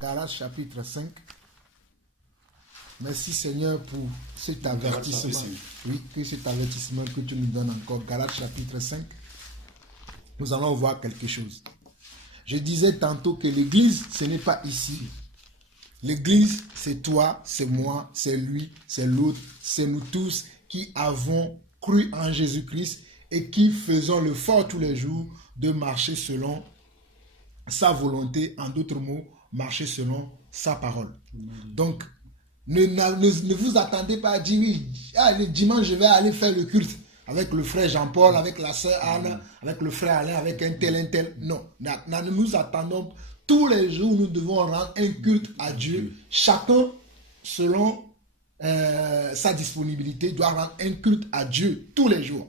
Galates chapitre 5. Merci Seigneur pour cet avertissement. Oui, que cet avertissement que tu nous donnes encore. Galates chapitre 5. Nous allons voir quelque chose. Je disais tantôt que l'église, ce n'est pas ici. L'église, c'est toi, c'est moi, c'est lui, c'est l'autre, c'est nous tous qui avons cru en Jésus-Christ et qui faisons l'effort tous les jours de marcher selon sa volonté, en d'autres mots, marcher selon sa parole. Donc, ne vous attendez pas à dire, oui, le dimanche, je vais aller faire le culte avec le frère Jean-Paul, avec la sœur Anne, avec le frère Alain, avec un tel. Non, nous attendons tous les jours, nous devons rendre un culte à Dieu. Chacun, selon sa disponibilité, doit rendre un culte à Dieu tous les jours.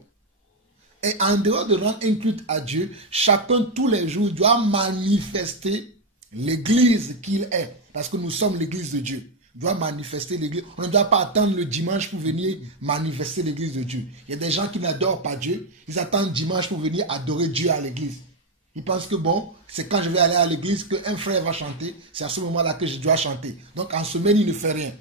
Et en dehors de rendre un culte à Dieu, chacun tous les jours doit manifester l'église qu'il est. Parce que nous sommes l'église de Dieu. Il doit manifester l'église. On ne doit pas attendre le dimanche pour venir manifester l'église de Dieu. Il y a des gens qui n'adorent pas Dieu. Ils attendent dimanche pour venir adorer Dieu à l'église. Ils pensent que bon, c'est quand je vais aller à l'église qu'un frère va chanter. C'est à ce moment-là que je dois chanter. Donc en semaine, il ne fait rien.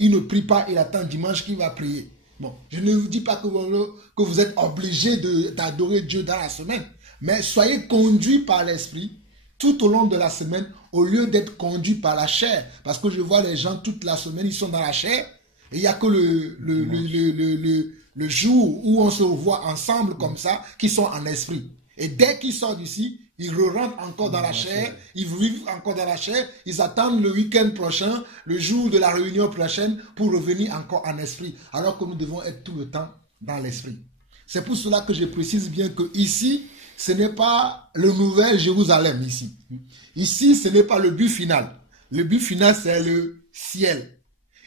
Il ne prie pas, il attend dimanche qu'il va prier. Bon, je ne vous dis pas que vous êtes obligé d'adorer Dieu dans la semaine. Mais soyez conduits par l'esprit tout au long de la semaine au lieu d'être conduits par la chair. Parce que je vois les gens toute la semaine, ils sont dans la chair. Et il n'y a que le jour où on se revoit ensemble comme ça, qui sont en esprit. Et dès qu'ils sortent d'ici, ils rentrent encore dans la chair, ils vivent encore dans la chair, ils attendent le week-end prochain, le jour de la réunion prochaine, pour revenir encore en esprit. Alors que nous devons être tout le temps dans l'esprit. C'est pour cela que je précise bien que ici, ce n'est pas le nouvel Jérusalem ici. Ici, ce n'est pas le but final. Le but final, c'est le ciel.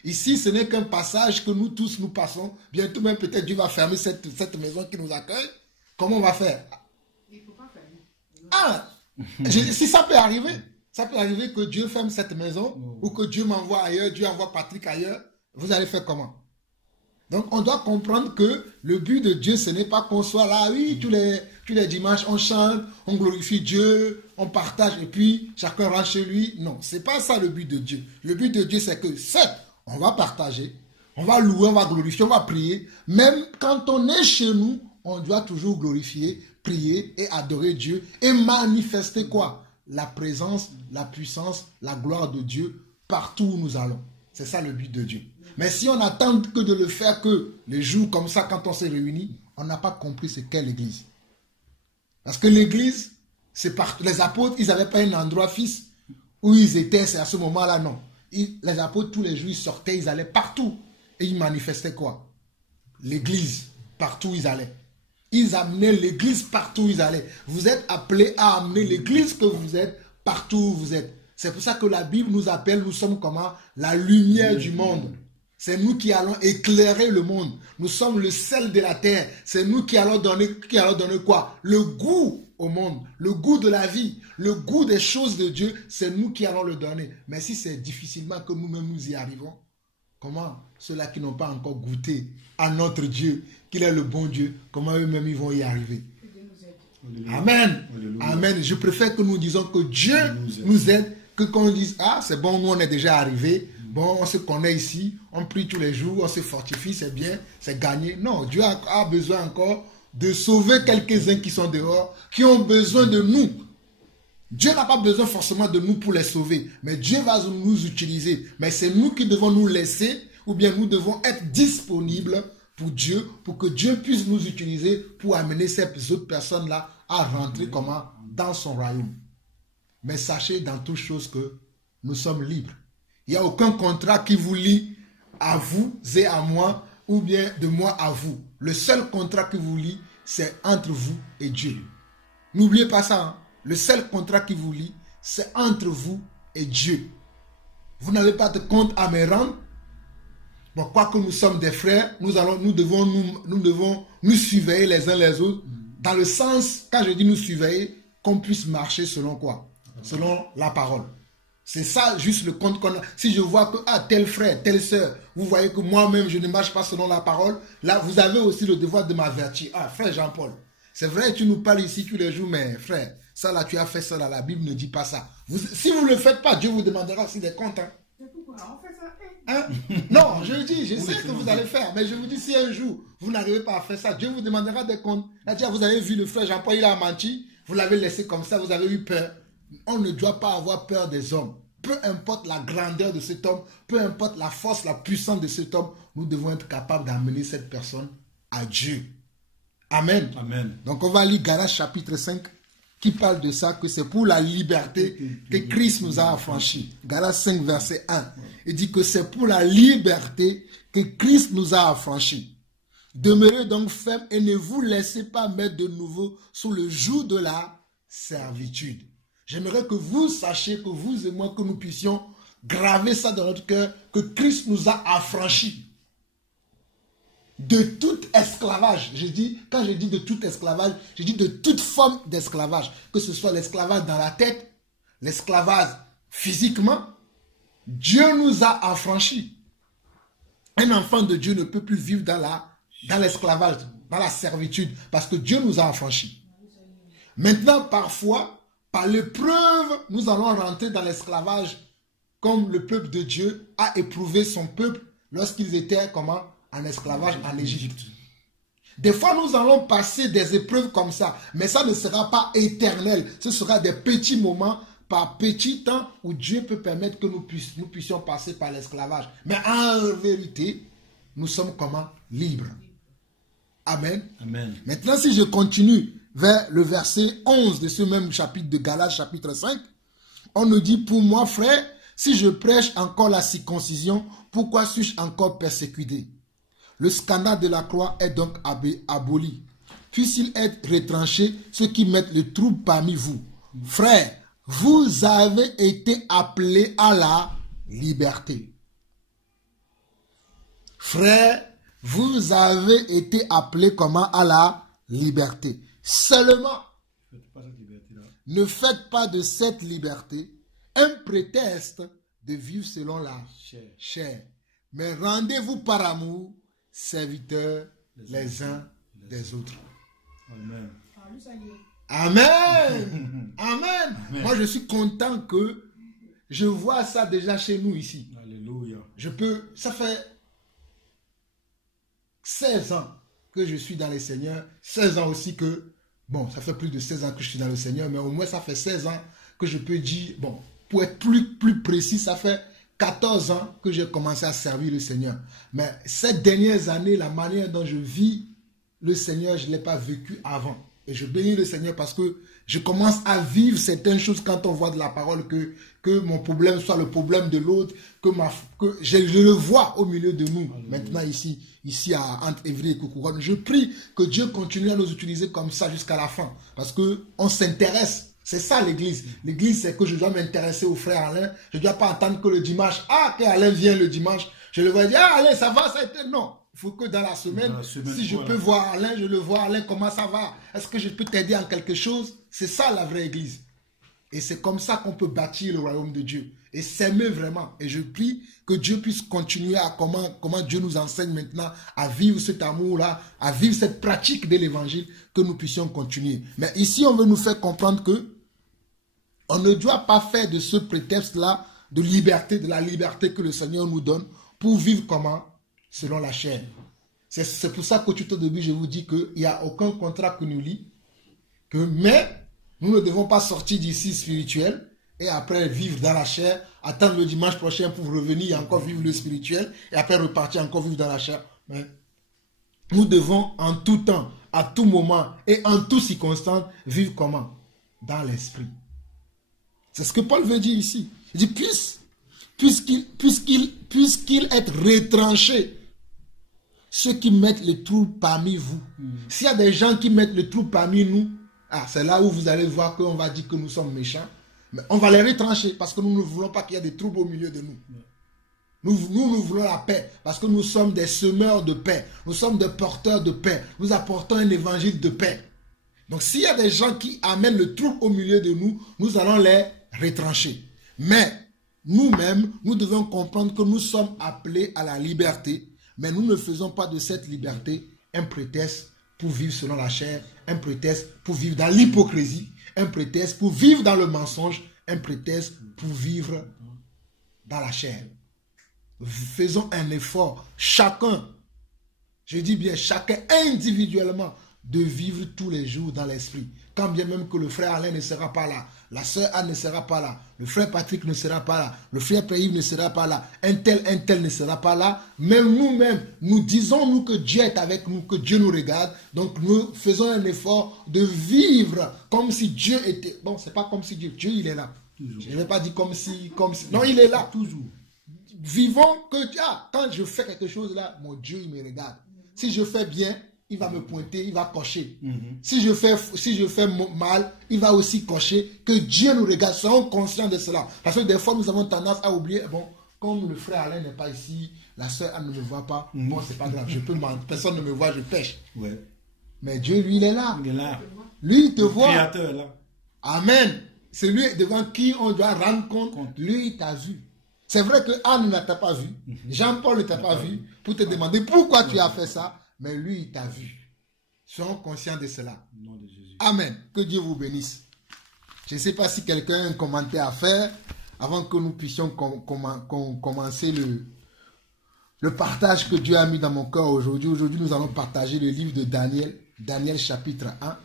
Ici, ce n'est qu'un passage que nous tous nous passons. Bientôt même, peut-être Dieu va fermer cette maison qui nous accueille. Comment on va faire? Il ne faut pas fermer. Si ça peut arriver que Dieu ferme cette maison ou que Dieu m'envoie ailleurs, Dieu envoie Patrick ailleurs. Vous allez faire comment? Donc, on doit comprendre que le but de Dieu, ce n'est pas qu'on soit là, oui, tous les dimanches, on chante, on glorifie Dieu, on partage, et puis chacun rentre chez lui. Non, ce n'est pas ça le but de Dieu. Le but de Dieu, c'est que, certes, on va partager, on va louer, on va glorifier, on va prier. Même quand on est chez nous, on doit toujours glorifier, prier et adorer Dieu et manifester quoi? La présence, la puissance, la gloire de Dieu partout où nous allons. C'est ça le but de Dieu. Mais si on n'attend que de le faire que les jours comme ça, quand on s'est réunis, on n'a pas compris c'est quelle église. Parce que l'église, c'est partout. Les apôtres, ils n'avaient pas un endroit fixe où ils étaient, c'est à ce moment-là, non. Les apôtres, tous les jours, ils sortaient, ils allaient partout. Et ils manifestaient quoi? L'église, partout où ils allaient. Ils amenaient l'église partout où ils allaient. Vous êtes appelés à amener l'église que vous êtes partout où vous êtes. C'est pour ça que la Bible nous appelle, nous sommes comment? La lumière du monde. C'est nous qui allons éclairer le monde. Nous sommes le sel de la terre. C'est nous qui allons donner quoi? Le goût au monde, le goût de la vie, le goût des choses de Dieu. C'est nous qui allons le donner. Mais si c'est difficilement que nous-mêmes nous y arrivons, comment ceux-là qui n'ont pas encore goûté à notre Dieu, qu'il est le bon Dieu, comment eux-mêmes ils vont y arriver? Amen. Amen. Je préfère que nous disons que Dieu nous aide, que quand on dise, ah, c'est bon, nous on est déjà arrivé. Bon, on se connaît ici, on prie tous les jours, on se fortifie, c'est bien, c'est gagné. Non, Dieu a besoin encore de sauver quelques-uns qui sont dehors, qui ont besoin de nous. Dieu n'a pas besoin forcément de nous pour les sauver, mais Dieu va nous utiliser. Mais c'est nous qui devons nous laisser, ou bien nous devons être disponibles pour Dieu, pour que Dieu puisse nous utiliser pour amener ces autres personnes-là à rentrer comment? Dans son royaume. Mais sachez dans toutes choses que nous sommes libres. Il n'y a aucun contrat qui vous lie à vous et à moi, ou bien de moi à vous. Le seul contrat qui vous lie, c'est entre vous et Dieu. N'oubliez pas ça. Hein? Le seul contrat qui vous lie, c'est entre vous et Dieu. Vous n'avez pas de compte à me rendre. Bon, quoique nous sommes des frères, nous devons nous surveiller les uns les autres. Dans le sens, quand je dis nous surveiller, qu'on puisse marcher selon quoi? Selon la parole. C'est ça juste le compte qu'on a. Si je vois que tel frère, telle sœur, vous voyez que moi-même je ne marche pas selon la parole, là vous avez aussi le devoir de m'avertir. Ah frère Jean-Paul, c'est vrai tu nous parles ici tous les jours, mais frère, ça là, tu as fait ça là, la Bible ne dit pas ça. Si vous ne le faites pas, Dieu vous demandera aussi des comptes. Hein. Hein? Non, je dis, je sais que vous allez faire, mais je vous dis, si un jour vous n'arrivez pas à faire ça, Dieu vous demandera des comptes. Là, vous avez vu le frère Jean-Paul, il a menti, vous l'avez laissé comme ça, vous avez eu peur. On ne doit pas avoir peur des hommes. Peu importe la grandeur de cet homme, peu importe la force, la puissance de cet homme, nous devons être capables d'amener cette personne à Dieu. Amen. Amen. Donc on va lire Galates chapitre 5 qui parle de ça, que c'est pour la liberté que Christ nous a affranchis. Galates 5 verset 1. Il dit que c'est pour la liberté que Christ nous a affranchis. Demeurez donc fermes et ne vous laissez pas mettre de nouveau sous le joug de la servitude. J'aimerais que vous sachiez, que vous et moi, que nous puissions graver ça dans notre cœur, que Christ nous a affranchis de tout esclavage. Quand je dis de tout esclavage, je dis de toute forme d'esclavage. Que ce soit l'esclavage dans la tête, l'esclavage physiquement. Dieu nous a affranchis. Un enfant de Dieu ne peut plus vivre dans l'esclavage, dans la servitude, parce que Dieu nous a affranchis. Maintenant, parfois, par l'épreuve, nous allons rentrer dans l'esclavage comme le peuple de Dieu a éprouvé son peuple lorsqu'ils étaient en esclavage en Égypte. Des fois, nous allons passer des épreuves comme ça, mais ça ne sera pas éternel. Ce sera des petits moments, par petit temps, où Dieu peut permettre que nous puissions passer par l'esclavage. Mais en vérité, nous sommes libres. Amen. Amen. Maintenant, si je continue vers le verset 11 de ce même chapitre de Galates, chapitre 5, on nous dit, pour moi, frère, si je prêche encore la circoncision, pourquoi suis-je encore persécuté? Le scandale de la croix est donc aboli. Puisse-t-il être retranché ceux qui mettent le trouble parmi vous. Frères, vous avez été appelés à la liberté. Frères, vous avez été appelés à la liberté. Seulement, ne faites pas de cette liberté un prétexte de vivre selon la chair. Mais rendez-vous par amour, serviteurs les uns des autres. Amen. Amen. Amen. Amen. Moi, je suis content que je vois ça déjà chez nous ici. Alléluia. Ça fait 16 ans que je suis dans le Seigneur. 16 ans aussi que, ça fait plus de 16 ans que je suis dans le Seigneur, mais au moins ça fait 16 ans que je peux dire, pour être plus précis, ça fait 14 ans que j'ai commencé à servir le Seigneur. Mais ces dernières années, la manière dont je vis le Seigneur, je ne l'ai pas vécu avant. Et je bénis le Seigneur parce que je commence à vivre certaines choses quand on voit de la parole, que mon problème soit le problème de l'autre, que je le vois au milieu de nous. Alléluia. Maintenant ici entre Évry et Coucouronne. Je prie que Dieu continue à nous utiliser comme ça jusqu'à la fin. Parce qu'on s'intéresse. C'est ça l'église. L'église, c'est que je dois m'intéresser au frère Alain. Je ne dois pas attendre que le dimanche, que Alain vient le dimanche, je le vois dire, Alain, ça va, ça a été... Non. Il faut que dans la semaine, si je peux voir Alain, je le vois. Alain, comment ça va? Est-ce que je peux t'aider en quelque chose? C'est ça la vraie église. Et c'est comme ça qu'on peut bâtir le royaume de Dieu. Et s'aimer vraiment. Et je prie que Dieu puisse continuer à comment Dieu nous enseigne maintenant à vivre cet amour-là, à vivre cette pratique de l'évangile, que nous puissions continuer. Mais ici, on veut nous faire comprendre que on ne doit pas faire de ce prétexte-là de liberté, de la liberté que le Seigneur nous donne pour vivre selon la chair. C'est pour ça que tout au début, je vous dis qu'il n'y a aucun contrat que nous lie. Mais nous ne devons pas sortir d'ici spirituel et après vivre dans la chair, attendre le dimanche prochain pour revenir et encore vivre le spirituel et après repartir encore vivre dans la chair. Mais nous devons en tout temps, à tout moment et en toutes circonstances vivre dans l'esprit. C'est ce que Paul veut dire ici. Il dit, puisqu'il est retranché, ceux qui mettent le trouble parmi vous. S'il y a des gens qui mettent le trouble parmi nous, c'est là où vous allez voir qu'on va dire que nous sommes méchants. Mais on va les retrancher parce que nous ne voulons pas qu'il y ait des troubles au milieu de nous. Nous voulons la paix parce que nous sommes des semeurs de paix. Nous sommes des porteurs de paix. Nous apportons un évangile de paix. Donc s'il y a des gens qui amènent le trouble au milieu de nous, nous allons les retrancher. Mais nous-mêmes, nous devons comprendre que nous sommes appelés à la liberté, mais nous ne faisons pas de cette liberté un prétexte pour vivre selon la chair, un prétexte pour vivre dans l'hypocrisie, un prétexte pour vivre dans le mensonge, un prétexte pour vivre dans la chair. Faisons un effort, chacun, je dis bien chacun individuellement, de vivre tous les jours dans l'esprit. Quand bien même que le frère Alain ne sera pas là, la sœur Anne ne sera pas là, le frère Patrick ne sera pas là, le frère Pierre-Yves ne sera pas là, un tel ne sera pas là, même nous-mêmes, nous disons nous que Dieu est avec nous, que Dieu nous regarde, donc nous faisons un effort de vivre comme si Dieu était... Bon, c'est pas comme si Dieu il est là. Toujours. Je ne vais pas dire comme si... Non, il est là. Toujours. Vivons que quand je fais quelque chose là, mon Dieu, il me regarde. Si je fais bien, il va me pointer, il va cocher. Si je fais mal, il va aussi cocher. Que Dieu nous regarde, soyons conscients de cela. Parce que des fois, nous avons tendance à oublier, bon, comme le frère Alain n'est pas ici, la soeur Anne ne me voit pas, bon, c'est pas grave, personne ne me voit, je pêche. Ouais. Mais Dieu, lui, il est là. Il est là. Lui, il te voit. Le Créateur, là. Amen. C'est lui devant qui on doit rendre compte. Lui, il t'a vu. C'est vrai que Anne ne t'a pas vu, Jean-Paul ne t'a pas vu, pour te demander pourquoi tu as fait ça, mais lui, il t'a vu. Soyons conscients de cela. Amen. Que Dieu vous bénisse. Je ne sais pas si quelqu'un a un commentaire à faire avant que nous puissions commencer le partage que Dieu a mis dans mon cœur aujourd'hui. Aujourd'hui, nous allons partager le livre de Daniel, Daniel chapitre 1.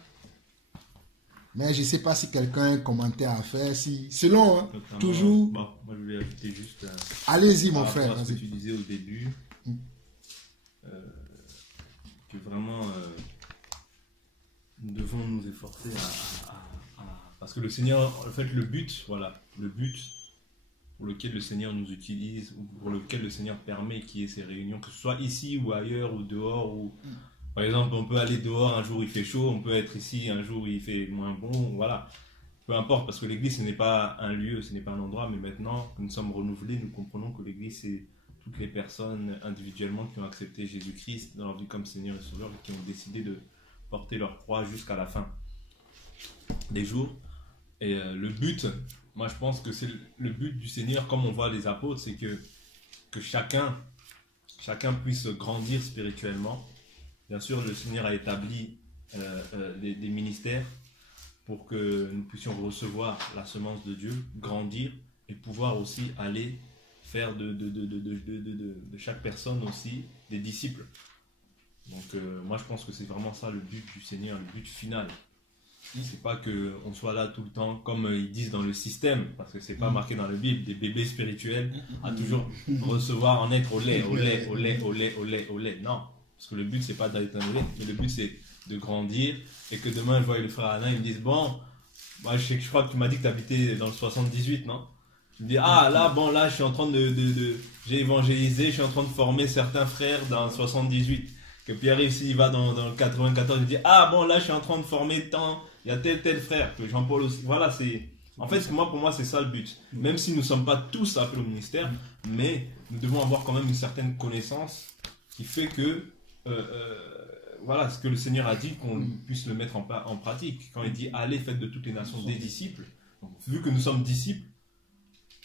Mais je ne sais pas si quelqu'un a un commentaire à faire. Si, selon, hein, toujours... Bon, moi, je voulais ajouter juste... Allez-y, mon frère. Ce que tu disais au début, que vraiment, nous devons nous efforcer parce que le Seigneur, en fait, le but pour lequel le Seigneur nous utilise, ou pour lequel le Seigneur permet qu'il y ait ces réunions, que ce soit ici ou ailleurs, ou dehors, ou... Par exemple, on peut aller dehors, un jour il fait chaud, on peut être ici, un jour il fait moins bon, voilà. Peu importe, parce que l'église, ce n'est pas un lieu, ce n'est pas un endroit, mais maintenant que nous sommes renouvelés, nous comprenons que l'église, c'est toutes les personnes individuellement qui ont accepté Jésus-Christ dans leur vie comme Seigneur et Sauveur et qui ont décidé de porter leur croix jusqu'à la fin des jours. Et le but, moi je pense que c'est le but du Seigneur, comme on voit les apôtres, c'est que chacun puisse grandir spirituellement. Bien sûr, le Seigneur a établi des ministères pour que nous puissions recevoir la semence de Dieu, grandir et pouvoir aussi aller faire de chaque personne aussi des disciples. Donc moi je pense que c'est vraiment ça le but du Seigneur, le but final. C'est pas qu'on soit là tout le temps comme ils disent dans le système, parce que c'est pas marqué dans la Bible, des bébés spirituels à toujours recevoir, en être au lait. Non. Parce que le but, c'est pas d'être un lait, mais le but, c'est de grandir. Et que demain, je vois le frère Alain, il me dise, bon, moi, je crois que tu m'as dit que tu habitais dans le 78, non? Tu me dis, là, je suis en train j'ai évangélisé, je suis en train de former certains frères dans le 78. Que Pierre-Yves, s'il va dans le 94, il dit, là, je suis en train de former tant, il y a tel frère. Que Jean-Paul aussi. Voilà, c'est... En fait, pour moi, c'est ça le but. Même si nous ne sommes pas tous appelés au ministère, mais nous devons avoir quand même une certaine connaissance qui fait que voilà ce que le Seigneur a dit, qu'on puisse le mettre en pratique. Quand il dit allez, faites de toutes les nations des disciples. Donc, vu que nous sommes disciples,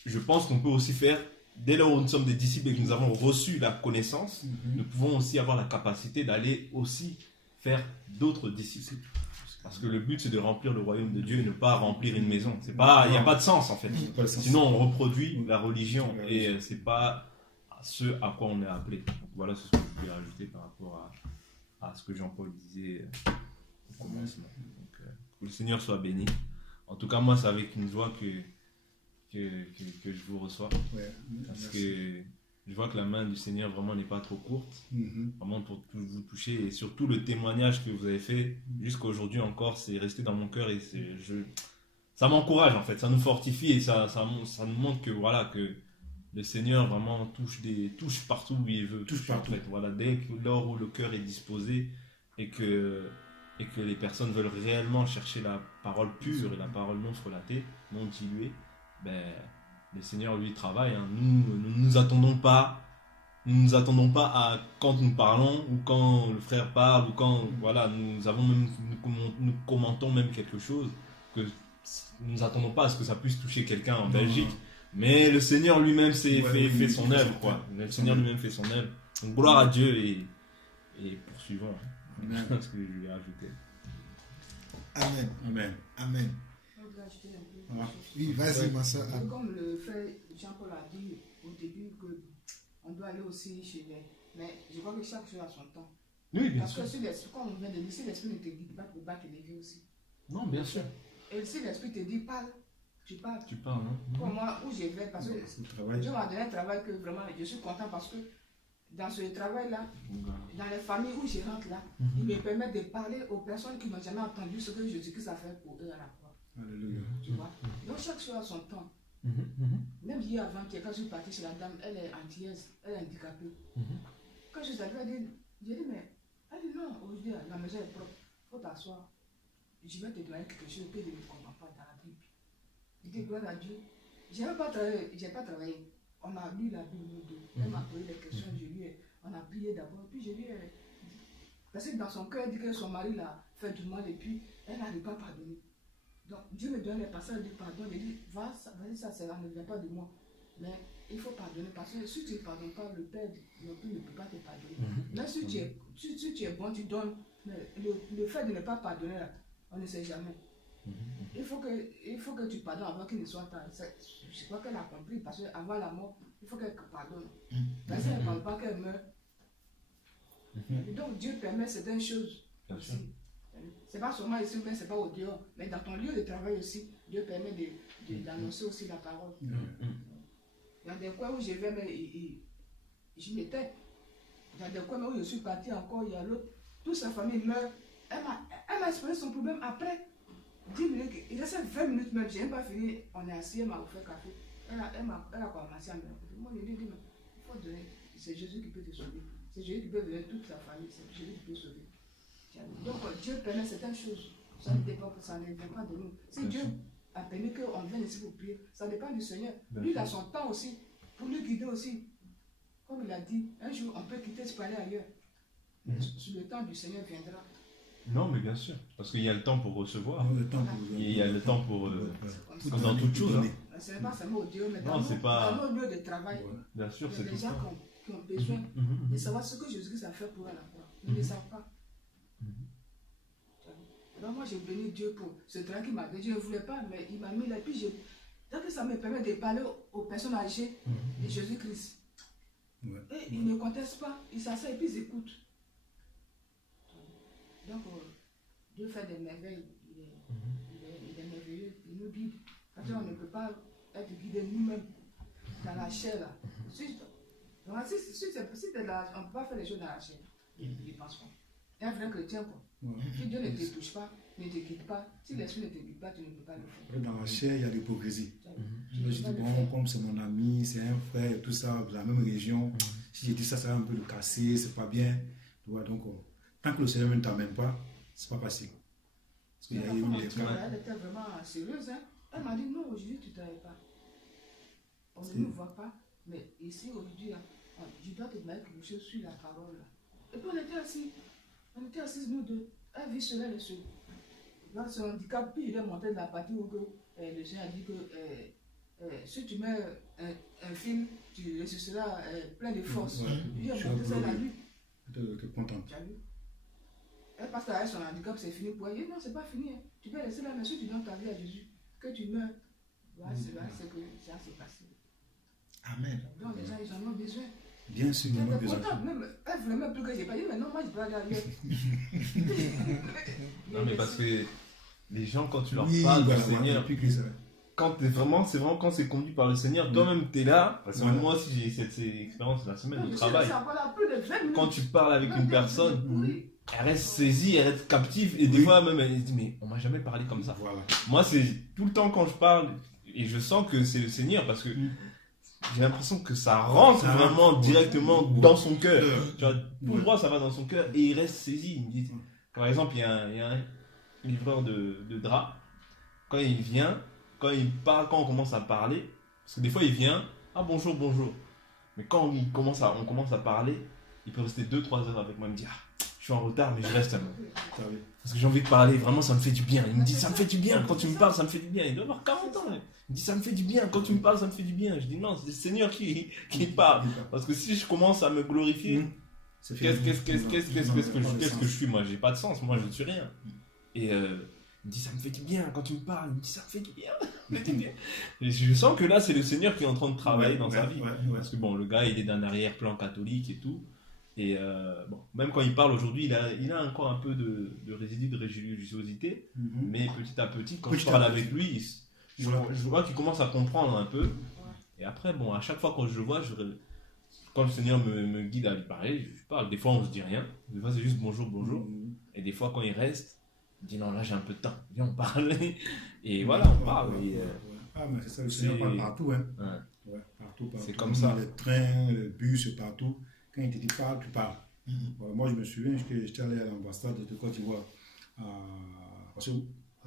je pense qu'on peut aussi faire, dès lors où nous sommes des disciples et que nous avons reçu la connaissance, nous pouvons aussi avoir la capacité d'aller aussi faire d'autres disciples. Parce que le but, c'est de remplir le royaume de Dieu et ne pas remplir une maison. Il n'y a pas de sens en fait. Sinon, on reproduit la religion et c'est pas ce à quoi on est appelé. Donc, voilà ce que je voulais rajouter par rapport à ce que Jean-Paul disait au commencement. Donc, que le Seigneur soit béni. En tout cas, moi, c'est avec une joie que je vous reçois. Parce que je vois que la main du Seigneur vraiment n'est pas trop courte. Vraiment pour vous toucher. Et surtout le témoignage que vous avez fait jusqu'à aujourd'hui encore, c'est resté dans mon cœur et ça m'encourage en fait. Ça nous fortifie et ça nous montre que voilà, que le Seigneur vraiment touche partout où il veut. Touche partout. En fait. Voilà, lors où le cœur est disposé et que les personnes veulent réellement chercher la parole pure et la parole non frelatée, non diluée, le Seigneur lui travaille. Hein. Nous ne nous attendons pas à quand nous parlons ou quand le frère parle ou quand voilà, nous commentons même quelque chose que nous n'attendons pas à ce que ça puisse toucher quelqu'un en Belgique. Mais le Seigneur lui-même fait son œuvre, quoi. Le Seigneur lui-même fait son œuvre. Donc gloire à Dieu et poursuivons. Ce que je lui ai ajouté. Amen. Amen. Amen. ajouter un peu. Ah. Oui, vas-y, ma soeur. Comme le frère Jean-Paul a dit au début qu'on doit aller aussi chez les... Mais je crois que chaque chose a son temps. Oui, bien Parce sûr. que si l'esprit, comme on vient de dire, si l'esprit ne te guide pas, tu ne peux pas te lever aussi. Non, bien sûr. Et si l'esprit te dit parle, tu parles. Tu parles, hein. Pour moi, où je vais, parce que C'est le travail. Dieu m'a donné un travail que vraiment je suis content parce que dans ce travail-là, dans les familles où je rentre là, il me permet de parler aux personnes qui n'ont jamais entendu ce que Jésus-Christ a fait pour eux à la croix. Alléluia. Tu vois? Donc chaque chose a son temps. Même hier avant, quand je suis partie chez la dame, elle est antillaise, elle est handicapée. Quand je suis arrivée, j'ai dit, mais elle dit non, aujourd'hui la maison est propre, il faut t'asseoir. Je vais te demander quelque chose que je ne comprends pas dans la Bible. Je dis, gloire à Dieu. Je n'ai pas travaillé. On a lu la Bible, nous deux. Elle m'a posé des questions, on a prié d'abord, puis je lui ai dit. Parce que dans son cœur, elle dit que son mari l'a fait du mal et puis elle n'arrive pas à pardonner. Donc Dieu me donne les passages de pardon. Il dit, vas-y, ça ne vient pas de moi. Mais il faut pardonner parce que si tu ne pardonnes pas, le Père non plus ne peut pas te pardonner. Même si tu es bon, tu donnes. Mais le fait de ne pas pardonner, là, on ne sait jamais. Il faut que tu pardonnes avant qu'il ne soit tard. Je crois qu'elle a compris parce qu'avant la mort, il faut qu'elle pardonne. Parce qu'elle ne parle pas qu'elle meurt. Et donc Dieu permet certaines choses aussi. Ce n'est pas seulement ici, mais ce n'est pas au dehors. Mais dans ton lieu de travail aussi, Dieu permet d'annoncer aussi la parole. Dans des coins où je vais, mais je m'étais. Dans des coins où je suis parti encore, il y a l'autre. Toute sa famille meurt. Elle m'a expliqué son problème après 10 minutes. Il restait 20 minutes même. Je n'ai même pas fini. On est assis, elle m'a offert café. Elle a commencé à me raconter. Moi, je lui ai dit, il faut donner. C'est Jésus qui peut te sauver. C'est Jésus qui peut donner toute sa famille. C'est Jésus qui peut sauver. Donc, Dieu permet certaines choses. Ça ne dépend pas, ça ne vient pas de nous. Si Dieu a permis qu'on vienne ici pour prier, ça dépend du Seigneur. Lui, il a son temps aussi. Pour nous guider aussi. Comme il a dit, un jour, on peut quitter ce palais ailleurs. Sur le temps du Seigneur viendra. Non, mais bien sûr. Parce qu'il y a le temps pour recevoir. Il y a le temps pour... comme dans toute chose. Ce n'est pas seulement au Dieu, mais Non, dans nos lieux de travail. Bien sûr, c'est Il y a tout des gens ça. qui ont besoin de savoir ce que Jésus-Christ a fait pour eux à la croix. Ils ne le savent pas. Donc moi, j'ai béni Dieu pour ce travail qu'il m'a donné. Je ne voulais pas, mais il m'a mis là. Puis donc ça me permet de parler aux personnes âgées de Jésus-Christ. Et ils ne contestent pas. Ils s'asseyent et puis ils écoutent. Donc, Dieu fait des merveilles. Il est merveilleux. Il nous guide. Parce qu'on ne peut pas être guidé nous-mêmes dans la chair. Là. On ne peut pas faire les choses dans la chair. Je ne pense pas. Un vrai chrétien, quoi. Si Dieu ne te touche pas, ne te guide pas, si l'esprit ne te guide pas, tu ne peux pas le faire. Dans la chair, il y a l'hypocrisie. Je dis, bon, comme c'est mon ami, c'est un frère, tout ça, de la même région, si je dis ça, ça va un peu le casser, c'est pas bien. Tu vois, donc, tant que le Seigneur ne t'amène pas, c'est pas facile. Parce qu'il y a eu des cas. Elle était vraiment sérieuse. Hein? Elle m'a dit non, aujourd'hui tu ne travailles pas. On ne nous voit pas, mais ici aujourd'hui, je dois te demander quelque chose sur la parole. Là. Et puis on était assis nous deux. Elle vit seule, elle est seule. Dans son handicap, puis il est monté de la partie où le Seigneur a dit que si tu mets un film, tu seras plein de force. Lui, elle monté ça, elle a lu. Tu es content. Tu as vu? Elle pense qu'avec son handicap, c'est fini pour elle. Non, c'est pas fini. Hein. Tu peux rester là, mais si tu donnes ta vie à Jésus, que tu meurs, voilà, c'est là que ça s'est passé. Amen. Donc les gens, ils en ont besoin. Bien sûr, ils en ont besoin. Elle voulait même plus que j'ai pas dit, mais non, moi je dois aller ailleurs. Non, mais parce que les gens, quand tu leur parles du Seigneur, quand c'est vraiment quand c'est conduit par le Seigneur, toi-même tu es là. Parce que moi aussi j'ai cette expérience la semaine de travail. Quand tu parles avec une personne, elle reste saisie, elle reste captive, et des fois même elle se dit, mais on m'a jamais parlé comme ça. Voilà. Moi, c'est tout le temps quand je parle, et je sens que c'est le Seigneur, parce que j'ai l'impression que ça rentre vraiment directement dans son cœur. Tu vois, tout droit, ça va dans son cœur, et il reste saisi. Il me dit, par exemple, il y a un livreur de draps, quand il vient, quand on commence à parler, parce que des fois il vient, ah bonjour, bonjour. Mais quand on commence à parler, il peut rester 2-3 heures avec moi, il me dit, ah, je suis en retard, mais je reste. Parce que j'ai envie de parler, vraiment ça me fait du bien. Il me dit, ça me fait du bien, quand tu me parles, ça me fait du bien. Il doit avoir 40 ans. Il me dit, ça me fait du bien, quand tu me parles, ça me fait du bien. Je dis, non, c'est le Seigneur qui parle. Parce que si je commence à me glorifier, qu'est-ce que je suis? Moi, j'ai pas de sens, moi je ne suis rien. Et Il me dit, ça me fait du bien quand tu me parles. Il me dit, ça me fait du bien. Ça me fait du bien. Et je sens que là, c'est le Seigneur qui est en train de travailler dans sa vie. Parce que bon, le gars, il est d'un arrière-plan catholique et tout. Et bon, même quand il parle aujourd'hui, il a encore un peu de résidu de religiosité. Mais petit à petit, quand je parle avec lui, je vois qu'il commence à comprendre un peu. Et après, bon, à chaque fois quand je le vois, quand le Seigneur me guide à lui parler, je parle. Des fois, on ne se dit rien. Des fois, c'est juste bonjour, bonjour. Et des fois, quand il reste, il dit non, là, j'ai un peu de temps. Viens, on parle. Et voilà, on parle. Ah, mais c'est ça, le Seigneur parle partout. Hein. Partout. C'est comme ça. Les trains, le bus, partout. Quand il te dit parle, tu parles. Voilà, moi, je me souviens que j'étais allé à l'ambassade de Côte d'Ivoire. Parce que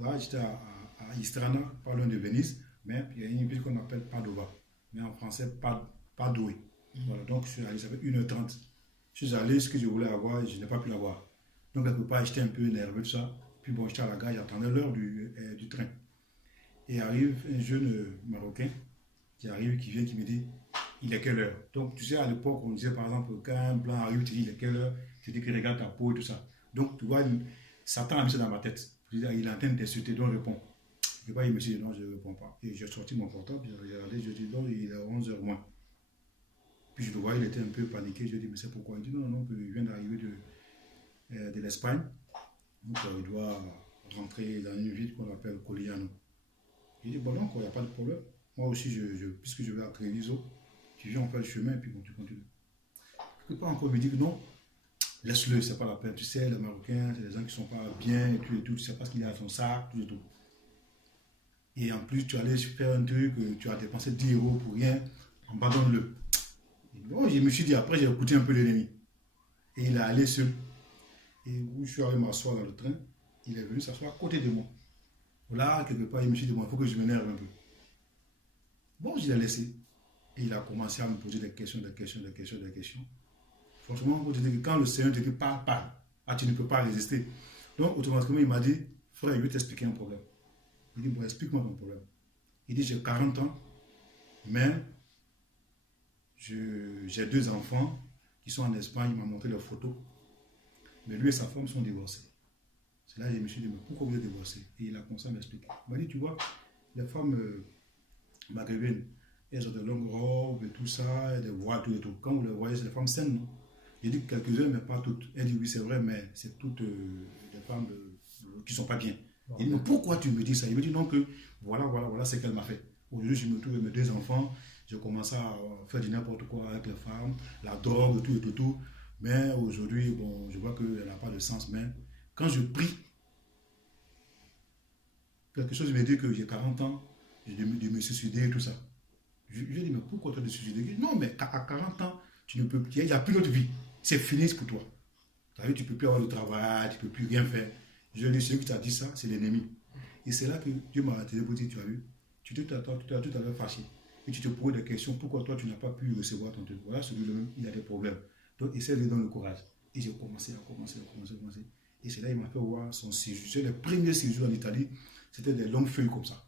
là, j'étais à Istrana, pas loin de Venise. Mais il y a une ville qu'on appelle Padova. Mais en français, Padoué. Voilà, donc je suis allé, ça fait 1h30. Je suis allé, ce que je voulais avoir, je n'ai pas pu l'avoir. Donc, quelque part, j'étais un peu nerveux, tout ça. Puis bon, j'étais à la gare, j'attendais l'heure du train. Et arrive un jeune Marocain qui arrive, qui vient, qui me dit, il est quelle heure? Donc, tu sais, à l'époque, on disait par exemple, quand un blanc arrive, tu dis, il est quelle heure? Tu dis qu'il regarde ta peau et tout ça. Donc, tu vois, Satan a mis ça dans ma tête. Il est en train de t'insulter, donc réponds. Et puis, il me dit, non, je ne réponds pas. Et j'ai sorti mon portable, j'ai regardé, je dis, non, il est 11h moins. Puis je le vois, il était un peu paniqué. Je lui ai dit, mais c'est pourquoi? Il dit, non, il vient d'arriver de l'Espagne. Donc, il doit rentrer dans une ville qu'on appelle Coliano. Il dit, bon, donc, il n'y a pas de problème. Moi aussi, puisque je vais à Treviso, tu viens, on fait le chemin, et puis bon, tu continues. Quelque part encore, il me dit que non, laisse-le, c'est pas la peine. Tu sais, les Marocains, c'est des gens qui ne sont pas bien, et tout, tu sais pas ce qu'il y a à ton sac, tout et tout. Et en plus, tu allais faire un truc, tu as dépensé 10 € pour rien, abandonne-le. Bon, je me suis dit, après, j'ai écouté un peu l'ennemi. Et il est allé seul. Et où je suis allé m'asseoir dans le train, il est venu s'asseoir à côté de moi. Là, quelque part, il me suis dit, bon, il faut que je m'énerve un peu. Bon, je l'ai laissé. Et il a commencé à me poser des questions. Franchement, je dis que quand le Seigneur te dit, parle, tu ne peux pas résister. Donc, automatiquement, il m'a dit, frère, je vais t'expliquer un problème. Il dit, bon, explique-moi ton problème. Il dit, j'ai 40 ans, mais j'ai 2 enfants qui sont en Espagne, il m'a montré leurs photos. Mais lui et sa femme sont divorcés. C'est là que je me suis dit, mais pourquoi vous êtes divorcés? Et il a commencé à m'expliquer. Il m'a dit, tu vois, les femmes maghrébines, elles ont de longues robes et tout ça, et des voiles, tout et tout. Quand vous les voyez, c'est des femmes saines, non? J'ai dit quelques-unes, mais pas toutes. Elle dit, oui, c'est vrai, mais c'est toutes des femmes qui ne sont pas bien. Il dit, mais pourquoi tu me dis ça? Il me dit, non, que voilà ce qu'elle m'a fait. Aujourd'hui, je me trouve avec mes 2 enfants, je commence à faire du n'importe quoi avec les femmes, la drogue, tout et tout. Mais aujourd'hui, bon, je vois qu'elle n'a pas de sens. Mais quand je prie, quelque chose me dit que j'ai 40 ans, de me suicider et tout ça. Je lui ai dit, mais pourquoi tu as de suicider? Non, mais à 40 ans, il n'y a plus d'autre vie. C'est fini pour toi. Tu ne peux plus avoir de travail, tu ne peux plus rien faire. Je lui ai dit, celui qui t'a dit ça, c'est l'ennemi. Et c'est là que Dieu m'a attiré pour dire, tu as vu, tu t'es tout à l'heure fâché. Et tu te poses des questions, pourquoi toi tu n'as pas pu recevoir ton truc? Voilà, celui-là même, il a des problèmes. Donc, essaie de lui donner le courage. Et j'ai commencé. Et c'est là qu'il m'a fait voir son séjour. Les premiers séjours en Italie, c'était des longues feuilles comme ça,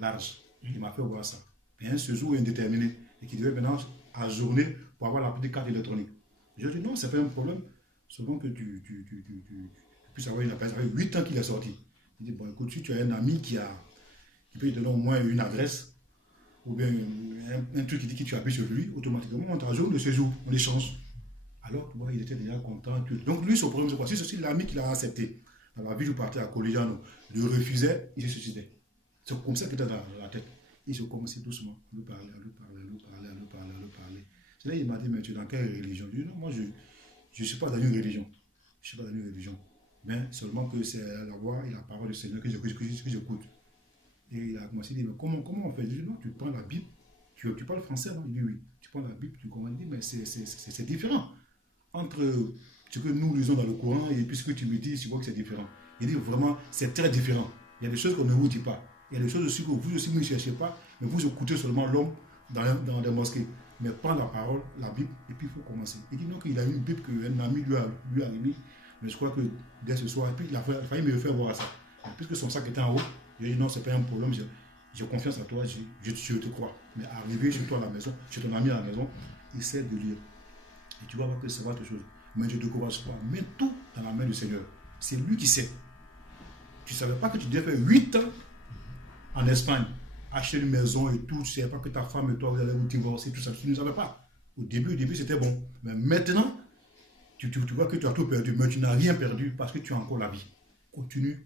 larges. Il m'a fait voir ça. Et un séjour indéterminé, et qui devait maintenant ajourner pour avoir la petite carte électronique. Je lui ai dit, non, c'est pas un problème. Seulement que tu puisses avoir une appel. Ça fait 8 ans qu'il est sorti. Il dit, bon, écoute, si tu as un ami qui peut te donner au moins une adresse, ou bien un truc qui dit que tu habites chez lui, automatiquement, on t'ajoute le séjour, on échange. Alors, bon, il était déjà content. Donc, lui, son problème, c'est quoi? Si ceci, l'ami qu'il a accepté, dans la ville où il partait à Coligiano, le refusait, il se suicidait. C'est comme ça qu'il était dans la tête. Et je commençais doucement à lui parler. C'est là qu'il m'a dit, mais tu es dans quelle religion? Je lui ai dit, non, moi, je ne suis pas dans une religion. Mais seulement que c'est la voix et la parole du Seigneur que j'écoute. Et il a commencé à dire, mais comment on fait? Je lui ai dit, non, tu prends la Bible, tu parles français, non? Il dit, oui. Tu prends la Bible, tu commences à dire, mais c'est différent. Entre ce que nous lisons dans le Coran et puis ce que tu me dis, tu vois que c'est différent. Il dit, vraiment, c'est très différent. Il y a des choses qu'on ne vous dit pas. Il y a des choses aussi que vous aussi ne cherchez pas, mais vous écoutez seulement l'homme dans des mosquées. Mais prends la parole, la Bible, et puis il faut commencer. Il dit, non, qu'il a une Bible qu'un ami lui a remis. Mais je crois que dès ce soir, et puis il a failli me faire voir ça. Et puisque son sac était en haut, il a dit, non, c'est pas un problème, j'ai confiance en toi, je te crois. Mais arrivé chez toi à la maison, chez ton ami à la maison, essaie de lire. Et tu vas voir que c'est autre chose. Mais je ne te décourage pas. Mets tout dans la main du Seigneur. C'est lui qui sait. Tu ne savais pas que tu devais faire 8 ans en Espagne, acheter une maison et tout. Tu ne savais pas que ta femme et toi, vous allez vous divorcer, tout ça. Tu ne savais pas. Au début, c'était bon. Mais maintenant, tu vois que tu as tout perdu, mais tu n'as rien perdu parce que tu as encore la vie. Continue.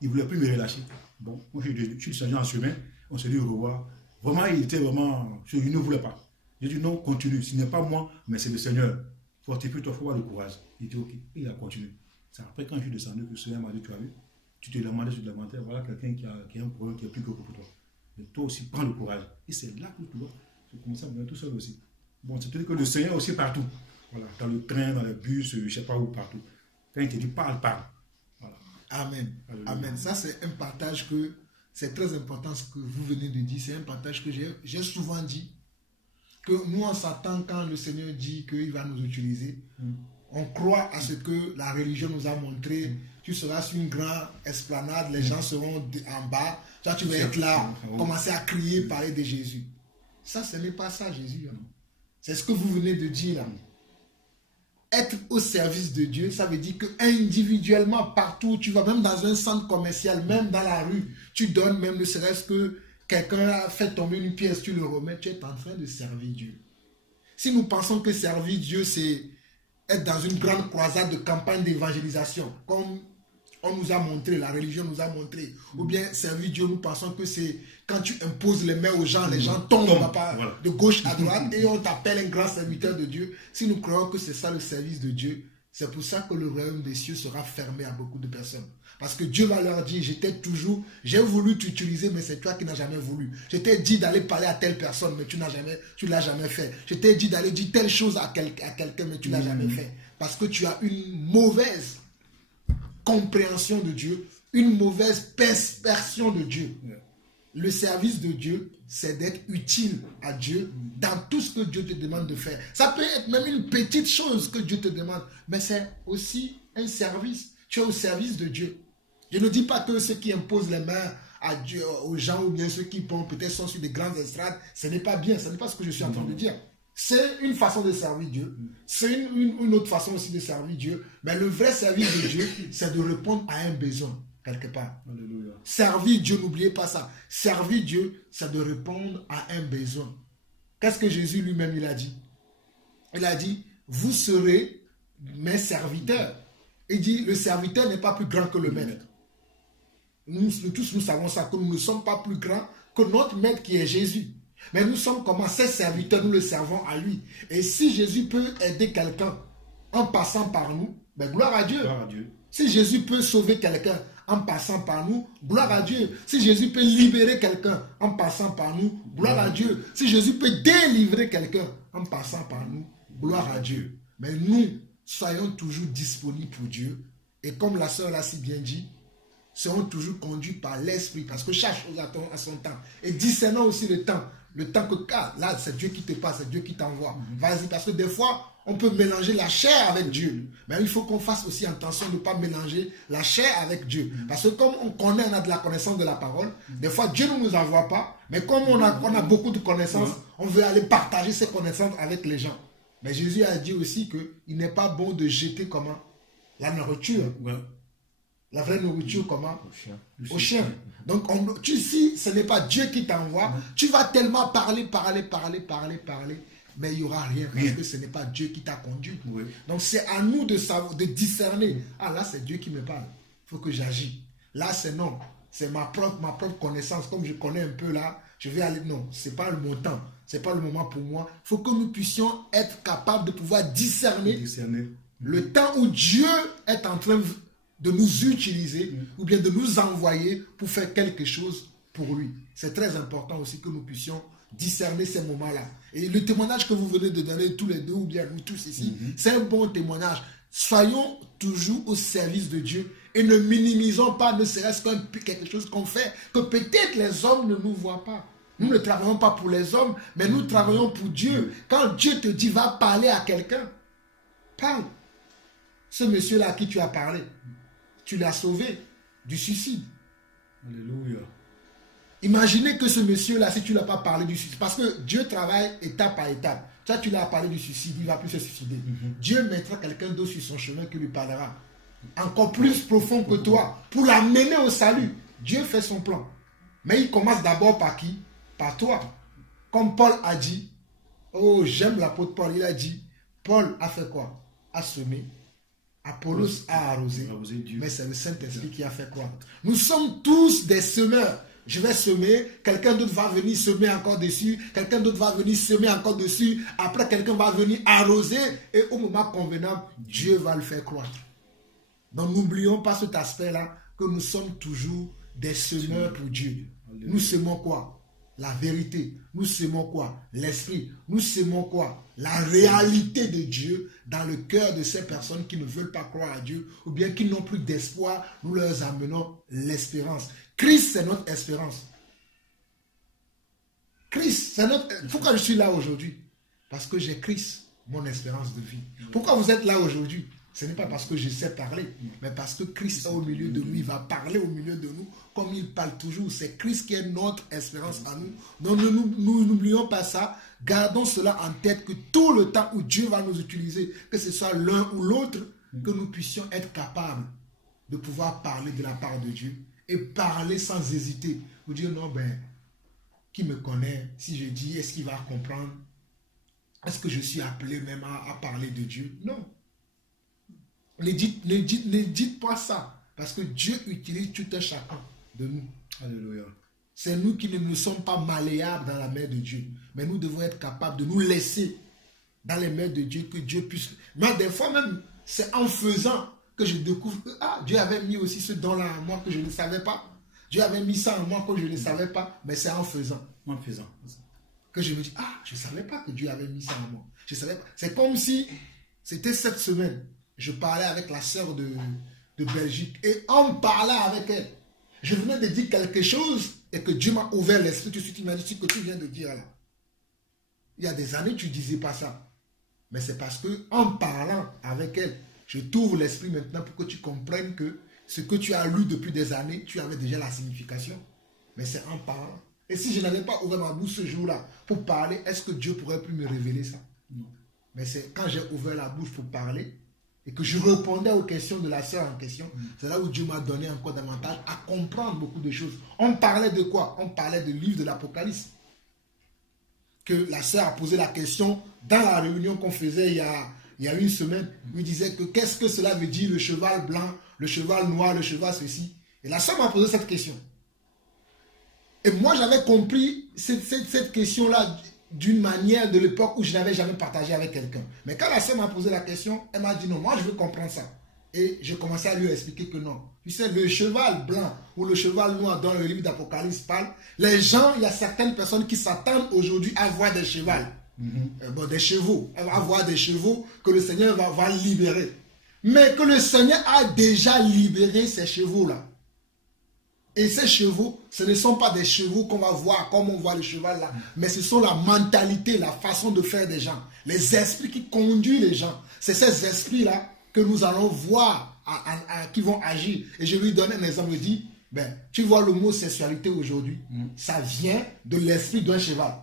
Il ne voulait plus me relâcher. Bon, moi, je suis changé en chemin. On s'est dit au revoir. Vraiment, il était vraiment... Il ne voulait pas. J'ai dit non, continue. Ce n'est pas moi, mais c'est le Seigneur. Fortifie-toi, il faut avoir le courage. Il dit ok. Et il a continué. C'est après, quand je suis descendu, que le Seigneur m'a dit, tu as vu, tu te demandais sur le demandais, voilà quelqu'un qui a un problème qui est plus gros pour toi. Mais toi aussi, prends le courage. Et c'est là que tu dois commencer à venir tout seul aussi. Bon, c'est-à-dire que le Seigneur aussi partout. Voilà, dans le train, dans le bus, je ne sais pas où, partout. Quand il te dit parle. Voilà. Amen. Alléluia. Amen. Ça, c'est un partage que c'est très important ce que vous venez de dire. C'est un partage que j'ai souvent dit. Que nous, on s'attend quand le Seigneur dit qu'il va nous utiliser. On croit à ce que la religion nous a montré. Tu seras sur une grande esplanade, les gens seront en bas. Toi, tu vas être là, commencer à crier, parler de Jésus. Ça, ce n'est pas ça, Jésus. Hein. C'est ce que vous venez de dire là. Être au service de Dieu, ça veut dire que individuellement, partout où tu vas, même dans un centre commercial, même dans la rue, tu donnes, même ne serait-ce que quelqu'un a fait tomber une pièce, tu le remets, tu es en train de servir Dieu. Si nous pensons que servir Dieu, c'est être dans une grande croisade de campagne d'évangélisation, comme on nous a montré, la religion nous a montré, ou bien servir Dieu, nous pensons que c'est quand tu imposes les mains aux gens, les gens tombent voilà, de gauche à droite et on t'appelle un grand serviteur de Dieu. Si nous croyons que c'est ça le service de Dieu, c'est pour ça que le royaume des cieux sera fermé à beaucoup de personnes. Parce que Dieu va leur dire, j'ai voulu t'utiliser, mais c'est toi qui n'as jamais voulu. Je t'ai dit d'aller parler à telle personne, mais tu ne l'as jamais fait. Je t'ai dit d'aller dire telle chose à quelqu'un, mais tu ne l'as jamais fait. Parce que tu as une mauvaise compréhension de Dieu, une mauvaise perception de Dieu. Le service de Dieu, c'est d'être utile à Dieu dans tout ce que Dieu te demande de faire. Ça peut être même une petite chose que Dieu te demande, mais c'est aussi un service. Tu es au service de Dieu. Je ne dis pas que ceux qui imposent les mains à Dieu, aux gens, ou bien ceux qui peut-être sont sur des grandes estrades, ce n'est pas bien, ce n'est pas ce que je suis en train de dire. C'est une façon de servir Dieu. C'est une autre façon aussi de servir Dieu. Mais le vrai service de Dieu, c'est de répondre à un besoin, quelque part. Alléluia. Servir Dieu, n'oubliez pas ça. Servir Dieu, c'est de répondre à un besoin. Qu'est-ce que Jésus lui-même il a dit? Il a dit, vous serez mes serviteurs. Il dit, le serviteur n'est pas plus grand que le maître. Nous tous, nous savons ça, que nous ne sommes pas plus grands que notre maître qui est Jésus. Mais nous sommes comme ses serviteurs, nous le servons à lui. Et si Jésus peut aider quelqu'un en passant par nous, ben gloire à Dieu. Gloire à Dieu. Si Jésus peut sauver quelqu'un en passant par nous, gloire à Dieu. Si Jésus peut libérer quelqu'un en passant par nous, gloire à Dieu. Si Jésus peut délivrer quelqu'un en passant par nous, gloire à Dieu. Mais nous, soyons toujours disponibles pour Dieu. Et comme la sœur l'a si bien dit, serons toujours conduits par l'Esprit, parce que chaque chose a son temps. Et discernant aussi le temps que là, c'est Dieu qui te passe, c'est Dieu qui t'envoie. Vas-y, parce que des fois, on peut mélanger la chair avec Dieu. Mais il faut qu'on fasse aussi attention de ne pas mélanger la chair avec Dieu. Parce que comme on connaît, on a de la connaissance de la parole, des fois, Dieu ne nous envoie pas, mais comme on a beaucoup de connaissances, on veut aller partager ces connaissances avec les gens. Mais Jésus a dit aussi qu'il n'est pas bon de jeter comment? La nourriture. La vraie nourriture, comment? Au chien. Donc, si ce n'est pas Dieu qui t'envoie, tu vas tellement parler, mais il n'y aura rien, parce que ce n'est pas Dieu qui t'a conduit. Donc, c'est à nous de discerner. Ah, là, c'est Dieu qui me parle. Il faut que j'agisse. Là, c'est non. C'est ma propre connaissance. Comme je connais un peu là, je vais aller. Non, ce n'est pas mon temps. Ce n'est pas le moment pour moi. Il faut que nous puissions être capables de pouvoir discerner le temps où Dieu est en train de nous utiliser ou bien de nous envoyer pour faire quelque chose pour lui. C'est très important aussi que nous puissions discerner ces moments-là. Et le témoignage que vous venez de donner tous les deux ou bien nous tous ici, c'est un bon témoignage. Soyons toujours au service de Dieu et ne minimisons pas, ne serait-ce que quelque chose qu'on fait, que peut-être les hommes ne nous voient pas. Nous ne travaillons pas pour les hommes, mais nous travaillons pour Dieu. Quand Dieu te dit, va parler à quelqu'un, parle. Ce monsieur-là à qui tu as parlé, tu l'as sauvé du suicide. Alléluia. Imaginez que ce monsieur-là, si tu ne l'as pas parlé du suicide, parce que Dieu travaille étape par étape. Ça, tu l'as parlé du suicide, il ne va plus se suicider. Dieu mettra quelqu'un d'autre sur son chemin qui lui parlera. encore plus profond que toi, pour l'amener au salut. Dieu fait son plan. Mais il commence d'abord par qui? Par toi. Comme Paul a dit, oh, j'aime l'apôtre Paul, il a dit, Paul a fait quoi? A semé. Apollos a arrosé. Mais c'est le Saint-Esprit qui a fait croître. Nous sommes tous des semeurs. Je vais semer, quelqu'un d'autre va venir semer encore dessus, quelqu'un d'autre va venir semer encore dessus, après quelqu'un va venir arroser, et au moment convenable, Dieu va le faire croître. Donc n'oublions pas cet aspect-là, que nous sommes toujours des semeurs pour Dieu. Nous semons quoi? La vérité. Nous semons quoi? L'esprit. Nous semons quoi? La réalité de Dieu dans le cœur de ces personnes qui ne veulent pas croire à Dieu ou bien qui n'ont plus d'espoir. Nous leur amenons l'espérance. Christ, c'est notre espérance. Christ, c'est notre... Pourquoi je suis là aujourd'hui? Parce que j'ai Christ, mon espérance de vie. Pourquoi vous êtes là aujourd'hui? Ce n'est pas parce que je sais parler, mais parce que Christ est au milieu de nous. Il va parler au milieu de nous comme il parle toujours. C'est Christ qui est notre espérance à nous. Donc nous n'oublions pas ça. Gardons cela en tête, que tout le temps où Dieu va nous utiliser, que ce soit l'un ou l'autre, que nous puissions être capables de pouvoir parler de la part de Dieu et parler sans hésiter. Vous dire non, ben, qui me connaît? Si je dis, est-ce qu'il va comprendre? Est-ce que je suis appelé même à parler de Dieu? Non. Ne dites pas ça, parce que Dieu utilise tout un chacun de nous. Alléluia. C'est nous qui ne sommes pas malléables dans la main de Dieu, mais nous devons être capables de nous laisser dans les mains de Dieu, que Dieu puisse... Moi, des fois même, c'est en faisant que je découvre que Dieu avait mis aussi ce don-là en moi que je ne savais pas. Dieu avait mis ça en moi que je ne savais pas, mais c'est en faisant. En faisant. Que je me dis, je ne savais pas que Dieu avait mis ça en moi. Je savais pas. C'est comme si c'était cette semaine. Je parlais avec la sœur de Belgique et en parlant avec elle, je venais de dire quelque chose et que Dieu m'a ouvert l'esprit. Tout de suite, il m'a dit ce que tu viens de dire là. Il y a des années, tu ne disais pas ça. Mais c'est parce que en parlant avec elle, je t'ouvre l'esprit maintenant pour que tu comprennes que ce que tu as lu depuis des années, tu avais déjà la signification. Mais c'est en parlant. Et si je n'avais pas ouvert ma bouche ce jour-là pour parler, est-ce que Dieu pourrait plus me révéler ça? Non. Mais c'est quand j'ai ouvert la bouche pour parler et que je répondais aux questions de la sœur en question, c'est là où Dieu m'a donné encore davantage à comprendre beaucoup de choses. On parlait de quoi? On parlait du livre de l'Apocalypse. Que la sœur a posé la question dans la réunion qu'on faisait il y a une semaine, où il disait que qu'est-ce que cela veut dire, le cheval blanc, le cheval noir, le cheval ceci. Et la sœur m'a posé cette question. Et moi j'avais compris cette question-là d'une manière de l'époque où je n'avais jamais partagé avec quelqu'un. Mais quand la sœur m'a posé la question, elle m'a dit non, moi je veux comprendre ça. Et je commençais à lui expliquer que non. Tu sais, le cheval blanc ou le cheval noir dans le livre d'Apocalypse parle, les gens, il y a certaines personnes qui s'attendent aujourd'hui à voir des chevaux. Des chevaux. À voir des chevaux que le Seigneur va libérer. Mais que le Seigneur a déjà libéré ces chevaux-là. Et ces chevaux, ce ne sont pas des chevaux qu'on va voir comme on voit le cheval là, mais ce sont la mentalité, la façon de faire des gens, les esprits qui conduisent les gens. C'est ces esprits-là que nous allons voir, qui vont agir. Et je lui donne un exemple, je dis, tu vois le mot sexualité aujourd'hui, ça vient de l'esprit d'un cheval.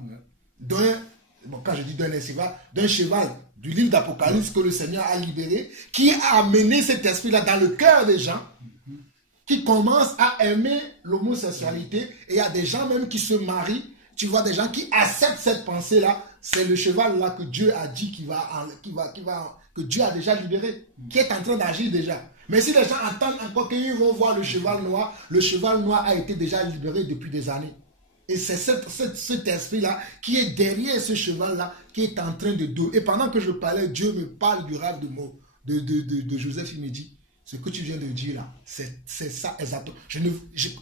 Quand je dis d'un cheval, du livre d'Apocalypse que le Seigneur a libéré, qui a amené cet esprit-là dans le cœur des gens, qui commencent à aimer l'homosexualité, et il y a des gens même qui se marient, tu vois des gens qui acceptent cette pensée-là, c'est le cheval-là que Dieu a dit que Dieu a déjà libéré, qui est en train d'agir déjà. Mais si les gens attendent encore qu'ils vont voir le cheval noir a été déjà libéré depuis des années. Et c'est cet esprit-là qui est derrière ce cheval-là, qui est en train de donner. Et pendant que je parlais, Dieu me parle du rêve de Joseph, il me dit, ce que tu viens de dire là, c'est ça exactement.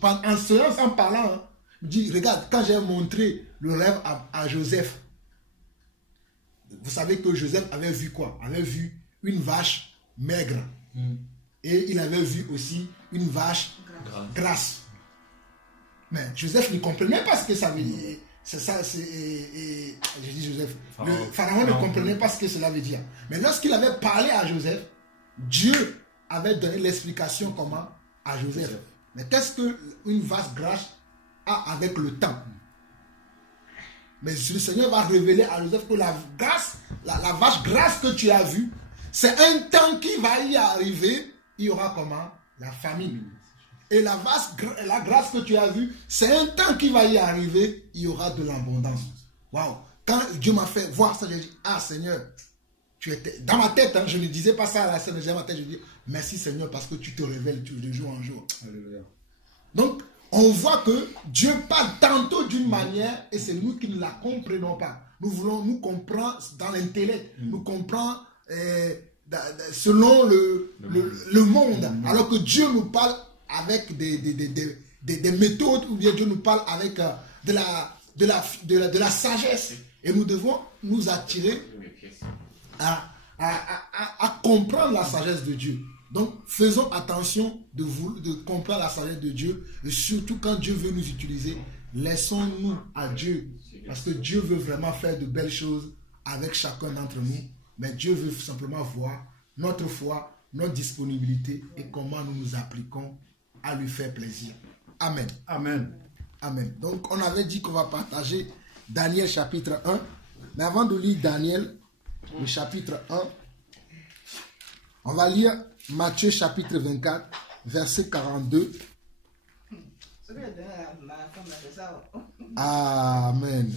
En séance, en parlant, je me dis, regarde, quand j'ai montré le rêve à Joseph, vous savez que Joseph avait vu quoi? Avait vu une vache maigre. Et il avait vu aussi une vache grasse. Mais Joseph ne comprenait pas ce que ça veut dire. C'est ça, je dis Joseph. Le pharaon ne comprenait pas ce que cela veut dire. Mais lorsqu'il avait parlé à Joseph, Dieu avait donné l'explication comment à Joseph. Mais qu'est-ce qu'une vache grasse a avec le temps? Mais le Seigneur va révéler à Joseph que la vache grasse que tu as vue, c'est un temps qui va y arriver il y aura comment? La famine. Et la grâce que tu as vue, c'est un temps qui va y arriver, il y aura de l'abondance. Waouh! Quand Dieu m'a fait voir ça, j'ai dit, ah Seigneur, tu étais... Dans ma tête, hein, je ne disais pas ça à la scène, mais dans ma tête, je dis, merci Seigneur parce que tu te révèles de jour en jour. Alléluia. Donc, on voit que Dieu parle tantôt d'une manière et c'est nous qui ne la comprenons pas. Nous voulons nous comprendre dans l'intellect, nous comprendre selon le monde, alors que Dieu nous parle avec des méthodes, ou bien Dieu nous parle avec de la sagesse. Et nous devons nous attirer à comprendre la sagesse de Dieu. Donc, faisons attention de comprendre la sagesse de Dieu. Et surtout quand Dieu veut nous utiliser, laissons-nous à Dieu. Parce que Dieu veut vraiment faire de belles choses avec chacun d'entre nous. Mais Dieu veut simplement voir notre foi, notre disponibilité et comment nous nous appliquons à lui faire plaisir. Amen. Amen. Amen. Donc, on avait dit qu'on va partager Daniel chapitre 1. Mais avant de lire Daniel, le chapitre 1, on va lire Matthieu chapitre 24, verset 42. Amen.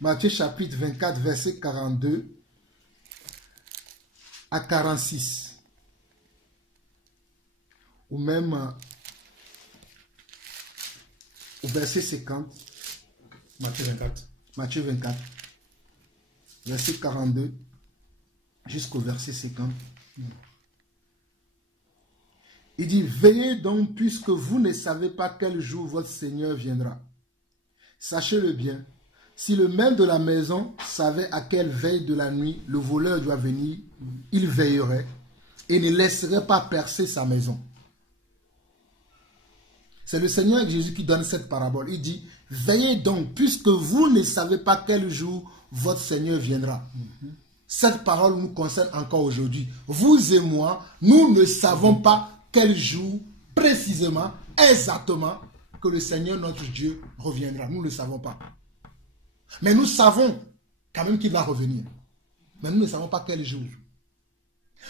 Matthieu chapitre 24, verset 42 à 46. Ou même au verset 50. Matthieu 24. Matthieu 24, verset 42 jusqu'au verset 50. Il dit, veillez donc puisque vous ne savez pas quel jour votre Seigneur viendra. Sachez-le bien, si le maître de la maison savait à quelle veille de la nuit le voleur doit venir, il veillerait et ne laisserait pas percer sa maison. C'est le Seigneur Jésus qui donne cette parabole. Il dit, veillez donc puisque vous ne savez pas quel jour votre Seigneur viendra. Cette parole nous concerne encore aujourd'hui. Vous et moi, nous ne savons pas quel jour précisément, exactement, que le Seigneur notre Dieu reviendra. Nous ne le savons pas. Mais nous savons quand même qu'il va revenir. Mais nous ne savons pas quel jour.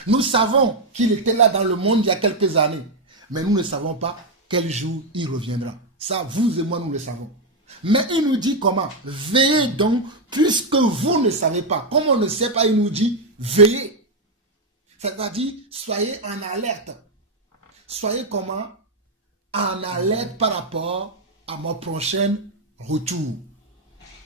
Nous savons qu'il était là dans le monde il y a quelques années. Mais nous ne savons pas quel jour il reviendra. Ça, vous et moi, nous le savons. Mais il nous dit comment? Veillez donc, puisque vous ne savez pas. Comme on ne sait pas, il nous dit veillez. C'est-à-dire, soyez en alerte. Soyez comment? En alerte par rapport à mon prochain retour.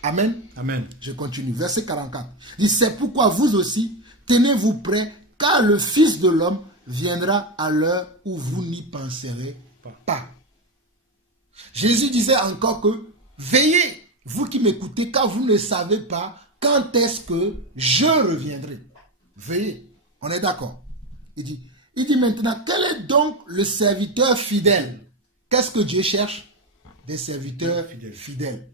Amen. Amen. Je continue. Verset 44. Il dit, c'est pourquoi vous aussi, tenez-vous prêts, car le Fils de l'homme viendra à l'heure où vous n'y penserez pas. Jésus disait encore que veillez, vous qui m'écoutez, car vous ne savez pas quand est-ce que je reviendrai. Veillez. On est d'accord. Il dit maintenant, quel est donc le serviteur fidèle? Qu'est-ce que Dieu cherche? Des serviteurs fidèles.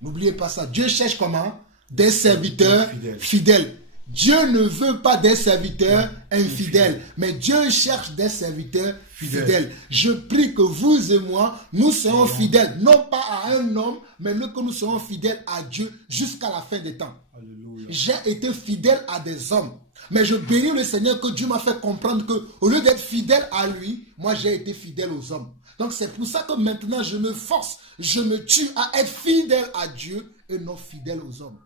N'oubliez pas ça. Dieu cherche comment? Des serviteurs fidèles. Dieu ne veut pas des serviteurs infidèles, mais Dieu cherche des serviteurs fidèles. Je prie que vous et moi, nous serons fidèles, non pas à un homme, mais que nous serons fidèles à Dieu jusqu'à la fin des temps. J'ai été fidèle à des hommes, mais je bénis le Seigneur que Dieu m'a fait comprendre que au lieu d'être fidèle à lui, moi j'ai été fidèle aux hommes. Donc c'est pour ça que maintenant je me force, je me tue à être fidèle à Dieu et non fidèle aux hommes.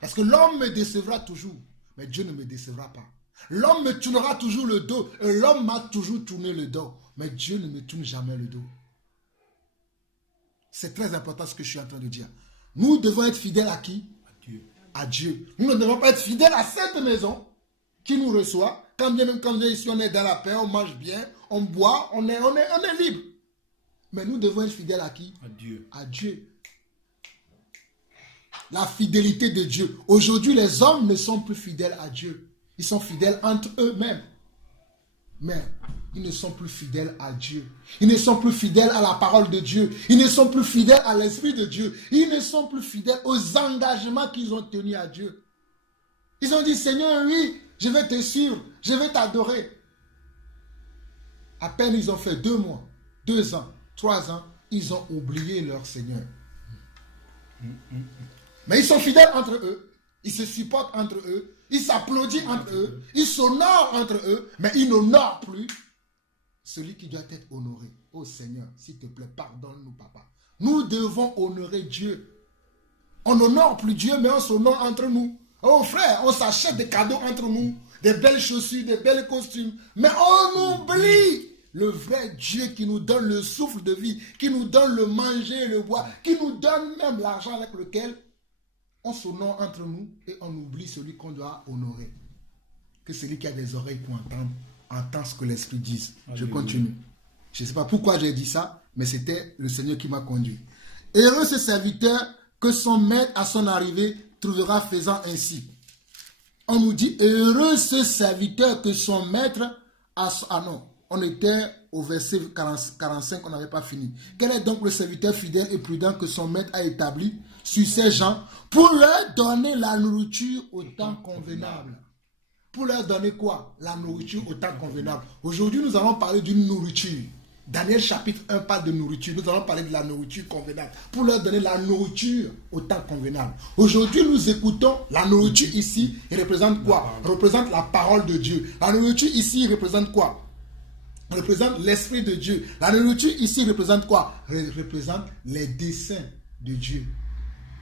Parce que l'homme me décevra toujours, mais Dieu ne me décevra pas. L'homme me tournera toujours le dos, et l'homme m'a toujours tourné le dos, mais Dieu ne me tourne jamais le dos. C'est très important ce que je suis en train de dire. Nous devons être fidèles à qui? À Dieu. À Dieu. Nous ne devons pas être fidèles à cette maison qui nous reçoit. Quand bien même quand on est ici, on est dans la paix, on mange bien, on boit, on est libre. Mais nous devons être fidèles à qui? À Dieu. À Dieu. La fidélité de Dieu. Aujourd'hui, les hommes ne sont plus fidèles à Dieu. Ils sont fidèles entre eux-mêmes. Mais ils ne sont plus fidèles à Dieu. Ils ne sont plus fidèles à la parole de Dieu. Ils ne sont plus fidèles à l'Esprit de Dieu. Ils ne sont plus fidèles aux engagements qu'ils ont tenus à Dieu. Ils ont dit, Seigneur, oui, je vais te suivre, je vais t'adorer. À peine ils ont fait 2 mois, 2 ans, 3 ans, ils ont oublié leur Seigneur. Mais ils sont fidèles entre eux. Ils se supportent entre eux, ils s'applaudissent entre eux, ils s'honorent entre eux, mais ils n'honorent plus celui qui doit être honoré. Oh Seigneur, s'il te plaît, pardonne-nous, papa. Nous devons honorer Dieu. On n'honore plus Dieu, mais on s'honore entre nous. Oh frère, on s'achète des cadeaux entre nous, des belles chaussures, des belles costumes, mais on oublie le vrai Dieu qui nous donne le souffle de vie, qui nous donne le manger, le boire, qui nous donne même l'argent avec lequel on s'honore entre nous et on oublie celui qu'on doit honorer. Que celui qui a des oreilles pour entendre, entend ce que l'Esprit dit. Je continue. Je ne sais pas pourquoi j'ai dit ça, mais c'était le Seigneur qui m'a conduit. Heureux ce serviteur que son maître à son arrivée trouvera faisant ainsi. On nous dit, heureux ce serviteur que son maître a... Ah non, on était au verset 45, on n'avait pas fini. Quel est donc le serviteur fidèle et prudent que son maître a établi sur ces gens pour leur donner la nourriture au temps convenable? Pour leur donner quoi? La nourriture au temps convenable. Aujourd'hui, nous allons parler d'une nourriture. Daniel chapitre 1 parle de nourriture. Nous allons parler de la nourriture convenable. Pour leur donner la nourriture au temps convenable. Aujourd'hui, nous écoutons la nourriture ici. Elle représente quoi? Elle représente la parole de Dieu. La nourriture ici représente quoi? Elle représente l'Esprit de Dieu. La nourriture ici représente quoi? Elle représente les desseins de Dieu.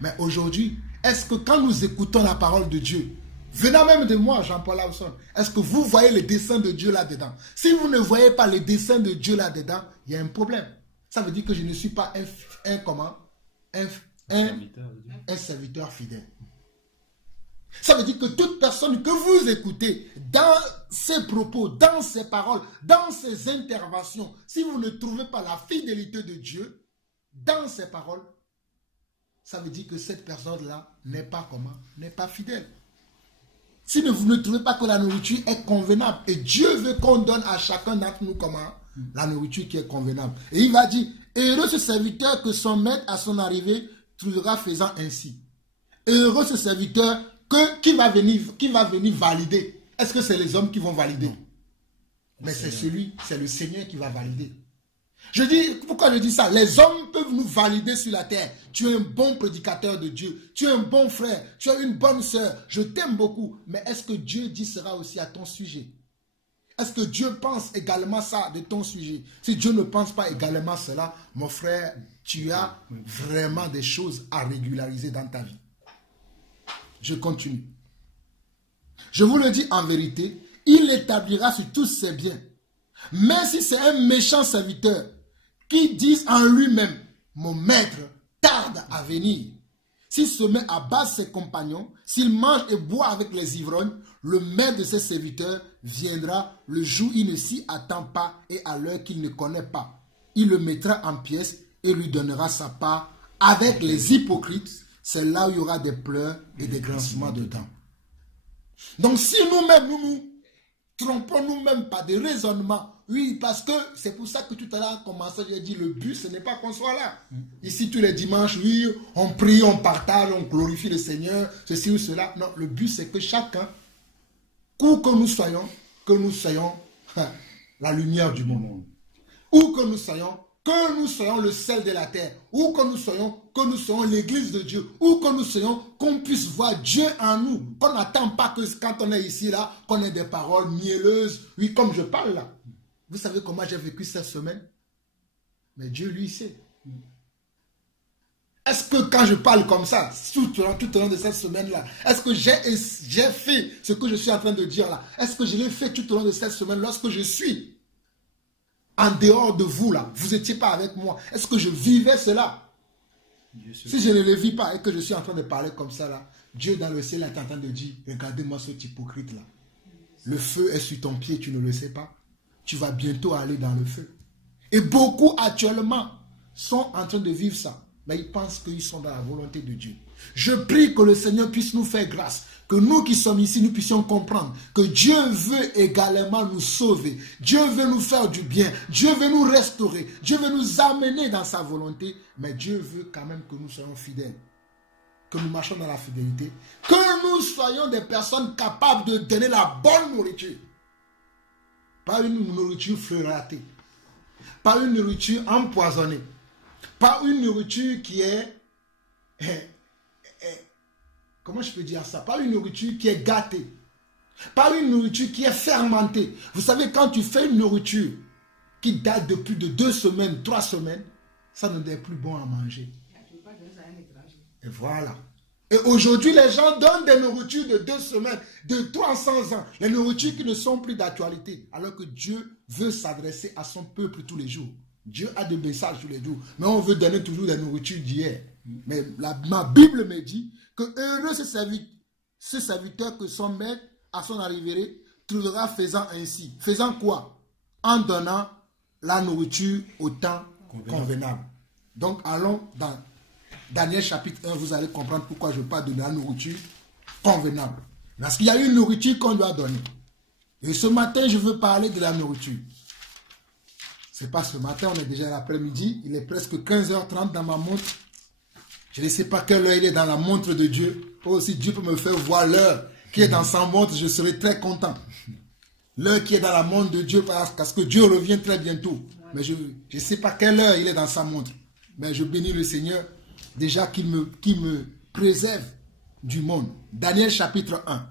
Mais aujourd'hui, est-ce que quand nous écoutons la parole de Dieu, venant même de moi, Jean-Paul Lawson, est-ce que vous voyez les desseins de Dieu là-dedans? Si vous ne voyez pas les desseins de Dieu là-dedans, il y a un problème. Ça veut dire que je ne suis pas un serviteur fidèle. Ça veut dire que toute personne que vous écoutez dans ses propos, dans ses paroles, dans ses interventions, si vous ne trouvez pas la fidélité de Dieu dans ses paroles, ça veut dire que cette personne-là n'est pas comment? N'est pas fidèle. Si vous ne trouvez pas que la nourriture est convenable, et Dieu veut qu'on donne à chacun d'entre nous comment? La nourriture qui est convenable. Et il va dire, heureux ce serviteur que son maître à son arrivée trouvera faisant ainsi. Heureux ce serviteur qui va venir valider. Est-ce que c'est les hommes qui vont valider? Non. Mais c'est le Seigneur qui va valider. Je dis, pourquoi je dis ça? Les hommes peuvent nous valider sur la terre. Tu es un bon prédicateur de Dieu. Tu es un bon frère. Tu es une bonne sœur. Je t'aime beaucoup. Mais est-ce que Dieu dit cela aussi à ton sujet? Est-ce que Dieu pense également ça de ton sujet? Si Dieu ne pense pas également cela, mon frère, tu as vraiment des choses à régulariser dans ta vie. Je continue. Je vous le dis en vérité, il établira sur tous ses biens. Mais si c'est un méchant serviteur qui dit en lui-même, mon maître tarde à venir, s'il se met à battre ses compagnons, s'il mange et boit avec les ivrognes, le maître de ses serviteurs viendra le jour où il ne s'y attend pas et à l'heure qu'il ne connaît pas. Il le mettra en pièces et lui donnera sa part avec les hypocrites. C'est là où il y aura des pleurs et des grincements de dents. Donc si nous-mêmes, nous trompons nous-mêmes par des raisonnements. Oui, parce que c'est pour ça que tout à l'heure, en commençant, j'ai dit, le but, ce n'est pas qu'on soit là. Ici, tous les dimanches, oui, on prie, on partage, on glorifie le Seigneur, ceci ou cela. Non, le but, c'est que chacun, où que nous soyons la lumière du monde. Où que nous soyons le sel de la terre, où que nous soyons l'église de Dieu, où que nous soyons, qu'on puisse voir Dieu en nous, qu'on n'attend pas que quand on est ici, là, qu'on ait des paroles mielleuses, oui, comme je parle là. Vous savez comment j'ai vécu cette semaine? Mais Dieu, lui, sait. Est-ce que quand je parle comme ça, tout au long de cette semaine-là, est-ce que j'ai fait ce que je suis en train de dire là? Est-ce que je l'ai fait tout au long de cette semaine lorsque je suis en dehors de vous là? Vous n'étiez pas avec moi. Est-ce que je vivais cela? Si je ne le vis pas et que je suis en train de parler comme ça là, Dieu dans le ciel est en train de dire, regardez-moi cet hypocrite là. Le feu est sur ton pied, tu ne le sais pas. Tu vas bientôt aller dans le feu. Et beaucoup actuellement sont en train de vivre ça. Mais ils pensent qu'ils sont dans la volonté de Dieu. Je prie que le Seigneur puisse nous faire grâce. Que nous qui sommes ici, nous puissions comprendre que Dieu veut également nous sauver. Dieu veut nous faire du bien. Dieu veut nous restaurer. Dieu veut nous amener dans sa volonté. Mais Dieu veut quand même que nous soyons fidèles. Que nous marchions dans la fidélité. Que nous soyons des personnes capables de donner la bonne nourriture. Pas une nourriture fleuratée. Pas une nourriture empoisonnée. Pas une nourriture qui est, comment je peux dire ça? Pas une nourriture qui est gâtée. Pas une nourriture qui est fermentée. Vous savez, quand tu fais une nourriture qui date de plus de 2 semaines, 3 semaines, ça ne devient plus bon à manger. Et voilà. Et aujourd'hui, les gens donnent des nourritures de 2 semaines, de 300 ans. Les nourritures qui ne sont plus d'actualité. Alors que Dieu veut s'adresser à son peuple tous les jours. Dieu a des messages tous les jours. Mais on veut donner toujours des nourritures d'hier. Mais ma Bible me dit que heureux ce serviteur que son maître, à son arrivée, trouvera faisant ainsi. Faisant quoi? En donnant la nourriture au temps convenable. Donc allons dans Daniel chapitre 1, vous allez comprendre pourquoi je parle de la nourriture convenable. Parce qu'il y a une nourriture qu'on doit donner. Et ce matin, je veux parler de la nourriture. Ce n'est pas ce matin, on est déjà l'après-midi. Il est presque 15h30 dans ma montre. Je ne sais pas quelle heure il est dans la montre de Dieu. Oh, si Dieu peut me faire voir l'heure qui est dans sa montre, je serai très content. L'heure qui est dans la montre de Dieu, parce que Dieu revient très bientôt. Mais je ne sais pas quelle heure il est dans sa montre. Mais je bénis le Seigneur. Déjà qu'il me préserve du monde. Daniel chapitre 1.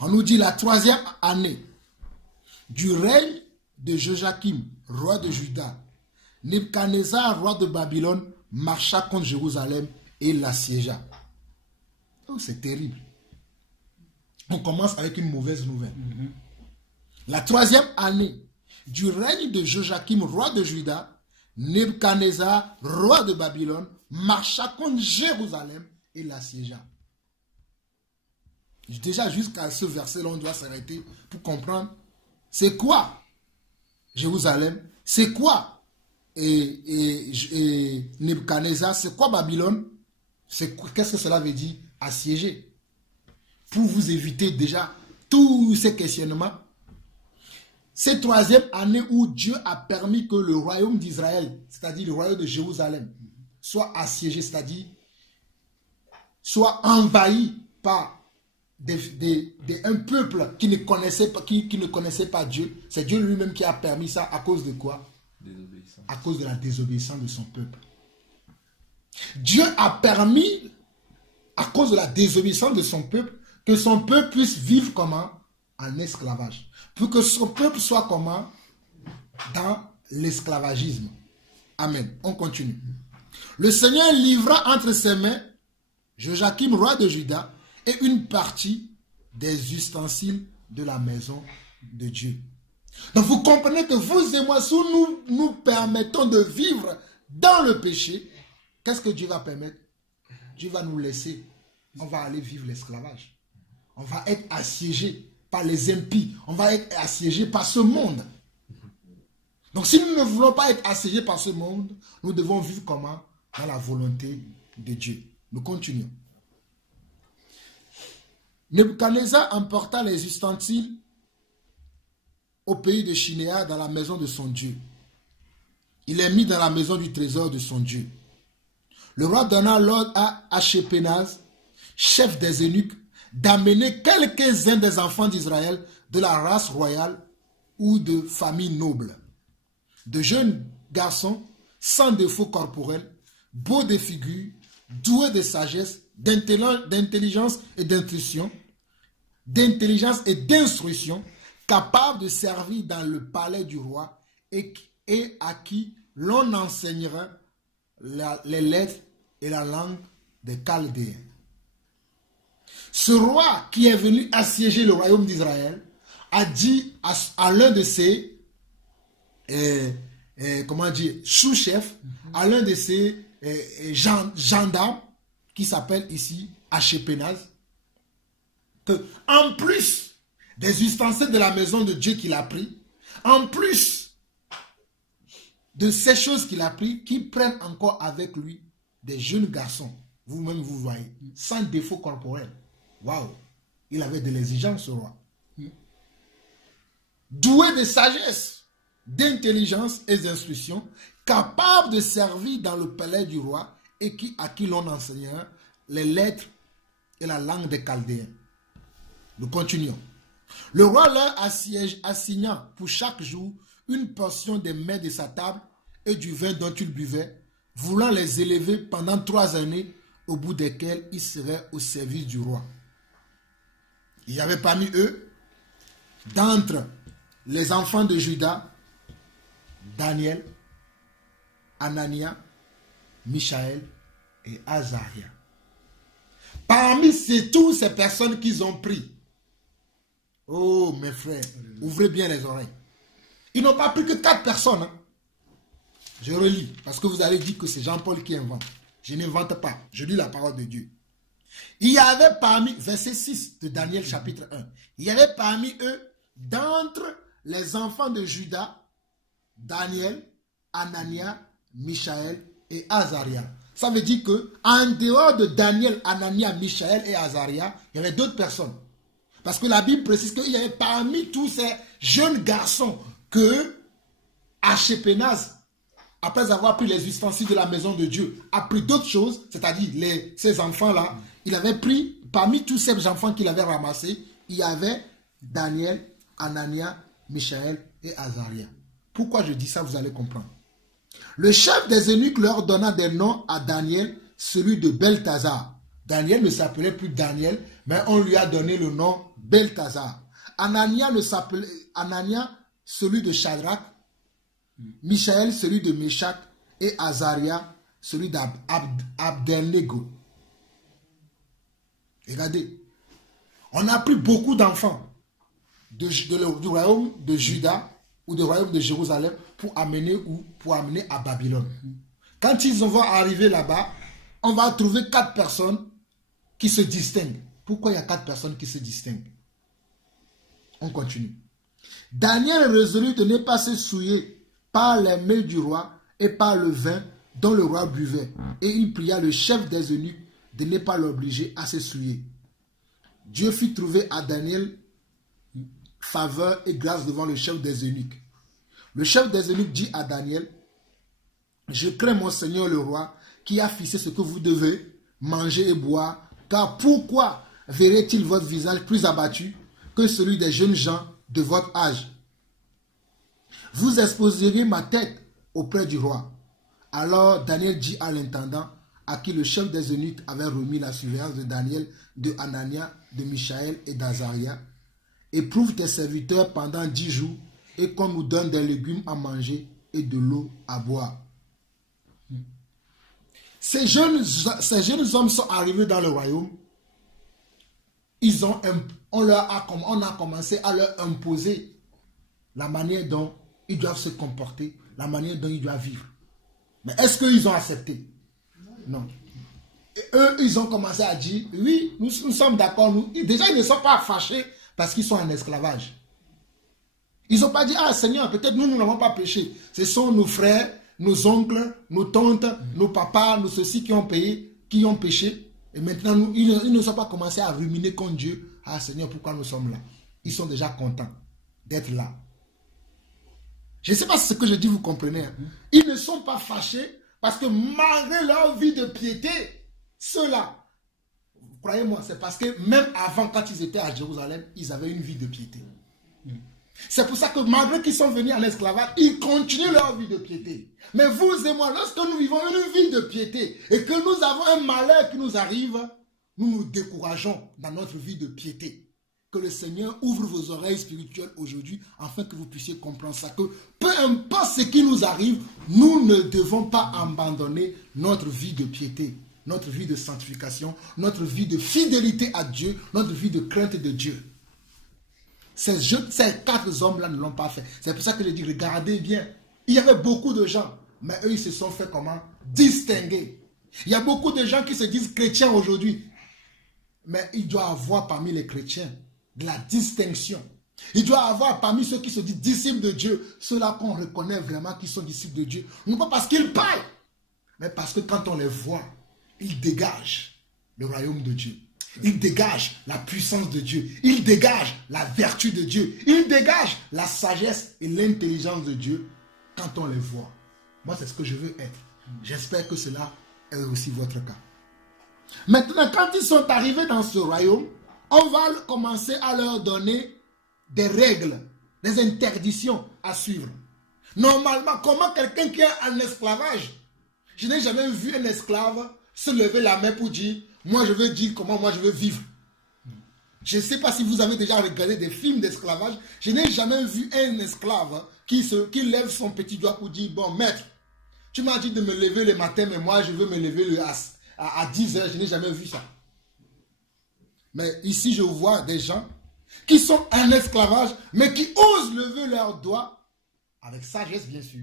On nous dit la 3e année du règne de Joachim, roi de Juda. Nebuchadnezzar, roi de Babylone, marcha contre Jérusalem et l'assiégea. Oh, c'est terrible. On commence avec une mauvaise nouvelle. La 3e année du règne de Joachim, roi de Juda, Nebuchadnezzar, roi de Babylone, marcha contre Jérusalem et l'assiégea. Déjà, jusqu'à ce verset-là, on doit s'arrêter pour comprendre c'est quoi Jérusalem, c'est quoi Nebuchadnezzar, c'est quoi Babylone, qu'est-ce que cela veut dire assiéger. Pour vous éviter déjà tous ces questionnements, c'est 3e année où Dieu a permis que le royaume d'Israël, c'est-à-dire le royaume de Jérusalem, soit assiégé, c'est-à-dire soit envahi par un peuple qui ne connaissait pas Dieu. C'est Dieu lui-même qui a permis ça à cause de quoi? À cause de la désobéissance de son peuple. Dieu a permis, à cause de la désobéissance de son peuple, que son peuple puisse vivre comment? En esclavage. Pour que son peuple soit comment? Dans l'esclavagisme. Amen. On continue. Le Seigneur livra entre ses mains Joachim, roi de Juda, et une partie des ustensiles de la maison de Dieu. Donc vous comprenez que vous et moi, si nous permettons de vivre dans le péché, qu'est-ce que Dieu va permettre? Dieu va nous laisser. On va aller vivre l'esclavage. On va être assiégé par les impies. On va être assiégé par ce monde. Donc si nous ne voulons pas être assiégés par ce monde, nous devons vivre comment? Dans la volonté de Dieu. Nous continuons. Nebuchadnezzar emporta les ustensiles au pays de Shinéa dans la maison de son Dieu. Il est mis dans la maison du trésor de son Dieu. Le roi donna l'ordre à Ashpenaz, chef des eunuques, d'amener quelques-uns des enfants d'Israël de la race royale ou de famille noble. De jeunes garçons sans défaut corporel, beaux de figure, doués de sagesse, d'intelligence et d'instruction, capables de servir dans le palais du roi et à qui l'on enseignera les lettres et la langue des Chaldéens. Ce roi qui est venu assiéger le royaume d'Israël a dit à l'un de ses sous-chefs, à l'un de ses gendarmes, qui s'appelle ici Ashpenaz, que en plus des ustensiles de la maison de Dieu qu'il a pris, en plus de ces choses qu'il a pris, qu'il prenne encore avec lui des jeunes garçons, vous-même vous voyez, sans défaut corporel. Waouh! Il avait de l'exigence, ce roi. Doué de sagesse, d'intelligence et d'instruction, capable de servir dans le palais du roi et à qui l'on enseignera les lettres et la langue des Chaldéens. Nous continuons. Le roi leur assigna pour chaque jour une portion des mets de sa table et du vin dont il buvait, voulant les élever pendant 3 années au bout desquels ils seraient au service du roi. Il y avait parmi eux, d'entre les enfants de Juda, Daniel, Anania, Michaël et Azaria. Parmi toutes ces personnes qu'ils ont pris, oh mes frères, ouvrez bien les oreilles. Ils n'ont pas pris que 4 personnes. Hein. Je relis, parce que vous allez dire que c'est Jean-Paul qui invente. Je n'invente pas, je lis la parole de Dieu. Il y avait parmi, verset 6 de Daniel chapitre 1, il y avait parmi eux, d'entre les enfants de Juda, Daniel, Anania, Michaël et Azaria. Ça veut dire que en dehors de Daniel, Anania, Michaël et Azaria, il y avait d'autres personnes. Parce que la Bible précise qu'il y avait parmi tous ces jeunes garçons que Ashpenaz, après avoir pris les ustensiles de la maison de Dieu, a pris d'autres choses, c'est-à-dire ces enfants-là, il avait pris, parmi tous ces enfants qu'il avait ramassés, il y avait Daniel, Anania, Michaël et Azaria. Pourquoi je dis ça, vous allez comprendre. Le chef des eunuques leur donna des noms à Daniel, celui de Belthazar. Daniel ne s'appelait plus Daniel, mais on lui a donné le nom Belthazar. Anania, celui de Shadrach, Michaël, celui de Meshach, et Azaria, celui d'Abednego. Regardez, on a pris beaucoup d'enfants du royaume de Juda ou du royaume de Jérusalem pour amener à Babylone. Quand ils vont arriver là-bas, on va trouver 4 personnes qui se distinguent. Pourquoi il y a 4 personnes qui se distinguent? On continue. Daniel résolut de ne pas se souiller par les mains du roi et par le vin dont le roi buvait. Et il pria le chef des eunuques de ne pas l'obliger à se souiller. Dieu fit trouver à Daniel faveur et grâce devant le chef des eunuques. Le chef des eunuques dit à Daniel, « Je crains mon Seigneur le roi, qui a fixé ce que vous devez manger et boire, car pourquoi verrait-il votre visage plus abattu que celui des jeunes gens de votre âge? Vous exposerez ma tête auprès du roi. » Alors Daniel dit à l'intendant, à qui le chef des eunuques avait remis la surveillance de Daniel, de Anania, de Michaël et d'Azaria, « Éprouve tes serviteurs pendant 10 jours, et qu'on nous donne des légumes à manger et de l'eau à boire. » Ces jeunes hommes sont arrivés dans le royaume. On a commencé à leur imposer la manière dont ils doivent se comporter, la manière dont ils doivent vivre. Mais est-ce qu'ils ont accepté? Non. Et eux, ils ont commencé à dire, oui, nous sommes d'accord. Déjà, ils ne sont pas fâchés parce qu'ils sont en esclavage. Ils n'ont pas dit, ah Seigneur, peut-être nous n'avons pas péché. Ce sont nos frères, nos oncles, nos tantes, nos papas, nos ceux-ci qui ont péché. Et maintenant, ils ne sont pas commencés à ruminer contre Dieu. Ah Seigneur, pourquoi nous sommes là? Ils sont déjà contents d'être là. Je ne sais pas si ce que je dis, vous comprenez. Hein? Ils ne sont pas fâchés parce que malgré leur vie de piété, ceux-là, croyez-moi, c'est parce que même avant, quand ils étaient à Jérusalem, ils avaient une vie de piété. C'est pour ça que malgré qu'ils sont venus en esclavage, ils continuent leur vie de piété. Mais vous et moi, lorsque nous vivons une vie de piété et que nous avons un malheur qui nous arrive, nous nous décourageons dans notre vie de piété. Que le Seigneur ouvre vos oreilles spirituelles aujourd'hui afin que vous puissiez comprendre ça. Que peu importe ce qui nous arrive, nous ne devons pas abandonner notre vie de piété, notre vie de sanctification, notre vie de fidélité à Dieu, notre vie de crainte de Dieu. Ces 4 hommes-là ne l'ont pas fait. C'est pour ça que je dis, regardez bien. Il y avait beaucoup de gens, mais eux, ils se sont fait comment? Distinguer. Il y a beaucoup de gens qui se disent chrétiens aujourd'hui. Mais il doit y avoir parmi les chrétiens de la distinction. Il doit y avoir parmi ceux qui se disent disciples de Dieu, ceux-là qu'on reconnaît vraiment qui sont disciples de Dieu. Non pas parce qu'ils parlent, mais parce que quand on les voit, ils dégagent le royaume de Dieu. Il dégage la puissance de Dieu. Il dégage la vertu de Dieu. Il dégage la sagesse et l'intelligence de Dieu quand on les voit. Moi, c'est ce que je veux être. J'espère que cela est aussi votre cas. Maintenant, quand ils sont arrivés dans ce royaume, on va commencer à leur donner des règles, des interdictions à suivre. Normalement, comment quelqu'un qui est en esclavage, je n'ai jamais vu un esclave se lever la main pour dire, moi je veux dire comment moi je veux vivre. Je ne sais pas si vous avez déjà regardé des films d'esclavage. Je n'ai jamais vu un esclave qui lève son petit doigt pour dire, bon maître, tu m'as dit de me lever le matin, mais moi je veux me lever à 10 heures. Je n'ai jamais vu ça. Mais ici je vois des gens qui sont en esclavage, mais qui osent lever leurs doigts avec sagesse bien sûr,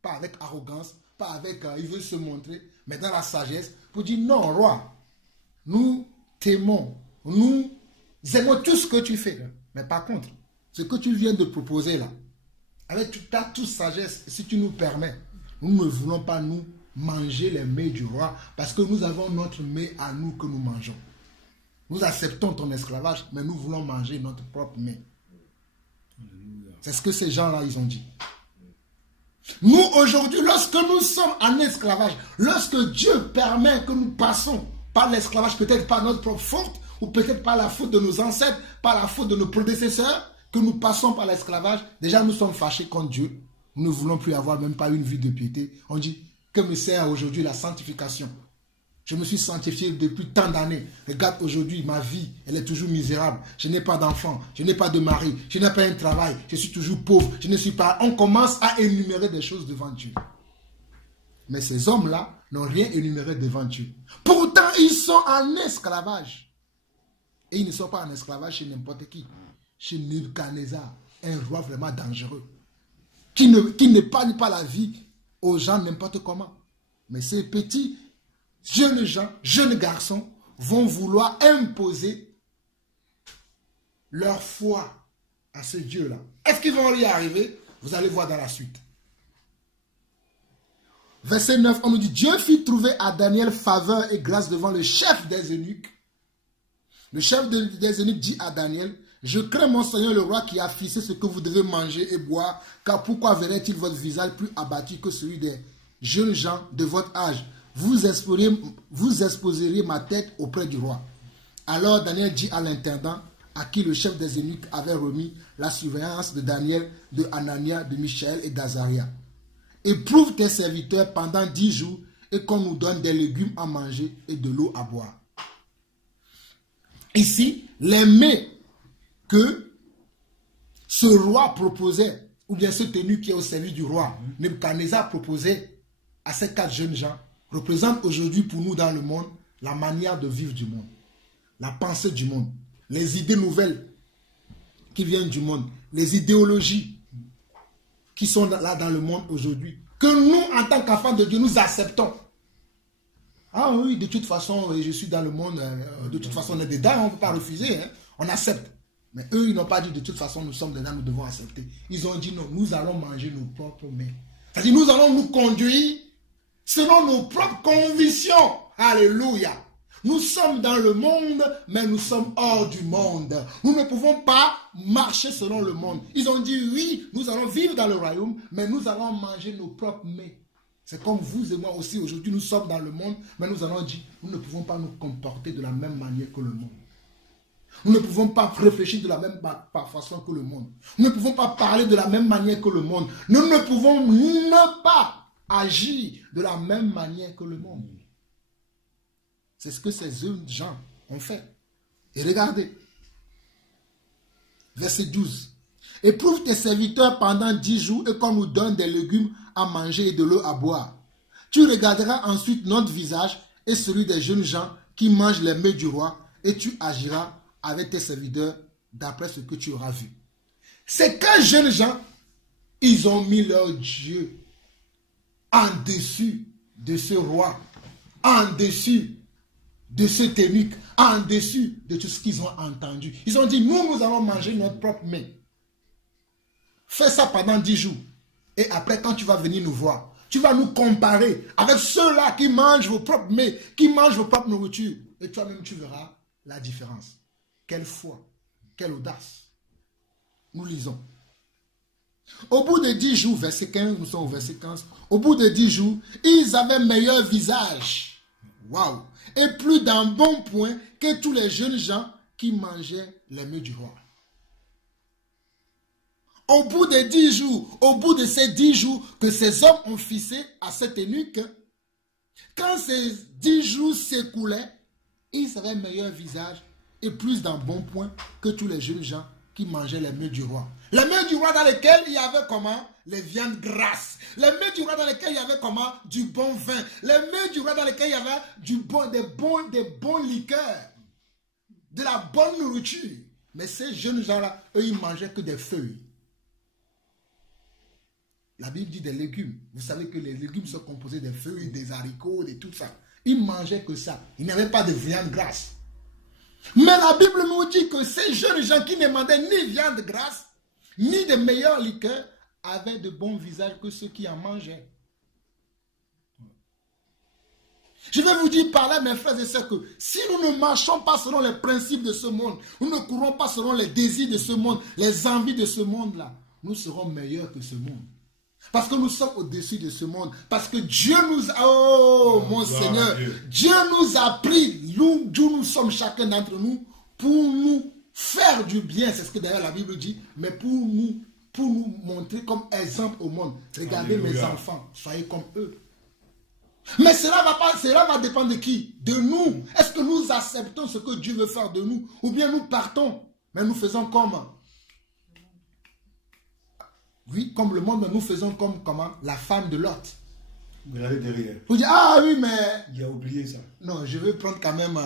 pas avec arrogance, pas avec ils veulent se montrer, mais dans la sagesse pour dire non roi, nous t'aimons, nous aimons tout ce que tu fais, mais par contre, ce que tu viens de proposer là, avec ta toute sagesse, si tu nous permets, nous ne voulons pas nous manger les mets du roi, parce que nous avons notre mets à nous que nous mangeons. Nous acceptons ton esclavage, mais nous voulons manger notre propre mets. C'est ce que ces gens-là, ils ont dit. Nous, aujourd'hui, lorsque nous sommes en esclavage, lorsque Dieu permet que nous passons par l'esclavage, peut-être par notre propre faute, ou peut-être par la faute de nos ancêtres, par la faute de nos prédécesseurs, que nous passons par l'esclavage, déjà nous sommes fâchés contre Dieu. Nous ne voulons plus avoir même pas une vie de piété. On dit, que me sert aujourd'hui la sanctification? Je me suis sanctifié depuis tant d'années. Regarde aujourd'hui, ma vie, elle est toujours misérable. Je n'ai pas d'enfant, je n'ai pas de mari, je n'ai pas un travail, je suis toujours pauvre, je ne suis pas... On commence à énumérer des choses devant Dieu. Mais ces hommes-là n'ont rien énuméré devant Dieu. Pourtant, ils sont en esclavage. Et ils ne sont pas en esclavage chez n'importe qui. Chez Nebuchadnezzar, un roi vraiment dangereux. Qui n'épargne pas la vie aux gens n'importe comment. Mais ces petits jeunes gens, jeunes garçons, vont vouloir imposer leur foi à ce Dieu-là. Est-ce qu'ils vont y arriver? Vous allez voir dans la suite. Verset 9, on nous dit, Dieu fit trouver à Daniel faveur et grâce devant le chef des eunuques. Le chef des eunuques dit à Daniel, je crains mon Seigneur le roi qui a fixé ce que vous devez manger et boire, car pourquoi verrait-il votre visage plus abattu que celui des jeunes gens de votre âge? Vous exposeriez ma tête auprès du roi. Alors Daniel dit à l'intendant, à qui le chef des eunuques avait remis la surveillance de Daniel, de Anania, de Michaël et d'Azaria. Éprouve tes serviteurs pendant 10 jours et qu'on nous donne des légumes à manger et de l'eau à boire. Ici, les mets que ce roi proposait, ou bien ce eunuque qui est au service du roi, Nebuchadnezzar proposait à ces 4 jeunes gens, représente aujourd'hui pour nous dans le monde la manière de vivre du monde, la pensée du monde, les idées nouvelles qui viennent du monde, les idéologies qui sont là dans le monde aujourd'hui, que nous, en tant qu'enfants de Dieu, nous acceptons. Ah oui, de toute façon, je suis dans le monde, de toute façon, on est dedans, on ne peut pas refuser, hein, on accepte. Mais eux, ils n'ont pas dit de toute façon, nous sommes dedans, nous devons accepter. Ils ont dit non, nous allons manger nos propres mets. C'est-à-dire, nous allons nous conduire selon nos propres convictions. Alléluia. Nous sommes dans le monde, mais nous sommes hors du monde. Nous ne pouvons pas marcher selon le monde. Ils ont dit oui, nous allons vivre dans le royaume, mais nous allons manger nos propres mets. C'est comme vous et moi aussi. Aujourd'hui, nous sommes dans le monde, mais nous allons dire, nous ne pouvons pas nous comporter de la même manière que le monde. Nous ne pouvons pas réfléchir de la même façon que le monde. Nous ne pouvons pas parler de la même manière que le monde. Nous ne pouvons ne pas agir de la même manière que le monde. C'est ce que ces jeunes gens ont fait. Et regardez. Verset 12. Éprouve tes serviteurs pendant 10 jours et qu'on nous donne des légumes à manger et de l'eau à boire. Tu regarderas ensuite notre visage et celui des jeunes gens qui mangent les mets du roi et tu agiras avec tes serviteurs d'après ce que tu auras vu. Ces 4 jeunes gens, ils ont mis leur Dieu en dessus de ce roi, en dessus de ce eunuque, en dessus de tout ce qu'ils ont entendu. Ils ont dit, nous allons manger notre propre mets. Fais ça pendant 10 jours. Et après, quand tu vas venir nous voir, tu vas nous comparer avec ceux-là qui mangent vos propres mets, qui mangent vos propres nourritures. Et toi-même, tu verras la différence. Quelle foi, quelle audace. Nous lisons. Au bout de 10 jours, verset 15, nous sommes au verset 15. Au bout de 10 jours, ils avaient meilleur visage. Waouh! Et plus d'un bon point que tous les jeunes gens qui mangeaient les mets du roi. Au bout de 10 jours, au bout de ces 10 jours que ces hommes ont fixé à cet eunuque, Quand ces 10 jours s'écoulaient, ils avaient un meilleur visage et plus d'un bon point que tous les jeunes gens qui mangeaient les mets du roi. Les mets du roi dans lesquels il y avait comment? Les viandes grasses. Les mets du roi dans lesquels il y avait comment? Du bon vin. Les mets du roi dans lesquels il y avait des bons liqueurs. De la bonne nourriture. Mais ces jeunes gens-là, eux, ils mangeaient que des feuilles. La Bible dit des légumes. Vous savez que les légumes sont composés des feuilles, des haricots, de tout ça. Ils mangeaient que ça. Ils n'avaient pas de viande grasse. Mais la Bible nous dit que ces jeunes gens qui ne demandaient ni viande grasse, ni de meilleurs liqueurs, avaient de bons visages que ceux qui en mangeaient. Je vais vous dire par là, mes frères et sœurs, que si nous ne marchons pas selon les principes de ce monde, nous ne courons pas selon les désirs de ce monde, les envies de ce monde-là, nous serons meilleurs que ce monde. Parce que nous sommes au-dessus de ce monde. Parce que Dieu nous a... Oh, mon Seigneur. Dieu nous a pris, d'où nous sommes chacun d'entre nous, pour nous faire du bien. C'est ce que d'ailleurs la Bible dit. Mais pour nous montrer comme exemple au monde. Regardez mes enfants, soyez comme eux. Mais cela va dépendre de qui? De nous. Est-ce que nous acceptons ce que Dieu veut faire de nous? Ou bien nous partons, mais nous faisons comme... Oui, comme le monde, mais nous faisons comme comment? La femme de Lot. Regardez derrière. Vous dites, ah oui, mais... Il a oublié ça. Non, je vais prendre quand même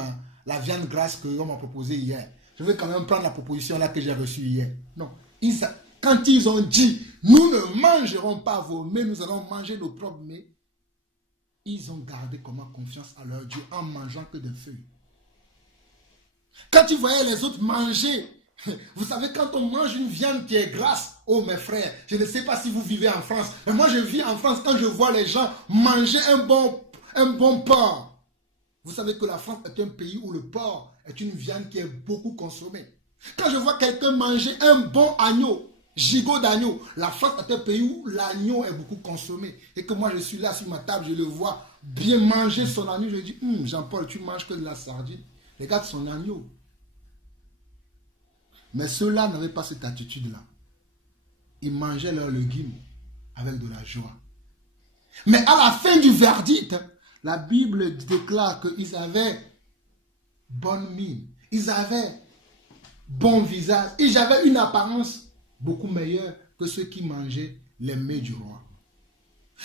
la viande grasse qu'on m'a proposée hier. Je vais quand même prendre la proposition là que j'ai reçue hier. Non. Quand ils ont dit, nous ne mangerons pas vos mets, nous allons manger nos propres mets, ils ont gardé comment confiance à leur Dieu en mangeant que des feuilles. Quand ils voyaient les autres manger, vous savez, quand on mange une viande qui est grasse, oh mes frères, je ne sais pas si vous vivez en France, mais moi je vis en France, quand je vois les gens manger un bon porc. Vous savez que la France est un pays où le porc est une viande qui est beaucoup consommée. Quand je vois quelqu'un manger un bon agneau, gigot d'agneau, la France est un pays où l'agneau est beaucoup consommé. Et que moi je suis là sur ma table, je le vois bien manger son agneau, je dis, Jean-Paul, tu manges que de la sardine. Regarde son agneau. Mais ceux-là n'avaient pas cette attitude-là. Ils mangeaient leurs légumes avec de la joie. Mais à la fin du verdict, la Bible déclare qu'ils avaient bonne mine. Ils avaient bon visage. Ils avaient une apparence beaucoup meilleure que ceux qui mangeaient les mets du roi.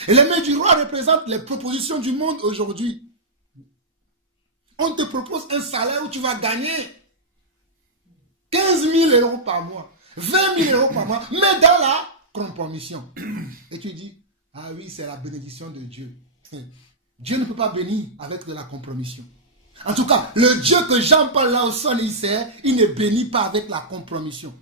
Et les mets du roi représentent les propositions du monde aujourd'hui. On te propose un salaire où tu vas gagner 15 000 euros par mois, 20 000 euros par mois, mais dans la compromission. Et tu dis, ah oui, c'est la bénédiction de Dieu. Dieu ne peut pas bénir avec de la compromission. En tout cas, le Dieu que Jean-Paul Lawson il sert, il ne bénit pas avec la compromission.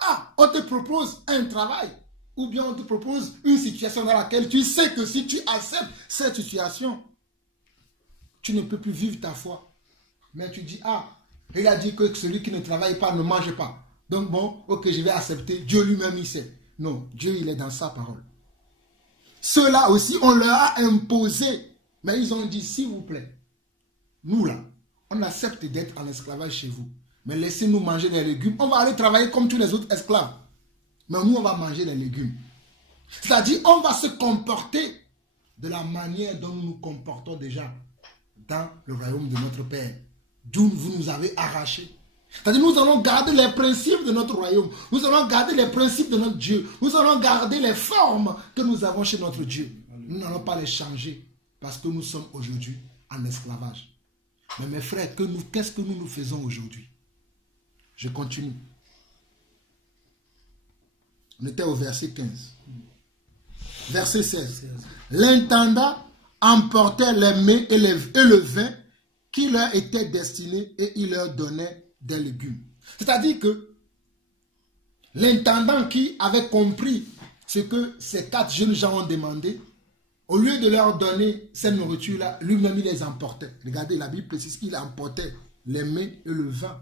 Ah, on te propose un travail, ou bien on te propose une situation dans laquelle tu sais que si tu acceptes cette situation, tu ne peux plus vivre ta foi. Mais tu dis, ah, il a dit que celui qui ne travaille pas ne mange pas. Donc bon, ok, je vais accepter. Dieu lui-même, il sait. Non, Dieu, il est dans sa parole. Ceux-là aussi, on leur a imposé. Mais ils ont dit, s'il vous plaît, nous là, on accepte d'être en esclavage chez vous. Mais laissez-nous manger des légumes. On va aller travailler comme tous les autres esclaves. Mais nous, on va manger des légumes. C'est-à-dire, on va se comporter de la manière dont nous nous comportons déjà dans le royaume de notre Père. D'où vous nous avez arrachés. C'est-à-dire, nous allons garder les principes de notre royaume. Nous allons garder les principes de notre Dieu. Nous allons garder les formes que nous avons chez notre Dieu. Nous n'allons pas les changer parce que nous sommes aujourd'hui en esclavage. Mais mes frères, qu'est-ce que nous faisons aujourd'hui? Je continue. On était au verset 15. Verset 16. L'intendant emportait les mets et le vin qui leur était destiné et il leur donnait des légumes. C'est-à-dire que l'intendant qui avait compris ce que ces 4 jeunes gens ont demandé, au lieu de leur donner cette nourriture-là, lui-même il les emportait. Regardez, la Bible précise qu'il emportait les mets et le vin.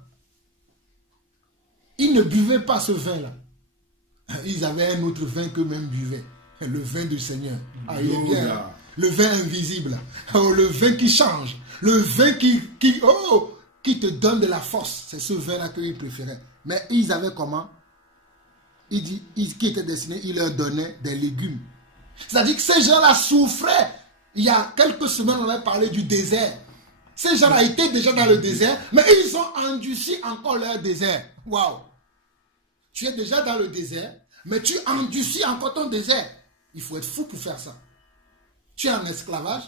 Ils ne buvaient pas ce vin-là. Ils avaient un autre vin qu'eux-mêmes buvaient. Le vin du Seigneur. Ah, il est bien. Le vin invisible. Oh, le vin qui change. Le vin qui te donne de la force. C'est ce vin-là qu'ils préféraient. Mais ils avaient comment? Il dit, qui était destiné, il leur donnait des légumes. C'est-à-dire que ces gens-là souffraient. Il y a quelques semaines, on avait parlé du désert. Ces gens-là étaient déjà dans le désert, mais ils ont endurci encore leur désert. Waouh! Tu es déjà dans le désert, mais tu endurcis encore ton désert. Il faut être fou pour faire ça. Tu es en esclavage,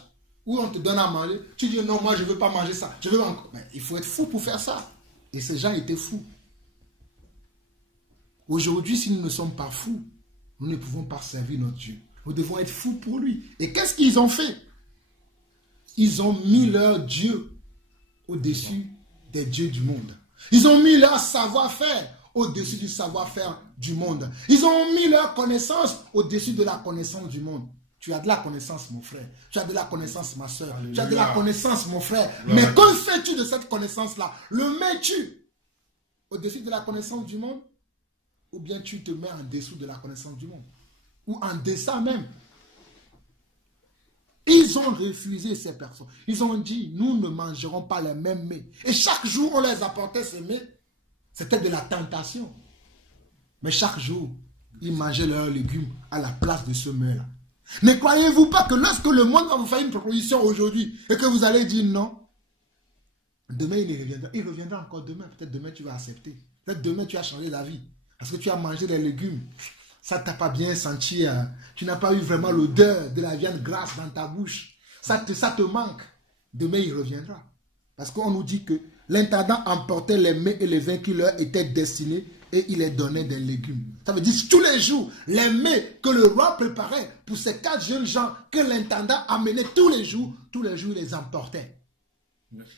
où on te donne à manger. Tu dis non, moi je ne veux pas manger ça. Je veux encore. Mais il faut être fou pour faire ça. Et ces gens étaient fous. Aujourd'hui, si nous ne sommes pas fous, nous ne pouvons pas servir notre Dieu. Nous devons être fous pour lui. Et qu'est-ce qu'ils ont fait? Ils ont mis leur Dieu au-dessus des dieux du monde. Ils ont mis leur savoir-faire au-dessus du savoir-faire du monde. Ils ont mis leur connaissance au-dessus de la connaissance du monde. Tu as de la connaissance, mon frère. Tu as de la connaissance, ma soeur. Tu as de la connaissance, mon frère. Mais que fais-tu de cette connaissance-là? Le mets-tu au-dessus de la connaissance du monde? Ou bien tu te mets en dessous de la connaissance du monde? Ou en deçà même? Ils ont refusé ces personnes. Ils ont dit, nous ne mangerons pas les mêmes mets. Et chaque jour, on les apportait ces mets. C'était de la tentation. Mais chaque jour, ils mangeaient leurs légumes à la place de ce mets-là. Ne croyez-vous pas que lorsque le monde va vous faire une proposition aujourd'hui et que vous allez dire non, demain il reviendra. Il reviendra encore demain. Peut-être demain tu vas accepter. Peut-être demain tu as changé d'avis. Parce que tu as mangé des légumes. Ça ne t'a pas bien senti. Tu n'as pas eu vraiment l'odeur de la viande grasse dans ta bouche. Ça te manque. Demain il reviendra. Parce qu'on nous dit que l'intendant emportait les mets et les vins qui leur étaient destinés et il les donnait des légumes. Ça veut dire tous les jours, les mets que le roi préparait pour ces 4 jeunes gens que l'intendant amenait tous les jours il les emportait.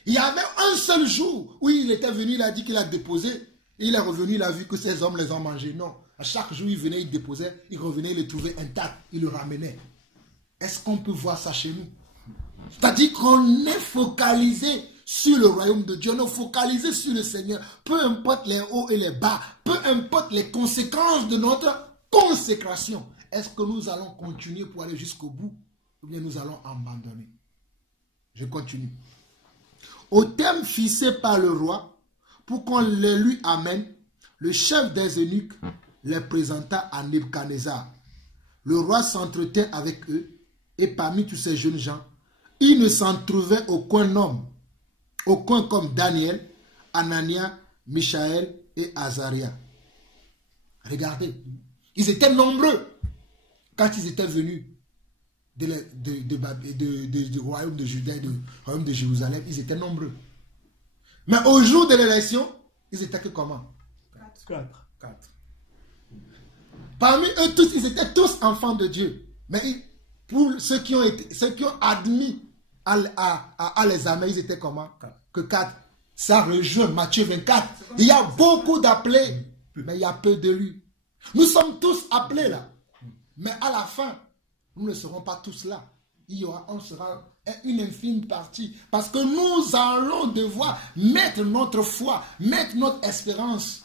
Il y avait un seul jour où il était venu, il a dit qu'il a déposé, il est revenu, il a vu que ces hommes les ont mangés. Non, à chaque jour il venait, il déposait, il revenait, il les trouvait intacts, il le ramenait. Est-ce qu'on peut voir ça chez nous? C'est-à-dire qu'on est focalisé sur le royaume de Dieu, on est focalisé sur le Seigneur. Peu importe les hauts et les bas, peu importe les conséquences de notre consécration. Est-ce que nous allons continuer pour aller jusqu'au bout ou bien nous allons abandonner? Je continue. Au terme fixé par le roi, pour qu'on les lui amène, le chef des eunuques les présenta à Nebuchadnezzar. Le roi s'entretint avec eux et parmi tous ces jeunes gens, il ne s'en trouvait aucun homme, aucun comme Daniel, Anania, Michaël et Azaria. Regardez, ils étaient nombreux quand ils étaient venus du royaume de Juda et du royaume de Jérusalem. Ils étaient nombreux. Mais au jour de l'élection, ils étaient que comment? 4. Parmi eux tous, ils étaient tous enfants de Dieu. Mais pour ceux qui ont admis à les amener, ils étaient comment? Que 4. Ça rejoint Matthieu 24. Il y a beaucoup d'appelés, mais il y a peu d'élus. Nous sommes tous appelés là. Mais à la fin, nous ne serons pas tous là. On sera une infime partie. Parce que nous allons devoir mettre notre foi, mettre notre espérance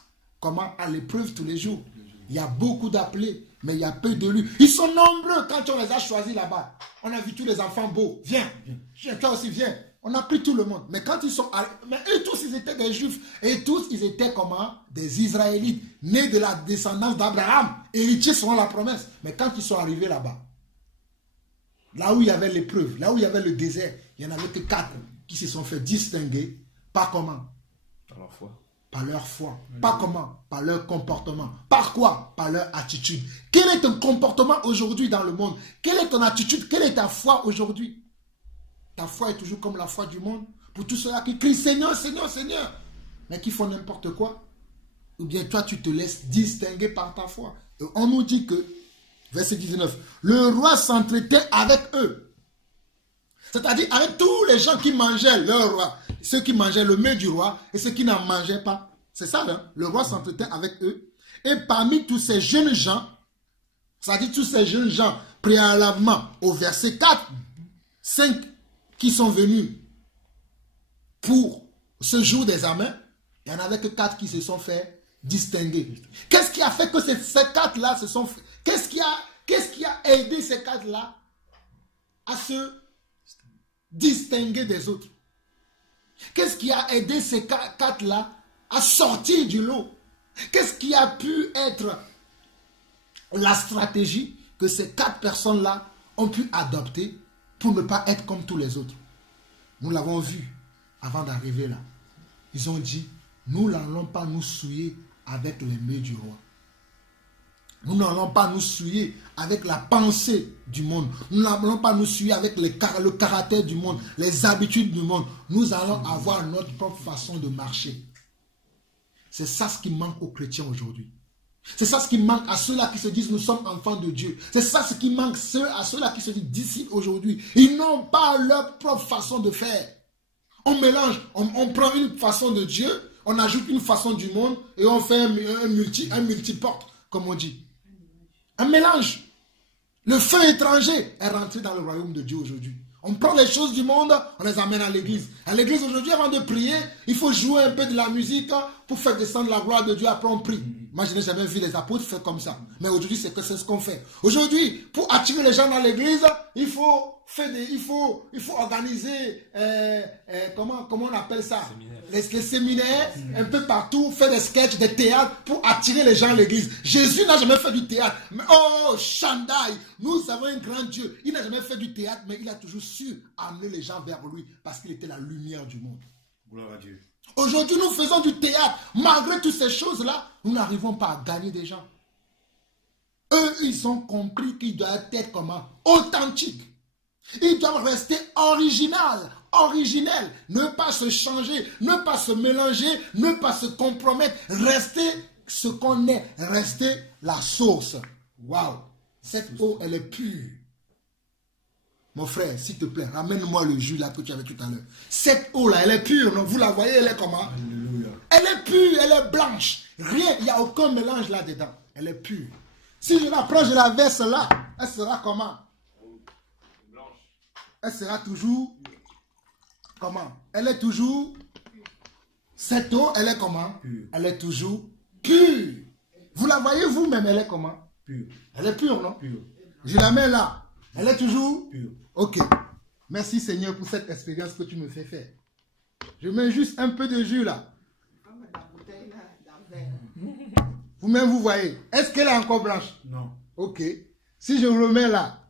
à l'épreuve tous les jours. Il y a beaucoup d'appelés, mais il y a peu d'élus. Ils sont nombreux quand on les a choisis là-bas. On a vu tous les enfants beaux. Viens. Toi aussi, viens. On a pris tout le monde. Mais quand ils sont arrivés, mais eux tous, ils étaient des Juifs. Et tous, ils étaient comment? Des Israélites, nés de la descendance d'Abraham, héritiers selon la promesse. Mais quand ils sont arrivés là-bas, là où il y avait l'épreuve, là où il y avait le désert, il n'y en avait que 4 qui se sont fait distinguer. Pas comment? Par leur foi. Par leur foi. Pas comment? Par leur comportement. Par quoi? Par leur attitude. Quel est ton comportement aujourd'hui dans le monde? Quelle est ton attitude? Quelle est ta foi aujourd'hui? Ta foi est toujours comme la foi du monde. Pour tous ceux-là qui crient Seigneur, Seigneur, Seigneur, mais qui font n'importe quoi. Ou bien toi, tu te laisses distinguer par ta foi. Et on nous dit que, verset 19, le roi s'entretait avec eux. C'est-à-dire avec tous les gens qui mangeaient leur roi. Ceux qui mangeaient le mets du roi et ceux qui n'en mangeaient pas. C'est ça, hein? Le roi s'entretait avec eux. Et parmi tous ces jeunes gens, c'est-à-dire tous ces jeunes gens, préalablement au verset 4, 5 qui sont venus pour ce jour des amens, il n'y en avait que 4 qui se sont fait distinguer. Qu'est-ce qui a fait que ces 4-là se sont fait... Qu'est-ce qui a aidé ces 4-là à se distinguer des autres? Qu'est-ce qui a aidé ces 4-là à sortir du lot? Qu'est-ce qui a pu être la stratégie? que ces 4 personnes-là ont pu adopter pour ne pas être comme tous les autres. Nous l'avons vu avant d'arriver là. Ils ont dit, nous n'allons pas nous souiller avec les mets du roi. Nous n'allons pas nous souiller avec la pensée du monde. Nous n'allons pas nous souiller avec le caractère du monde, les habitudes du monde. Nous allons avoir notre propre façon de marcher. C'est ça ce qui manque aux chrétiens aujourd'hui. C'est ça ce qui manque à ceux-là qui se disent nous sommes enfants de Dieu. C'est ça ce qui manque à ceux-là qui se disent disciples aujourd'hui. Ils n'ont pas leur propre façon de faire. On mélange, on prend une façon de Dieu, on ajoute une façon du monde et on fait un multiporte, comme on dit. Un mélange. Le feu étranger est rentré dans le royaume de Dieu aujourd'hui. On prend les choses du monde, on les amène à l'église. À l'église aujourd'hui, avant de prier, il faut jouer un peu de la musique pour faire descendre la gloire de Dieu. Après, on prie. Moi, je n'ai jamais vu les apôtres faire comme ça. Mais aujourd'hui, c'est ce qu'on fait. Aujourd'hui, pour attirer les gens dans l'église, il faut organiser, comment on appelle ça? Les séminaires, un peu partout, faire des sketchs, des théâtres pour attirer les gens à l'église. Jésus n'a jamais fait du théâtre. Mais, oh, Shandai, nous avons un grand Dieu. Il n'a jamais fait du théâtre, mais il a toujours su amener les gens vers lui parce qu'il était la lumière du monde. Gloire à Dieu. Aujourd'hui, nous faisons du théâtre. Malgré toutes ces choses-là, nous n'arrivons pas à gagner des gens. Eux, ils ont compris qu'ils doivent être comment? Authentiques. Ils doivent rester originels, ne pas se changer, ne pas se mélanger, ne pas se compromettre, rester ce qu'on est, rester la source. Waouh! Cette eau, elle est pure. Mon frère, s'il te plaît, ramène-moi le jus là que tu avais tout à l'heure. Cette eau-là, elle est pure, non? Vous la voyez, elle est comment? Alléluia. Elle est pure, elle est blanche. Rien, il n'y a aucun mélange là-dedans. Elle est pure. Si je la prends, je la verse là, elle sera comment? Elle sera toujours comment? Elle est toujours, cette eau, elle est comment? Pure. Elle est toujours pure. Vous la voyez vous-même, elle est comment? Pure. Elle est pure, non? Pure. Je la mets là. Elle est toujours pure. Ok. Merci Seigneur pour cette expérience que tu me fais faire. Je mets juste un peu de jus là. Vous-même vous voyez. Est-ce qu'elle est encore blanche? Non. Ok. Si je remets là.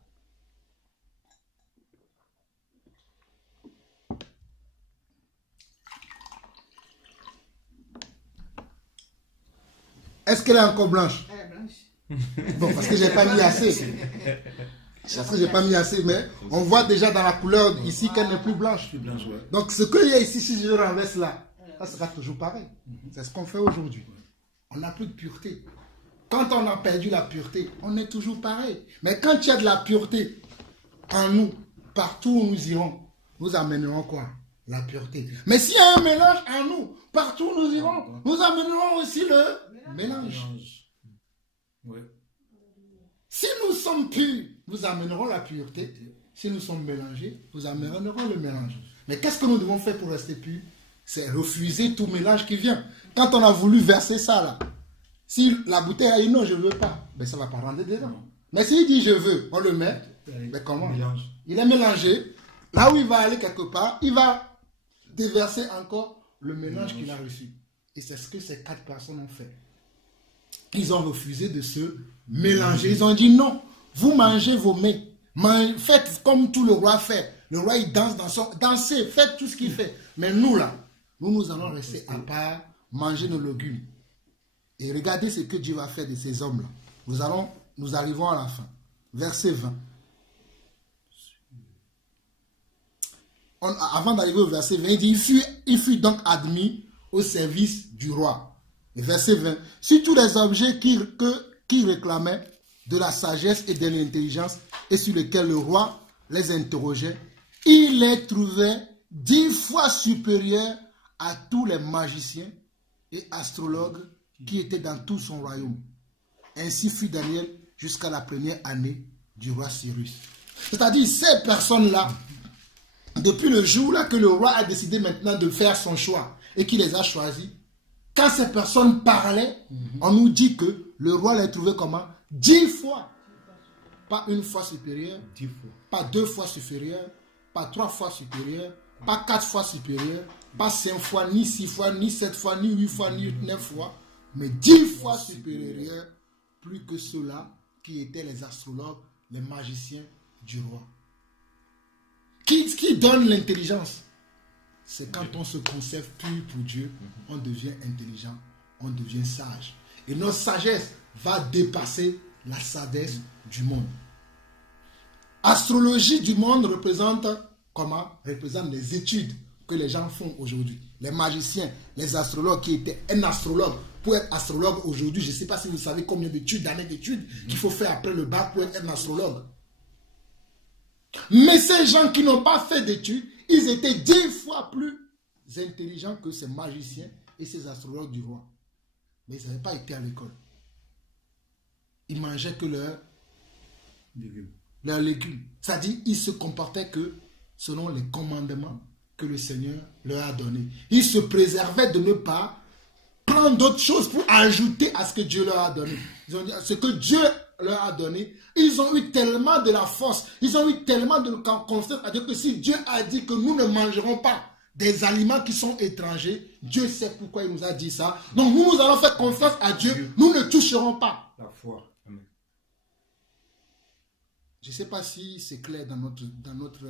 Est-ce qu'elle est encore blanche? Elle est blanche. Bon, parce que j'ai pas mis assez. Parce que j'ai pas mis assez, mais on voit déjà dans la couleur ici qu'elle n'est plus blanche. Donc ce qu'il y a ici, si je le renverse là, ça sera toujours pareil. C'est ce qu'on fait aujourd'hui. On n'a plus de pureté. Quand on a perdu la pureté, on est toujours pareil. Mais quand il y a de la pureté en nous, partout où nous irons, nous amènerons quoi? La pureté. Mais s'il y a un mélange en nous, partout où nous irons, nous amènerons aussi le mélange. Oui. Si nous sommes purs, nous amènerons la pureté. Si nous sommes mélangés, nous amènerons le mélange. Mais qu'est-ce que nous devons faire pour rester purs? C'est refuser tout mélange qui vient. Quand on a voulu verser ça là, si la bouteille a dit non, je ne veux pas, ben ça ne va pas rentrer dedans. Mais s'il dit je veux, on le met, ben comment? Il est mélangé. Là où il va aller quelque part, il va déverser encore le mélange qu'il a reçu. Et c'est ce que ces 4 personnes ont fait. Ils ont refusé de se mélanger. Ils ont dit non, vous mangez vos mets. Faites comme tout le roi fait. Le roi il danse dans son... Dansez, faites tout ce qu'il fait. Mais nous là, nous allons rester à part, manger nos légumes. Et regardez ce que Dieu va faire de ces hommes-là. Nous arrivons à la fin. Verset 20. Avant d'arriver au verset 20, il dit, il fut donc admis au service du roi. Et verset 20. Sur tous les objets qui réclamaient de la sagesse et de l'intelligence et sur lesquels le roi les interrogeait, il les trouvait 10 fois supérieurs à tous les magiciens et astrologues qui étaient dans tout son royaume. Ainsi fut Daniel jusqu'à la première année du roi Cyrus. C'est-à-dire ces personnes-là, depuis le jour là que le roi a décidé maintenant de faire son choix et qu'il les a choisis, quand ces personnes parlaient, on nous dit que le roi les trouvait comment? 10 fois. Pas une fois supérieure, 10 fois. Pas 2 fois supérieure, pas 3 fois supérieure, pas 4 fois supérieure, pas 5 fois, ni 6 fois, ni 7 fois, ni 8 fois, ni 9 fois, mais 10 fois supérieure, plus que ceux-là qui étaient les astrologues, les magiciens du roi. Qui donne l'intelligence? C'est quand on se conserve pur pour Dieu, on devient intelligent, on devient sage. Et notre sagesse va dépasser la sagesse du monde. Astrologie du monde représente comment? Représente les études que les gens font aujourd'hui. Les magiciens, les astrologues qui étaient un astrologue. Pour être astrologue aujourd'hui, je ne sais pas si vous savez combien d'années d'études qu'il faut faire après le bac pour être un astrologue. Mais ces gens qui n'ont pas fait d'études, ils étaient 10 fois plus intelligents que ces magiciens et ces astrologues du roi. Mais ils n'avaient pas été à l'école. Ils mangeaient que leurs légumes. C'est-à-dire, ils se comportaient que selon les commandements que le Seigneur leur a donnés. Ils se préservaient de ne pas prendre d'autres choses pour ajouter à ce que Dieu leur a donné. Ils ont dit, ce que Dieu leur a donné, ils ont eu tellement de la force, ils ont eu tellement de confiance à Dieu que si Dieu a dit que nous ne mangerons pas des aliments qui sont étrangers, Dieu sait pourquoi il nous a dit ça. Donc nous allons faire confiance à Dieu, nous ne toucherons pas. La foi. Amen. Je ne sais pas si c'est clair dans notre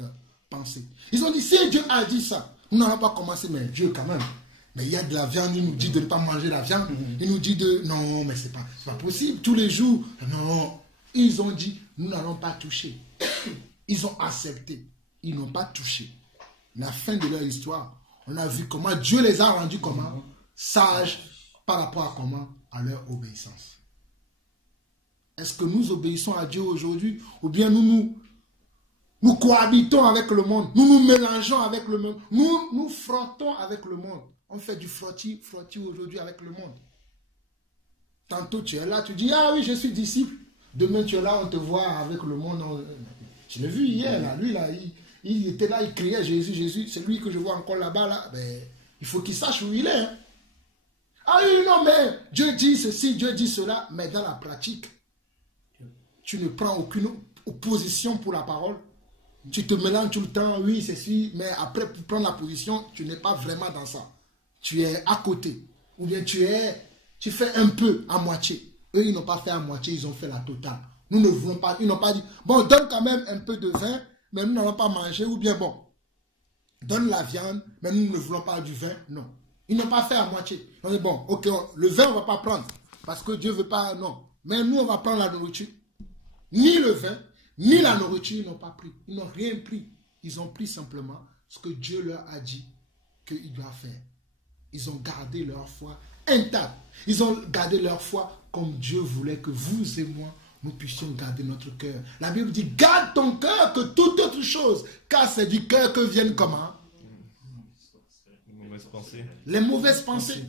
pensée. Ils ont dit, si Dieu a dit ça, nous n'allons pas commencer, mais Dieu quand même. Mais il y a de la viande, il nous dit de ne pas manger la viande. Il nous dit de... Non, mais c'est pas possible. Tous les jours, non. Ils ont dit, nous n'allons pas toucher. Ils ont accepté. Ils n'ont pas touché. La fin de leur histoire, on a vu comment Dieu les a rendus comment? Sages par rapport à comment? À leur obéissance. Est-ce que nous obéissons à Dieu aujourd'hui? Ou bien nous cohabitons avec le monde? Nous nous mélangeons avec le monde? Nous frottons avec le monde? On fait du frotti aujourd'hui avec le monde. Tantôt tu es là, tu dis, ah oui, je suis disciple. Demain tu es là, on te voit avec le monde. Je l'ai vu hier, là. Lui, là, il était là, il criait Jésus, Jésus. C'est lui que je vois encore là-bas, là. Ben, il faut qu'il sache où il est. Hein. Ah oui, non, mais Dieu dit ceci, Dieu dit cela. Mais dans la pratique, tu ne prends aucune opposition pour la parole. Tu te mélanges tout le temps, oui, c'est si. Mais après, pour prendre la position, tu n'es pas vraiment dans ça. Tu es à côté. Ou bien tu fais un peu à moitié. Eux, ils n'ont pas fait à moitié, ils ont fait la totale. Nous ne voulons pas, ils n'ont pas dit, bon, donne quand même un peu de vin, mais nous n'allons pas manger. Ou bien, bon, donne la viande, mais nous ne voulons pas du vin. Non. Ils n'ont pas fait à moitié. On dit, bon, ok, le vin, on ne va pas prendre. Parce que Dieu ne veut pas, non. Mais nous, on va prendre la nourriture. Ni le vin, ni la nourriture, ils n'ont pas pris. Ils n'ont rien pris. Ils ont pris simplement ce que Dieu leur a dit qu'ils doivent faire. Ils ont gardé leur foi intacte. Ils ont gardé leur foi comme Dieu voulait que vous et moi, nous puissions garder notre cœur. La Bible dit, garde ton cœur que toute autre chose, car c'est du cœur que viennent comment? Les mauvaises pensées.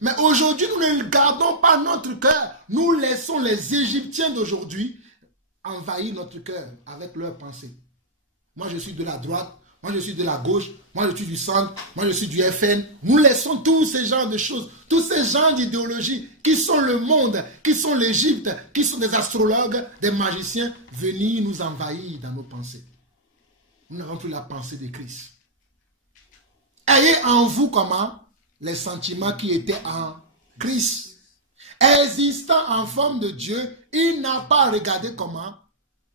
Mais aujourd'hui, nous ne gardons pas notre cœur. Nous laissons les Égyptiens d'aujourd'hui envahir notre cœur avec leurs pensées. Moi, je suis de la droite. Moi, je suis de la gauche. Moi, je suis du centre. Moi, je suis du FN. Nous laissons tous ces genres de choses, tous ces genres d'idéologies qui sont le monde, qui sont l'Égypte, qui sont des astrologues, des magiciens, venir nous envahir dans nos pensées. Nous n'avons plus la pensée de Christ. Ayez en vous comment? Les sentiments qui étaient en Christ. Existant en forme de Dieu, il n'a pas regardé comment.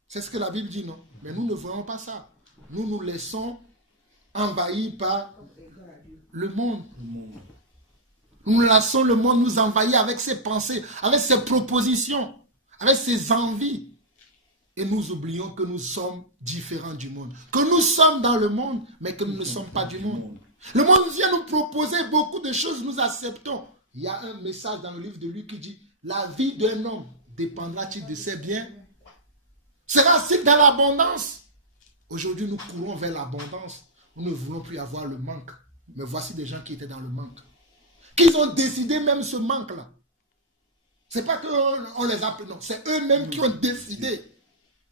C'est ce que la Bible dit, non? Mais nous ne voyons pas ça. Nous nous laissons envahir par le monde. Nous laissons le monde nous envahir avec ses pensées, avec ses propositions, avec ses envies. Et nous oublions que nous sommes différents du monde. Que nous sommes dans le monde, mais que nous ne sommes pas du monde. Le monde vient nous proposer beaucoup de choses, nous acceptons. Il y a un message dans le livre de Luc qui dit, la vie d'un homme dépendra-t-il de ses biens? Sera-t-il dans l'abondance? Aujourd'hui, nous courons vers l'abondance. Nous ne voulons plus avoir le manque. Mais voici des gens qui étaient dans le manque. Qu'ils ont décidé même ce manque-là. Ce n'est pas qu'on les appelle, non. C'est eux-mêmes qui ont décidé.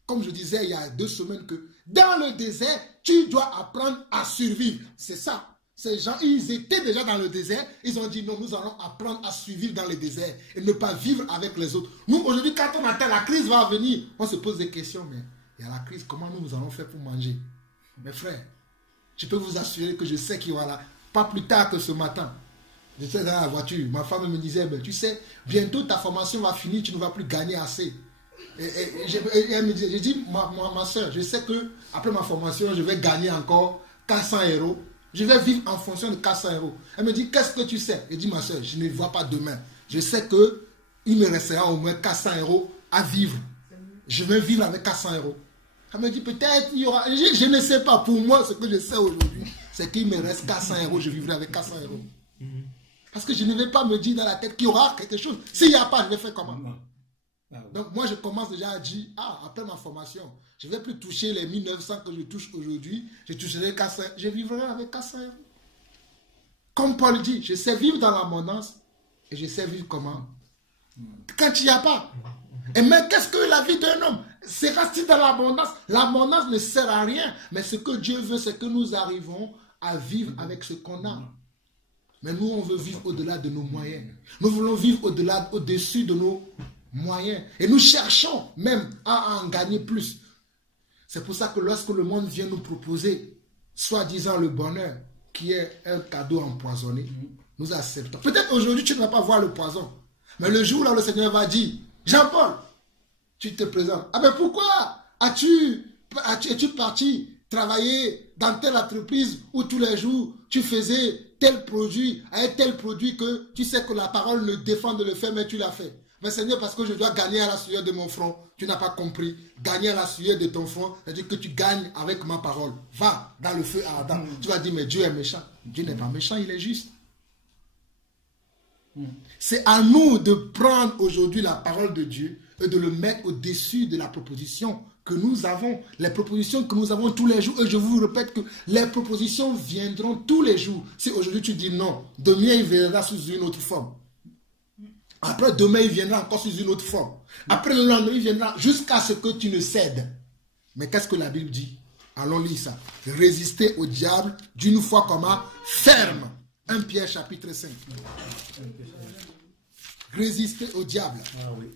Comme je disais il y a 2 semaines que dans le désert, tu dois apprendre à survivre. C'est ça. Ces gens, ils étaient déjà dans le désert. Ils ont dit non, nous allons apprendre à survivre dans le désert et ne pas vivre avec les autres. Nous, aujourd'hui, quand on attend la crise va venir, on se pose des questions, mais il y a la crise, comment nous allons faire pour manger? Mes frères, je peux vous assurer que je sais qu'il y aura là, pas plus tard que ce matin. J'étais dans la voiture, ma femme me disait, ben, tu sais, bientôt ta formation va finir, tu ne vas plus gagner assez. Et elle me dit, j'ai dit, ma soeur, je sais que après ma formation, je vais gagner encore 400 €. Je vais vivre en fonction de 400 €. Elle me dit, qu'est-ce que tu sais? Je dis, ma soeur, je ne vois pas demain. Je sais qu'il me restera au moins 400 € à vivre. Je vais vivre avec 400 €. Elle me dit, peut-être il y aura... Je ne sais pas. Pour moi, ce que je sais aujourd'hui, c'est qu'il me reste 400 €. Je vivrai avec 400 €. Parce que je ne vais pas me dire dans la tête qu'il y aura quelque chose. S'il n'y a pas, je vais faire comment? Donc moi, je commence déjà à dire, après ma formation, je ne vais plus toucher les 1900 que je touche aujourd'hui. Je toucherai 400 €. Je vivrai avec 400 €. Comme Paul dit, je sais vivre dans l'abondance et je sais vivre comment? Quand il n'y a pas. Et mais qu'est-ce que la vie d'un homme? Sera-t-il dans l'abondance? L'abondance ne sert à rien. Mais ce que Dieu veut, c'est que nous arrivons à vivre avec ce qu'on a. Mais nous, on veut vivre au-delà de nos moyens. Nous voulons vivre au-dessus de nos moyens. Et nous cherchons même à en gagner plus. C'est pour ça que lorsque le monde vient nous proposer, soi-disant le bonheur, qui est un cadeau empoisonné, nous acceptons. Peut-être aujourd'hui, tu ne vas pas voir le poison. Mais le jour où le Seigneur va dire, Jean-Paul, tu te présentes. Ah ben pourquoi es-tu parti travailler dans telle entreprise où tous les jours tu faisais tel produit, avec tel produit que tu sais que la parole ne défend de le faire, mais tu l'as fait. Mais Seigneur, parce que je dois gagner à la sueur de mon front, tu n'as pas compris. Gagner à la sueur de ton front, c'est-à-dire que tu gagnes avec ma parole. Va dans le feu ardent. Tu vas dire, mais Dieu est méchant. Dieu n'est pas méchant, il est juste. C'est à nous de prendre aujourd'hui la parole de Dieu et de le mettre au-dessus de la proposition que nous avons, les propositions que nous avons tous les jours. Et je vous répète que les propositions viendront tous les jours. Si aujourd'hui tu dis non, demain il viendra sous une autre forme. Après demain il viendra encore sous une autre forme. Après le lendemain il viendra jusqu'à ce que tu ne cèdes. Mais qu'est-ce que la Bible dit? Allons lire ça. Résister au diable d'une foi comment? Ferme. 1 Pierre chapitre 5. Résister au diable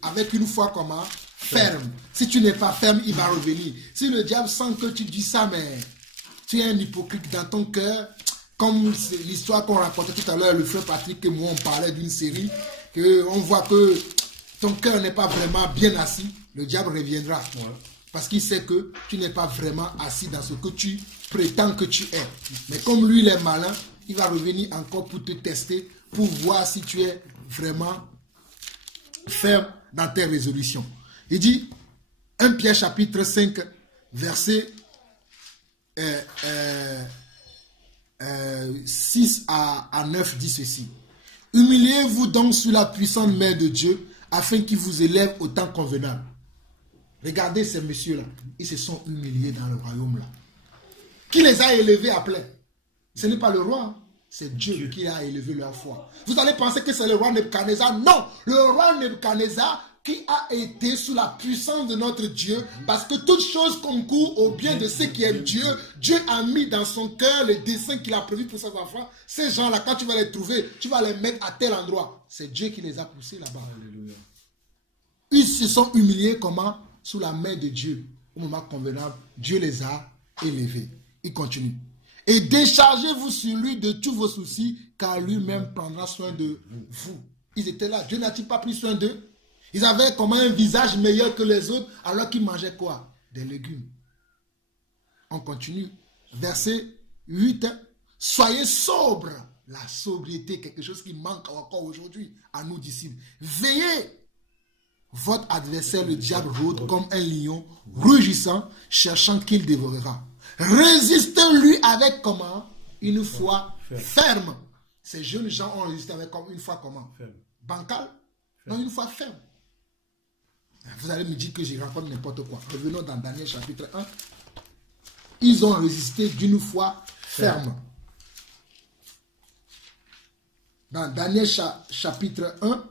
avec une foi comment? Ferme. Si tu n'es pas ferme, il va revenir. Si le diable sent que tu dis ça, mais tu es un hypocrite dans ton cœur, comme l'histoire qu'on racontait tout à l'heure, le frère Patrick et moi, on parlait d'une série, on voit que ton cœur n'est pas vraiment bien assis, le diable reviendra. Parce qu'il sait que tu n'es pas vraiment assis dans ce que tu prétends que tu es. Mais comme lui, il est malin, il va revenir encore pour te tester, pour voir si tu es vraiment ferme dans tes résolutions. Il dit, 1 Pierre chapitre 5, verset 6 à 9 dit ceci. Humiliez-vous donc sous la puissante main de Dieu, afin qu'il vous élève au temps convenable. Regardez ces messieurs-là, ils se sont humiliés dans le royaume-là. Qui les a élevés à plein? Ce n'est pas le roi, c'est Dieu qui a élevé leur foi. Vous allez penser que c'est le roi Nebuchadnezzar. Non, le roi Nebuchadnezzar qui a été sous la puissance de notre Dieu, parce que toute chose concourt au bien de ceux qui aiment Dieu. Dieu a mis dans son cœur les desseins qu'il a prévus pour ses enfants. Ces gens-là, quand tu vas les trouver, tu vas les mettre à tel endroit. C'est Dieu qui les a poussés là-bas. Ils se sont humiliés comment? Sous la main de Dieu. Au moment convenable, Dieu les a élevés. Il continue. Et déchargez-vous sur lui de tous vos soucis, car lui-même prendra soin de vous. Ils étaient là. Dieu n'a-t-il pas pris soin d'eux? Ils avaient comme un visage meilleur que les autres, alors qu'ils mangeaient quoi? Des légumes. On continue. Verset 8. Soyez sobres. La sobriété, quelque chose qui manque encore aujourd'hui à nous disciples. Veillez. Votre adversaire, le diable, rôde comme un lion, rugissant, cherchant qu'il dévorera. Résistez-lui avec comment? Une foi ferme. Ces jeunes gens ont résisté avec une foi comment? Bancale? Non, une foi ferme. Vous allez me dire que je raconte n'importe quoi. Revenons dans Daniel chapitre 1. Ils ont résisté d'une foi ferme. Dans Daniel chapitre 1,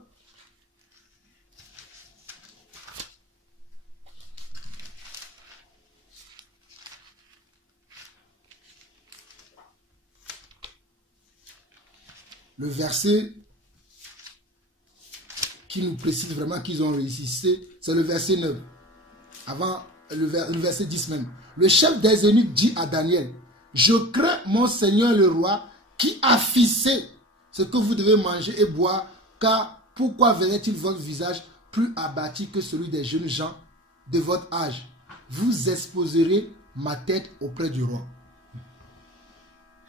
le verset qui nous précise vraiment qu'ils ont résisté, c'est le verset 9. Avant, le verset 10 même. Le chef des eunuques dit à Daniel, « Je crains mon Seigneur le roi qui a fixé ce que vous devez manger et boire, car pourquoi verrait-il votre visage plus abattu que celui des jeunes gens de votre âge. Vous exposerez ma tête auprès du roi.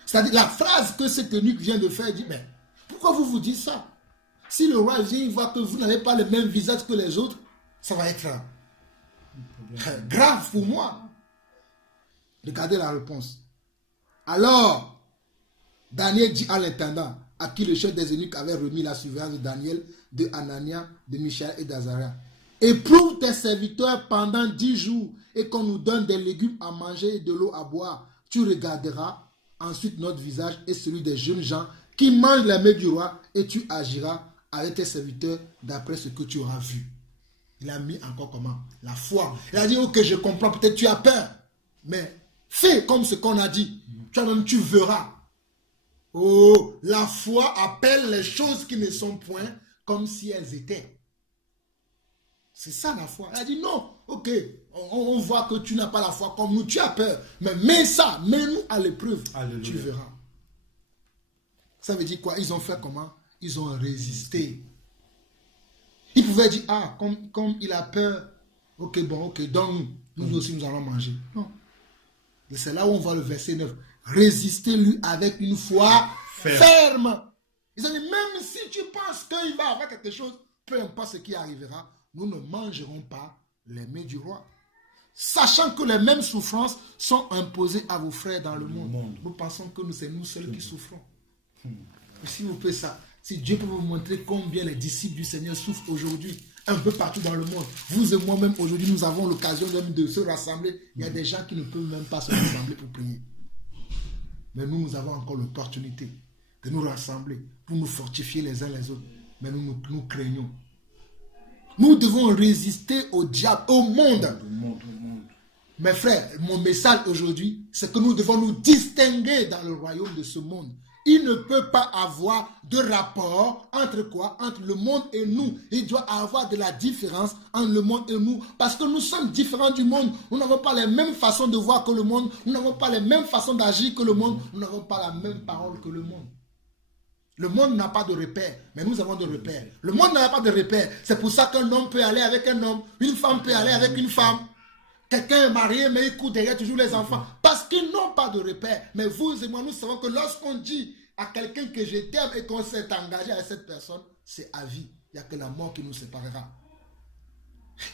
C'est-à-dire, la phrase que cet eunuque vient de faire, il dit, mais pourquoi vous vous dites ça? Si le roi vient, il voit que vous n'avez pas le même visage que les autres, ça va être grave pour moi. Regardez la réponse. Alors, Daniel dit à l'intendant, à qui le chef des eunuques avait remis la surveillance de Daniel, de Anania, de Michaël et d'Azaria. Éprouve tes serviteurs pendant 10 jours et qu'on nous donne des légumes à manger et de l'eau à boire. Tu regarderas ensuite notre visage et celui des jeunes gens qui mangent la main du roi et tu agiras avec tes serviteurs d'après ce que tu auras vu. Il a mis encore comment? La foi. Il a dit, ok, je comprends, peut-être tu as peur, mais fais comme ce qu'on a dit. Tu verras. Oh, la foi appelle les choses qui ne sont point comme si elles étaient. C'est ça la foi. Elle a dit non, ok, on voit que tu n'as pas la foi comme nous, tu as peur. Mais mets-nous à l'épreuve, tu verras. Ça veut dire quoi? Ils ont fait comment? Ils ont résisté. Ils pouvaient dire, ah, comme il a peur, ok, bon, ok, donne-nous. Nous aussi, nous allons manger. Non. Et c'est là où on voit le verset 9. Résistez-lui avec une foi ferme. Ils ont dit, même si tu penses qu'il va avoir quelque chose, peu importe ce qui arrivera, nous ne mangerons pas les mets du roi. Sachant que les mêmes souffrances sont imposées à vos frères dans le monde. Nous pensons que c'est nous seuls qui souffrons. Si vous faites ça, si Dieu peut vous montrer combien les disciples du Seigneur souffrent aujourd'hui, un peu partout dans le monde. Vous et moi-même, aujourd'hui, nous avons l'occasion même de se rassembler. Il y a des gens qui ne peuvent même pas se rassembler pour prier. Mais nous avons encore l'opportunité de nous rassembler pour nous fortifier les uns les autres. Mais nous craignons. Nous devons résister au diable, au monde. Mes frères, mon message aujourd'hui, c'est que nous devons nous distinguer dans le royaume de ce monde. Il ne peut pas avoir de rapport entre quoi? Entre le monde et nous. Il doit avoir de la différence entre le monde et nous. Parce que nous sommes différents du monde. Nous n'avons pas les mêmes façons de voir que le monde. Nous n'avons pas les mêmes façons d'agir que le monde. Nous n'avons pas la même parole que le monde. Le monde n'a pas de repère, mais nous avons des repères. Le monde n'a pas de repère. C'est pour ça qu'un homme peut aller avec un homme. Une femme peut aller avec une femme. Quelqu'un est marié, mais il court derrière toujours les enfants. Parce qu'ils n'ont pas de repère. Mais vous et moi, nous savons que lorsqu'on dit à quelqu'un que je t'aime et qu'on s'est engagé avec cette personne, c'est à vie. Il n'y a que la mort qui nous séparera.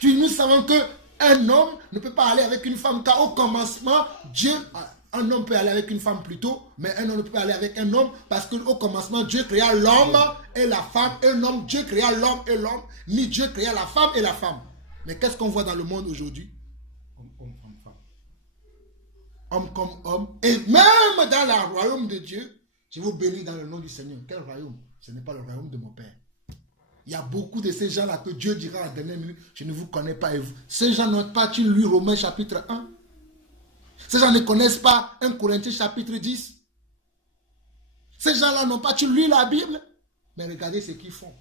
Puis nous savons qu'un homme ne peut pas aller avec une femme, car au commencement, un homme peut aller avec une femme plus tôt, mais un homme ne peut pas aller avec un homme, parce qu'au commencement, Dieu créa l'homme et la femme. Un homme, Dieu créa l'homme et l'homme, ni Dieu créa la femme et la femme. Mais qu'est-ce qu'on voit dans le monde aujourd'hui? Homme comme homme. Et même dans le royaume de Dieu, je vous bénis dans le nom du Seigneur. Quel royaume? Ce n'est pas le royaume de mon Père. Il y a beaucoup de ces gens-là que Dieu dira à la dernière minute, je ne vous connais pas. Et vous. Ces gens n'ont pas lu Romains chapitre 1. Ces gens ne connaissent pas 1 Corinthiens chapitre 10. Ces gens-là n'ont pas lu la Bible. Mais regardez ce qu'ils font.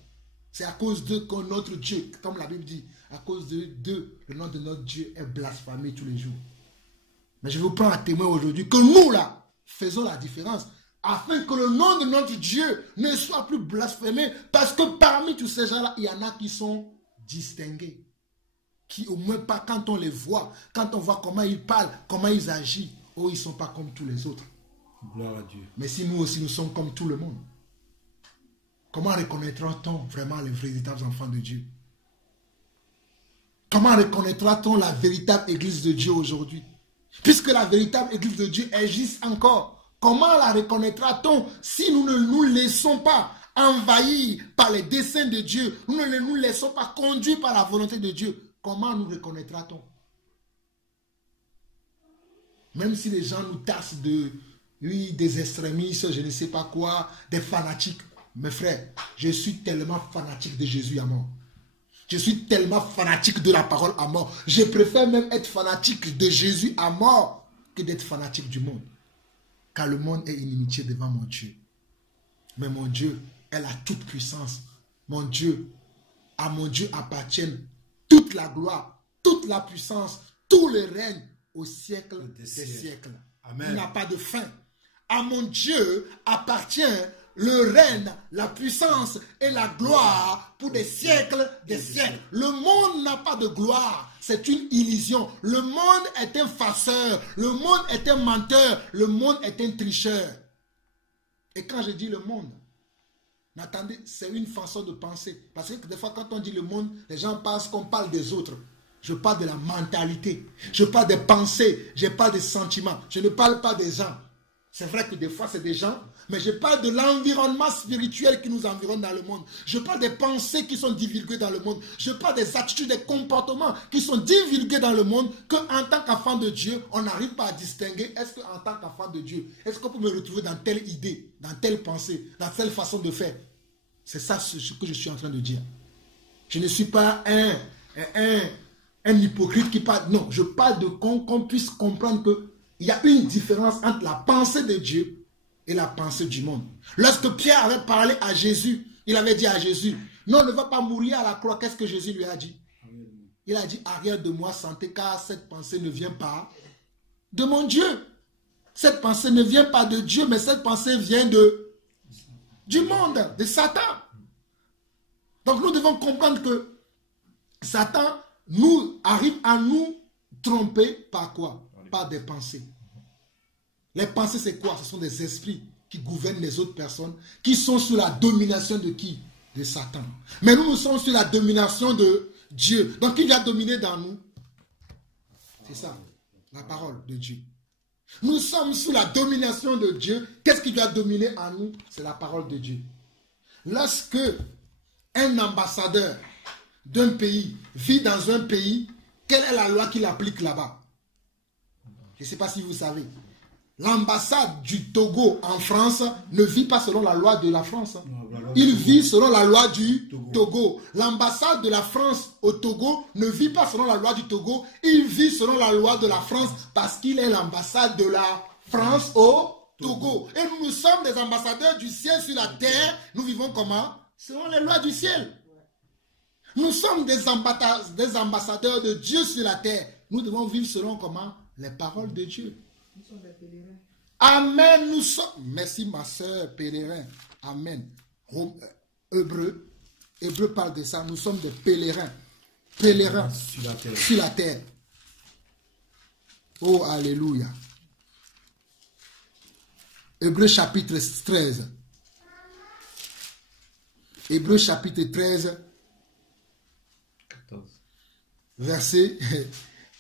C'est à cause d'eux que notre Dieu, comme la Bible dit, à cause d'eux, le nom de notre Dieu est blasphémé tous les jours. Mais je vous prends à témoin aujourd'hui que nous là, faisons la différence. Afin que le nom de notre Dieu ne soit plus blasphémé. Parce que parmi tous ces gens-là, il y en a qui sont distingués. Qui au moins pas, quand on les voit, quand on voit comment ils parlent, comment ils agissent, oh, ils ne sont pas comme tous les autres. Gloire à Dieu. Mais si nous aussi nous sommes comme tout le monde, comment reconnaîtra-t-on vraiment les véritables enfants de Dieu? Comment reconnaîtra-t-on la véritable église de Dieu aujourd'hui? Puisque la véritable église de Dieu existe encore. Comment la reconnaîtra-t-on si nous ne nous laissons pas envahir par les desseins de Dieu? Nous ne nous laissons pas conduire par la volonté de Dieu. Comment nous reconnaîtra-t-on? Même si les gens nous tassent des extrémistes, je ne sais pas quoi, des fanatiques. Mes frères, je suis tellement fanatique de Jésus à mort. Je suis tellement fanatique de la parole à mort. Je préfère même être fanatique de Jésus à mort que d'être fanatique du monde. Car le monde est inimitié devant mon Dieu. Mais mon Dieu, elle a toute puissance. Mon Dieu, à mon Dieu appartiennent toute la gloire, toute la puissance, tous les règnes au siècle des siècles. Amen. Il n'a pas de fin. À mon Dieu appartient le règne, la puissance et la gloire pour des siècles des siècles. Le monde n'a pas de gloire. C'est une illusion. Le monde est un farceur. Le monde est un menteur. Le monde est un tricheur. Et quand je dis le monde, attendez, c'est une façon de penser. Parce que des fois, quand on dit le monde, les gens pensent qu'on parle des autres. Je parle de la mentalité. Je parle des pensées. Je parle des sentiments. Je ne parle pas des gens. C'est vrai que des fois, c'est des gens. Mais je parle de l'environnement spirituel qui nous environne dans le monde. Je parle des pensées qui sont divulguées dans le monde. Je parle des attitudes, des comportements qui sont divulgués dans le monde. Qu'en tant qu'enfant de Dieu, on n'arrive pas à distinguer. Est-ce qu'en tant qu'enfant de Dieu, est-ce qu'on peut me retrouver dans telle idée, dans telle pensée, dans telle façon de faire? C'est ça ce que je suis en train de dire. Je ne suis pas un hypocrite qui parle. Non, je parle de qu'on puisse comprendre qu'il y a une différence entre la pensée de Dieu et la pensée du monde. Lorsque Pierre avait parlé à Jésus, il avait dit à Jésus, non, ne va pas mourir à la croix. Qu'est-ce que Jésus lui a dit? Il a dit, arrière de moi, santé, car cette pensée ne vient pas de mon Dieu. Cette pensée ne vient pas de Dieu, mais cette pensée vient du monde, de Satan. Donc nous devons comprendre que Satan arrive à nous tromper par quoi? Par des pensées. Les pensées, c'est quoi? Ce sont des esprits qui gouvernent les autres personnes, qui sont sous la domination de qui? De Satan. Mais nous sommes sous la domination de Dieu. Donc, qui vient dominer dans nous? C'est ça, la parole de Dieu. Nous sommes sous la domination de Dieu. Qu'est-ce qui vient dominer en nous? C'est la parole de Dieu. Lorsque un ambassadeur d'un pays vit dans un pays, quelle est la loi qu'il applique là-bas? Je ne sais pas si vous savez. L'ambassade du Togo en France ne vit pas selon la loi de la France. Il vit selon la loi du Togo. L'ambassade de la France au Togo ne vit pas selon la loi du Togo. Il vit selon la loi de la France parce qu'il est l'ambassade de la France au Togo. Et nous sommes des ambassadeurs du ciel sur la terre. Nous vivons comment? Selon les lois du ciel. Nous sommes des ambassadeurs de Dieu sur la terre. Nous devons vivre selon comment? Les paroles de Dieu. Nous sommes des pèlerins. Amen, nous sommes. Merci ma soeur, pèlerin. Amen. Hébreu parle de ça. Nous sommes des pèlerins. Pèlerins sur la terre. Oh, alléluia. Hébreu chapitre 13. Hébreu chapitre 13. 14. Versets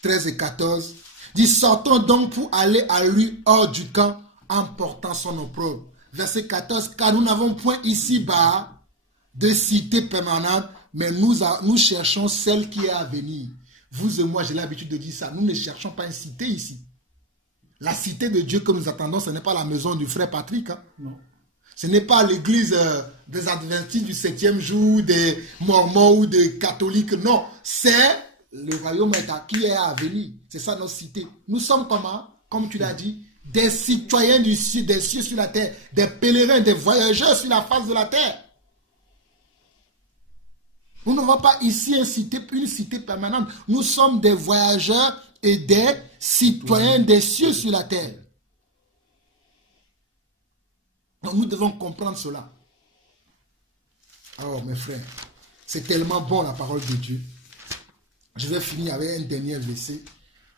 13 et 14. Dit, sortons donc pour aller à lui hors du camp en portant son opprobre. Verset 14, car nous n'avons point ici-bas de cité permanente, mais nous cherchons celle qui est à venir. Vous et moi, j'ai l'habitude de dire ça. Nous ne cherchons pas une cité ici. La cité de Dieu que nous attendons, ce n'est pas la maison du frère Patrick. Hein? Non. Ce n'est pas l'église des adventistes du 7e jour, des mormons ou des catholiques. Non, c'est le royaume qui est à venir. C'est ça notre cité. Nous sommes comment? Comme tu l'as dit, des citoyens des cieux sur la terre, des pèlerins, des voyageurs sur la face de la terre. Nous n'avons pas ici une cité permanente. Nous sommes des voyageurs et des citoyens des cieux sur la terre. Donc nous devons comprendre cela. Alors mes frères, c'est tellement bon la parole de Dieu. Je vais finir avec un dernier verset.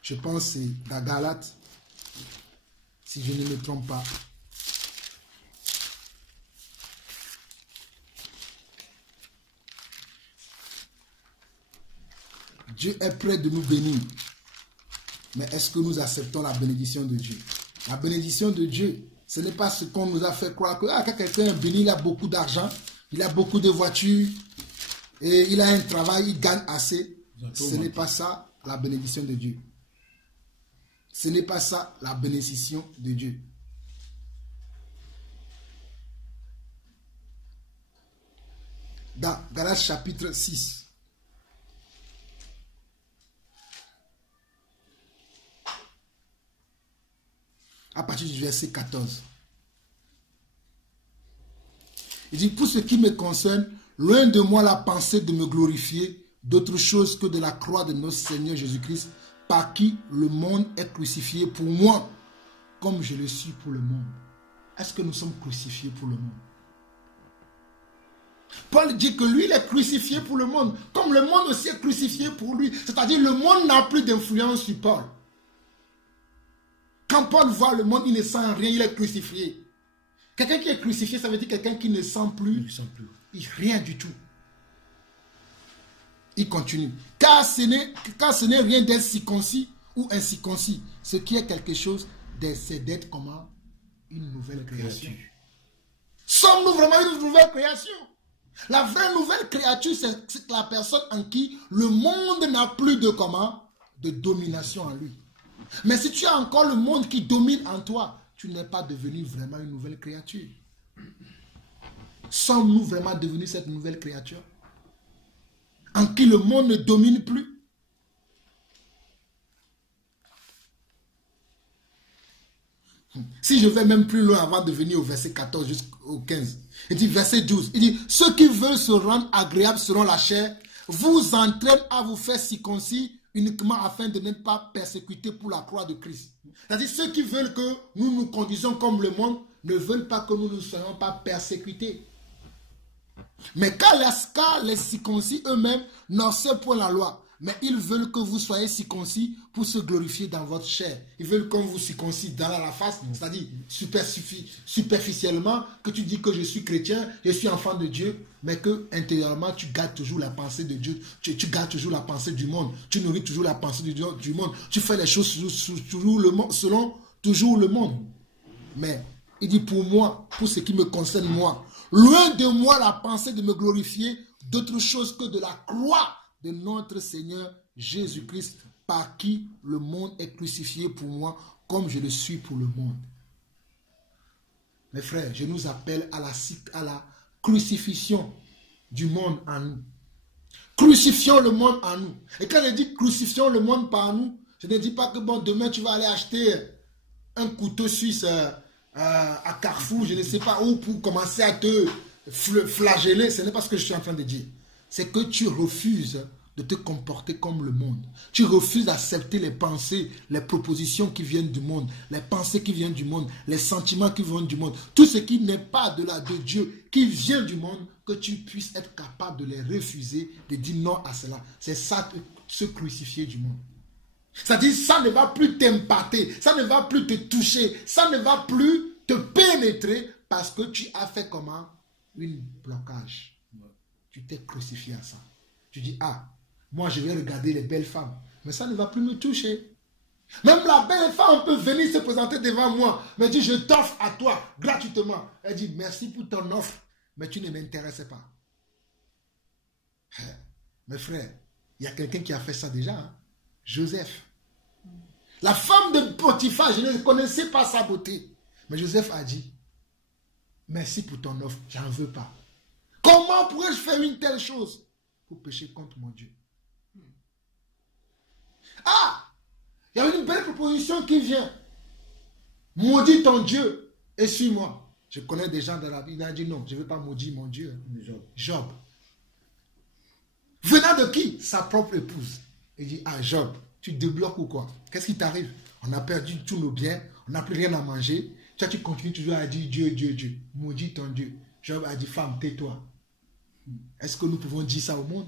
Je pense que c'est dans Galates, si je ne me trompe pas. Dieu est prêt de nous bénir. Mais est-ce que nous acceptons la bénédiction de Dieu? La bénédiction de Dieu, ce n'est pas ce qu'on nous a fait croire que quand quelqu'un est béni, il a beaucoup d'argent, il a beaucoup de voitures, et il a un travail, il gagne assez. Ce n'est pas ça la bénédiction de Dieu. Ce n'est pas ça la bénédiction de Dieu. Dans Galates chapitre 6. À partir du verset 14. Il dit, pour ce qui me concerne, loin de moi la pensée de me glorifier d'autre chose que de la croix de notre Seigneur Jésus-Christ, par qui le monde est crucifié pour moi, comme je le suis pour le monde. Est-ce que nous sommes crucifiés pour le monde? Paul dit que lui, il est crucifié pour le monde, comme le monde aussi est crucifié pour lui. C'est-à-dire, le monde n'a plus d'influence sur Paul. Quand Paul voit le monde, il ne sent rien, il est crucifié. Quelqu'un qui est crucifié, ça veut dire quelqu'un qui ne sent plus, rien du tout. Il continue. Car ce n'est rien d'être circoncis ou incirconcis. Ce qui est quelque chose, c'est d'être comment? Une nouvelle création. Sommes-nous vraiment une nouvelle création? La vraie nouvelle créature, c'est la personne en qui le monde n'a plus de comment? De domination en lui. Mais si tu as encore le monde qui domine en toi, tu n'es pas devenu vraiment une nouvelle créature. Sommes-nous vraiment devenus cette nouvelle créature en qui le monde ne domine plus? Si je vais même plus loin avant de venir au verset 14 jusqu'au 15, il dit verset 12, il dit, ceux qui veulent se rendre agréables selon la chair, vous entraînent à vous faire circoncis uniquement afin de n'être pas persécutés pour la croix de Christ. C'est-à-dire ceux qui veulent que nous nous conduisions comme le monde ne veulent pas que nous ne soyons pas persécutés. Mais car les circoncis eux-mêmes n'observent point la loi, mais ils veulent que vous soyez circoncis pour se glorifier dans votre chair. Ils veulent qu'on vous circoncis dans la face, c'est-à-dire superficiellement, que tu dis que je suis chrétien, je suis enfant de Dieu, mais que intérieurement tu gardes toujours la pensée de Dieu, tu gardes toujours la pensée du monde, tu nourris toujours la pensée du monde, tu fais les choses selon toujours le monde. Mais il dit pour moi, pour ce qui me concerne moi, loin de moi la pensée de me glorifier d'autre chose que de la croix de notre Seigneur Jésus-Christ, par qui le monde est crucifié pour moi, comme je le suis pour le monde. Mes frères, je nous appelle à la crucifixion du monde en nous. Crucifions le monde en nous. Et quand je dis crucifions le monde par nous, je ne dis pas que bon, demain tu vas aller acheter un couteau suisse à Carrefour, je ne sais pas où, pour commencer à te flageller. Ce n'est pas ce que je suis en train de dire. C'est que tu refuses de te comporter comme le monde. Tu refuses d'accepter les pensées, les propositions qui viennent du monde, les pensées qui viennent du monde, les sentiments qui viennent du monde. Tout ce qui n'est pas de Dieu, qui vient du monde, que tu puisses être capable de les refuser, de dire non à cela. C'est ça, se crucifier du monde. C'est-à-dire, ça ne va plus t'impacter, ça ne va plus te toucher, ça ne va plus te pénétrer parce que tu as fait comment? Un blocage. Tu t'es crucifié à ça. Tu dis, ah, moi je vais regarder les belles femmes. Mais ça ne va plus me toucher. Même la belle femme peut venir se présenter devant moi. Me dit, je t'offre à toi gratuitement. Elle dit, merci pour ton offre. Mais tu ne m'intéresses pas. Mes frères, il y a quelqu'un qui a fait ça déjà. Hein? Joseph. La femme de Potiphar, je ne connaissais pas sa beauté. Mais Joseph a dit, merci pour ton offre, j'en veux pas. Comment pourrais-je faire une telle chose pour pécher contre mon Dieu? Ah, il y a une belle proposition qui vient. Maudis ton Dieu et suis-moi. Je connais des gens dans la Bible, il a dit non, je ne veux pas maudire mon Dieu. Job. Venant de qui? Sa propre épouse. Il dit, ah Job, tu te débloques ou quoi? Qu'est-ce qui t'arrive? On a perdu tous nos biens, on n'a plus rien à manger. Tu continues toujours à dire Dieu, Dieu, Dieu. Maudis ton Dieu. Job a dit, femme, tais-toi. Est-ce que nous pouvons dire ça au monde?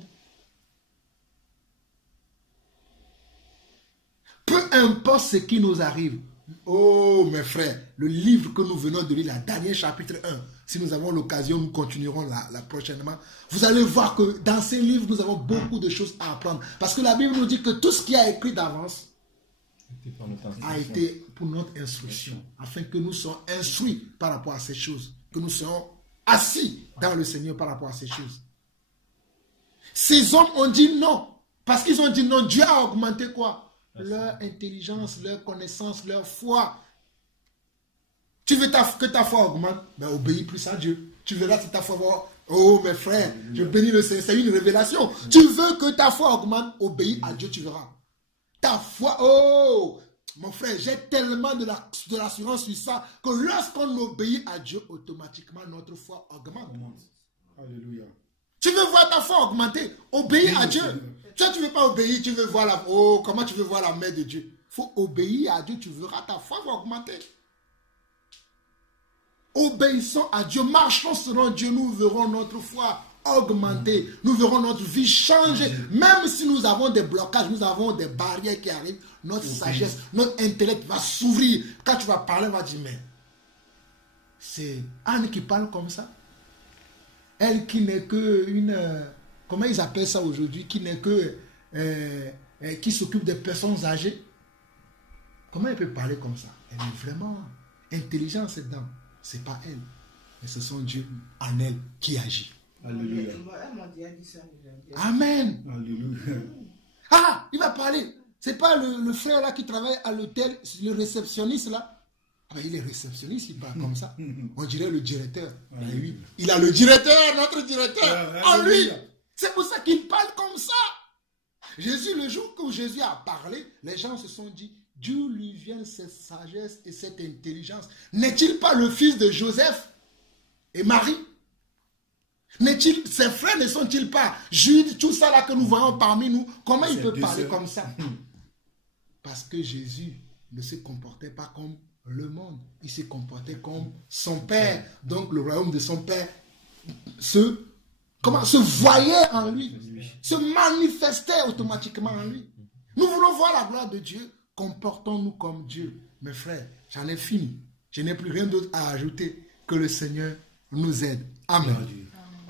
Peu importe ce qui nous arrive. Oh mes frères, le livre que nous venons de lire, la dernière chapitre 1, si nous avons l'occasion, nous continuerons la prochainement. Vous allez voir que dans ces livres, nous avons beaucoup de choses à apprendre. Parce que la Bible nous dit que tout ce qui a écrit d'avance a été pour notre instruction, afin que nous soyons instruits par rapport à ces choses, que nous soyons assis dans le Seigneur par rapport à ces choses. Ces hommes ont dit non, parce qu'ils ont dit non. Dieu a augmenté quoi? Leur intelligence, leur connaissance, leur foi. Tu veux que ta foi augmente? Ben, obéis plus à Dieu. Tu verras si ta foi va... Oh mes frères, je bénis le Seigneur, c'est une révélation. Tu veux que ta foi augmente? Obéis à Dieu, tu verras. Ta foi, oh mon frère, j'ai tellement de l'assurance sur ça que lorsqu'on obéit à Dieu, automatiquement notre foi augmente. Alléluia. Tu veux voir ta foi augmenter? Obéis à Dieu. Toi, tu ne veux pas obéir, tu veux voir la... Oh, comment tu veux voir la main de Dieu? Il faut obéir à Dieu, tu verras, ta foi va augmenter. Obéissons à Dieu, marchons selon Dieu, nous verrons notre foi augmenter. Nous verrons notre vie changer. Même si nous avons des blocages, nous avons des barrières qui arrivent, notre sagesse, notre intellect va s'ouvrir. Quand tu vas parler, on va dire, mais c'est Anne qui parle comme ça. Elle qui n'est que une... comment ils appellent ça aujourd'hui? Qui n'est que... qui s'occupe des personnes âgées. Comment elle peut parler comme ça? Elle est vraiment intelligente, cette dame. Ce n'est pas elle. Mais ce sont Dieu en elle qui agit. Alléluia. Amen. Alléluia. Ah, il va parler. C'est pas le frère là qui travaille à l'hôtel, le réceptionniste là. Ah, il est réceptionniste, il parle comme ça. On dirait le directeur. Et lui, il a le directeur, notre directeur, en lui. C'est pour ça qu'il parle comme ça. Jésus, le jour où Jésus a parlé, les gens se sont dit, Dieu lui vient cette sagesse et cette intelligence. N'est-il pas le fils de Joseph et Marie? Ses frères ne sont-ils pas Jude, tout ça là que nous voyons parmi nous? Comment il peut parler comme ça? Parce que Jésus ne se comportait pas comme le monde. Il se comportait comme son Père. Donc le royaume de son Père se voyait en lui, se manifestait automatiquement en lui. Nous voulons voir la gloire de Dieu. Comportons-nous comme Dieu. Mes frères, j'en ai fini. Je n'ai plus rien d'autre à ajouter. Que le Seigneur nous aide. Amen.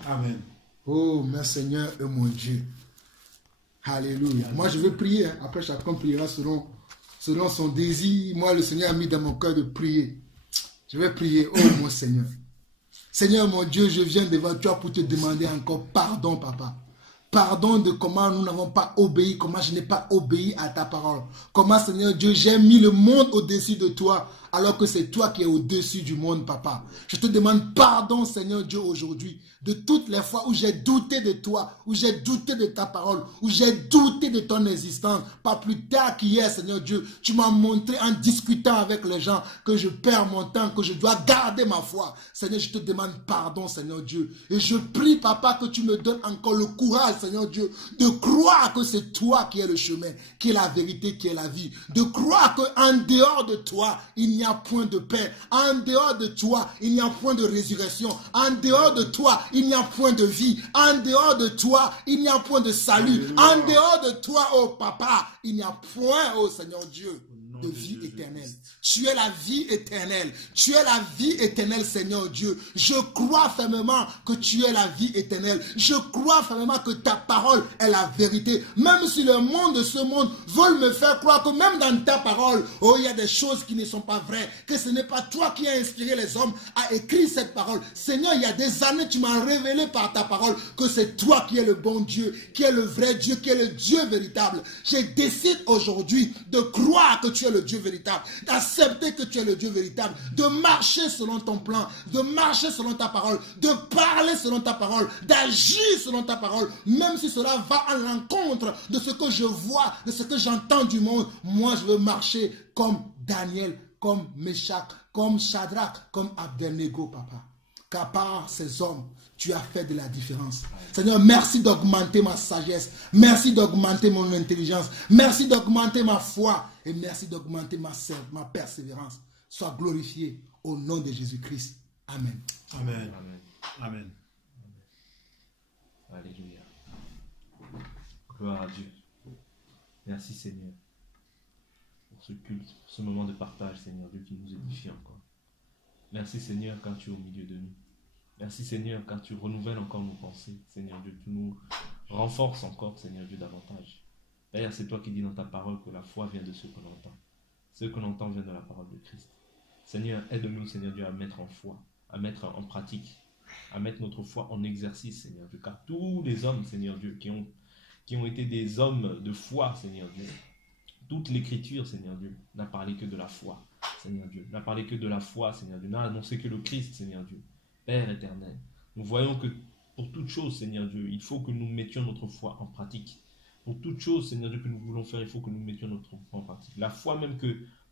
Amen. Oh, mon Seigneur et mon Dieu. Alléluia. Moi, je veux prier. Après, chacun priera selon son désir. Moi, le Seigneur a mis dans mon cœur de prier. Je vais prier. Oh, mon Seigneur. Seigneur, mon Dieu, je viens devant toi pour te demander encore pardon, Papa. Pardon de comment nous n'avons pas obéi, comment je n'ai pas obéi à ta parole. Comment, Seigneur Dieu, j'ai mis le monde au-dessus de toi, alors que c'est toi qui es au-dessus du monde, Papa. Je te demande pardon, Seigneur Dieu, aujourd'hui, de toutes les fois où j'ai douté de toi, où j'ai douté de ta parole, où j'ai douté de ton existence. Pas plus tard qu'hier, Seigneur Dieu, tu m'as montré en discutant avec les gens que je perds mon temps, que je dois garder ma foi. Seigneur, je te demande pardon, Seigneur Dieu. Et je prie, Papa, que tu me donnes encore le courage, Seigneur Dieu, de croire que c'est toi qui es le chemin, qui est la vérité, qui est la vie. De croire qu'en dehors de toi, il n'y a point de paix. En dehors de toi, il n'y a point de résurrection. En dehors de toi, il n'y a point de vie. En dehors de toi, il n'y a point de salut. En dehors de toi, oh Papa, il n'y a point, oh Seigneur Dieu, de vie éternelle. Tu es la vie éternelle. Tu es la vie éternelle, Seigneur Dieu. Je crois fermement que tu es la vie éternelle. Je crois fermement que ta parole est la vérité. Même si le monde de ce monde veut me faire croire que même dans ta parole, oh, il y a des choses qui ne sont pas vraies, que ce n'est pas toi qui as inspiré les hommes à écrire cette parole. Seigneur, il y a des années, tu m'as révélé par ta parole que c'est toi qui es le bon Dieu, qui est le vrai Dieu, qui est le Dieu véritable. Je décide aujourd'hui de croire que tu es le Dieu véritable, d'accepter que tu es le Dieu véritable, de marcher selon ton plan, de marcher selon ta parole, de parler selon ta parole, d'agir selon ta parole, même si cela va à l'encontre de ce que je vois, de ce que j'entends du monde. Moi, je veux marcher comme Daniel, comme Meshach, comme Shadrach, comme Abednego, Papa. Car par ces hommes, tu as fait de la différence. Seigneur, merci d'augmenter ma sagesse. Merci d'augmenter mon intelligence. Merci d'augmenter ma foi. Et merci d'augmenter ma persévérance. Sois glorifié au nom de Jésus-Christ. Amen. Amen. Amen. Alléluia. Gloire à Dieu. Merci Seigneur pour ce culte, pour ce moment de partage, Seigneur Dieu, qui nous édifie encore. Merci Seigneur quand tu es au milieu de nous. Merci Seigneur quand tu renouvelles encore nos pensées. Seigneur Dieu, tu nous renforces encore, Seigneur Dieu, davantage. D'ailleurs, c'est toi qui dis dans ta parole que la foi vient de ce que l'on entend. Ce que l'on entend vient de la parole de Christ. Seigneur, aide-nous, Seigneur Dieu, à mettre en foi, à mettre en pratique, à mettre notre foi en exercice, Seigneur Dieu. Car tous les hommes, Seigneur Dieu, qui ont été des hommes de foi, Seigneur Dieu, toute l'écriture, Seigneur Dieu, n'a parlé que de la foi, Seigneur Dieu. N'a parlé que de la foi, Seigneur Dieu. N'a annoncé que le Christ, Seigneur Dieu. Père éternel, nous voyons que pour toute chose, Seigneur Dieu, il faut que nous mettions notre foi en pratique. Pour toute chose, Seigneur Dieu, que nous voulons faire, il faut que nous mettions notre foi en pratique. La foi même que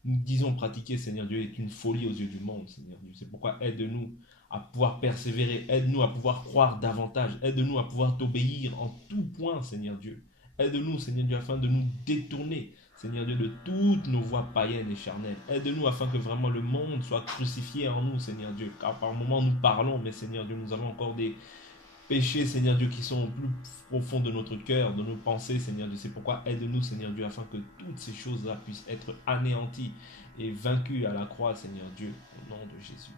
nous disons pratiquer, Seigneur Dieu, est une folie aux yeux du monde, Seigneur Dieu. C'est pourquoi aide-nous à pouvoir persévérer, aide-nous à pouvoir croire davantage, aide-nous à pouvoir t'obéir en tout point, Seigneur Dieu. Aide-nous, Seigneur Dieu, afin de nous détourner, Seigneur Dieu, de toutes nos voies païennes et charnelles. Aide-nous afin que vraiment le monde soit crucifié en nous, Seigneur Dieu. Car par moments nous parlons, mais Seigneur Dieu, nous avons encore des péchés, Seigneur Dieu, qui sont au plus profond de notre cœur, de nos pensées, Seigneur Dieu. C'est pourquoi aide-nous, Seigneur Dieu, afin que toutes ces choses-là puissent être anéanties et vaincues à la croix, Seigneur Dieu, au nom de Jésus.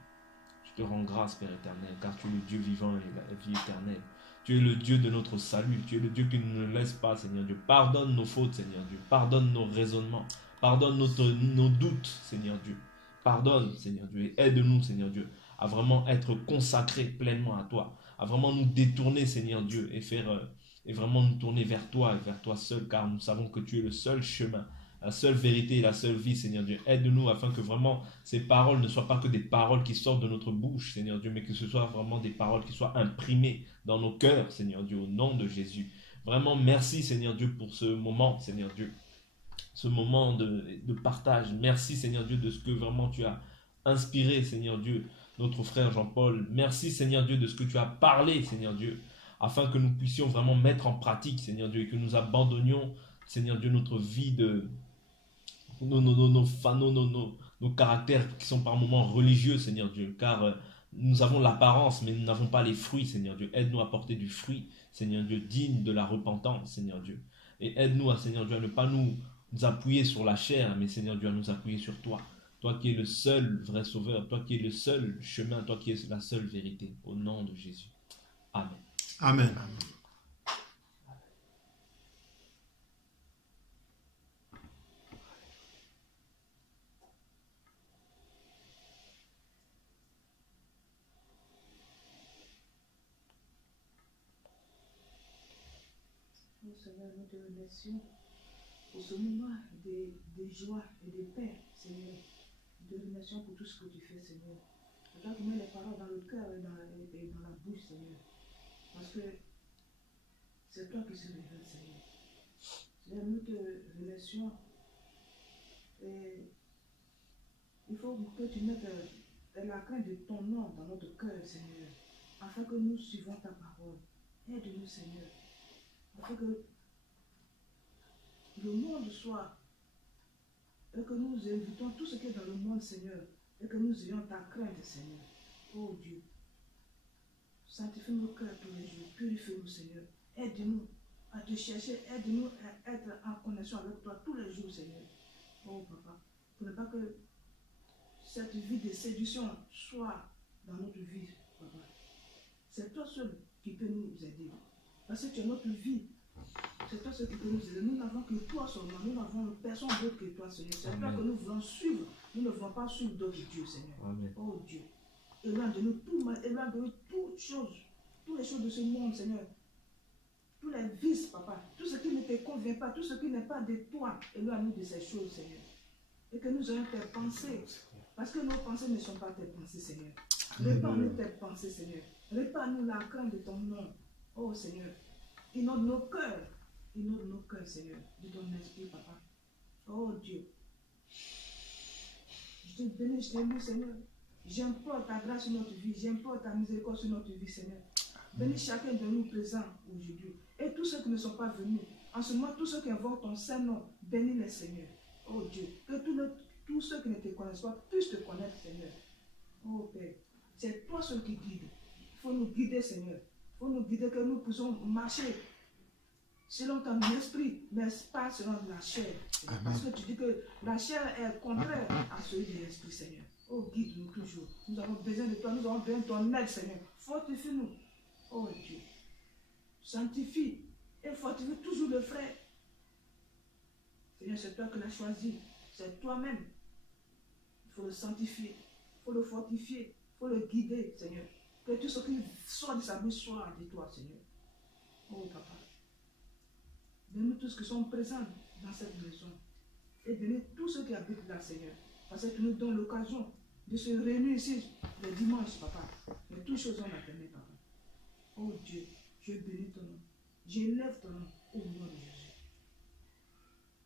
Je te rends grâce, Père éternel, car tu es le Dieu vivant et la vie éternelle. Tu es le Dieu de notre salut. Tu es le Dieu qui ne nous laisse pas, Seigneur Dieu. Pardonne nos fautes, Seigneur Dieu. Pardonne nos raisonnements. Pardonne nos doutes, Seigneur Dieu. Pardonne, Seigneur Dieu. Et aide-nous, Seigneur Dieu, à vraiment être consacrés pleinement à toi. À vraiment nous détourner, Seigneur Dieu, et vraiment nous tourner vers toi et vers toi seul, car nous savons que tu es le seul chemin, la seule vérité et la seule vie, Seigneur Dieu. Aide-nous afin que vraiment ces paroles ne soient pas que des paroles qui sortent de notre bouche, Seigneur Dieu, mais que ce soit vraiment des paroles qui soient imprimées dans nos cœurs, Seigneur Dieu, au nom de Jésus. Vraiment, merci, Seigneur Dieu, pour ce moment, Seigneur Dieu, ce moment de partage. Merci, Seigneur Dieu, de ce que vraiment tu as inspiré, Seigneur Dieu, notre frère Jean-Paul. Merci, Seigneur Dieu, de ce que tu as parlé, Seigneur Dieu, afin que nous puissions vraiment mettre en pratique, Seigneur Dieu, et que nous abandonnions, Seigneur Dieu, notre vie de nos caractères qui sont par moments religieux, Seigneur Dieu, car nous avons l'apparence, mais nous n'avons pas les fruits, Seigneur Dieu. Aide-nous à porter du fruit, Seigneur Dieu, digne de la repentance, Seigneur Dieu. Et aide-nous, Seigneur Dieu, à ne pas nous appuyer sur la chair, mais Seigneur Dieu, à nous appuyer sur toi. Toi qui es le seul vrai sauveur, toi qui es le seul chemin, toi qui es la seule vérité. Au nom de Jésus. Amen. Amen. Seigneur, nous te remercions pour ce moment de joie et de paix, Seigneur. Nous te remercions pour tout ce que tu fais, Seigneur. Toi qui mets les paroles dans le cœur et dans la bouche, Seigneur. Parce que c'est toi qui se révèle, Seigneur. Seigneur, nous te remercions. Et il faut que tu mettes la crainte de ton nom dans notre cœur, Seigneur, afin que nous suivons ta parole. Aide-nous, Seigneur, afin que le monde soit, et que nous invitons tout ce qui est dans le monde, Seigneur, et que nous ayons ta crainte, Seigneur. Oh Dieu, sanctifie nos cœurs tous les jours, purifie-nous, Seigneur. Aide-nous à te chercher, aide-nous à être en connexion avec toi tous les jours, Seigneur. Oh Papa, pour ne pas que cette vie de séduction soit dans notre vie, Papa. C'est toi seul qui peut nous aider. Parce que tu es notre vie. C'est toi seul qui peut nous aider. Nous n'avons que toi seulement. Nous n'avons personne d'autre que toi, Seigneur. C'est toi que nous voulons suivre. Nous ne voulons pas suivre d'autres dieux, Seigneur. Amen. Oh Dieu. Éloigne de nous tout mal, éloigne de nous toutes choses, toutes les choses de ce monde, Seigneur. Tous les vices, Papa. Tout ce qui ne te convient pas, tout ce qui n'est pas de toi, éloigne-nous de ces choses, Seigneur. Et que nous ayons tes pensées. Parce que nos pensées ne sont pas tes pensées, Seigneur. Répare-nous tes pensées, Seigneur. Répare-nous la crainte de ton nom. Oh Seigneur. Inonde nos cœurs. Inonde nos cœurs, Seigneur. De ton esprit, Papa. Oh Dieu. Je te bénis, je te loue, Seigneur. J'implore ta grâce sur notre vie. J'implore ta miséricorde sur notre vie, Seigneur. Bénis chacun de nous présents aujourd'hui. Et tous ceux qui ne sont pas venus. En ce moment, tous ceux qui invoquent ton Saint-Nom, bénis-les, Seigneur. Oh Dieu. Que tous ceux qui ne te connaissent pas puissent te connaître, Seigneur. Oh Père. C'est toi seul qui guide. Il faut nous guider, Seigneur. Il faut nous guider que nous puissions marcher selon ton esprit, mais pas selon la chair. Parce que tu dis que la chair est contraire à celui de l'esprit, Seigneur. Oh, guide-nous toujours. Nous avons besoin de toi. Nous avons besoin de ton aide, Seigneur. Fortifie-nous. Oh Dieu. Sanctifie et fortifie toujours le frère. Seigneur, c'est toi qui l'as choisi. C'est toi-même. Il faut le sanctifier. Il faut le fortifier. Il faut le guider, Seigneur. Que tout ce qui sort de sa bouche soit de toi, Seigneur. Oh, Papa. Bénis tous ceux qui sont présents dans cette maison. Et bénis tous ceux qui habitent là, Seigneur. Parce que tu nous donnes l'occasion de se réunir ici le dimanche, Papa. Mais toutes choses ont permis, Papa. Oh Dieu, je bénis ton nom. J'élève ton nom au nom de Jésus.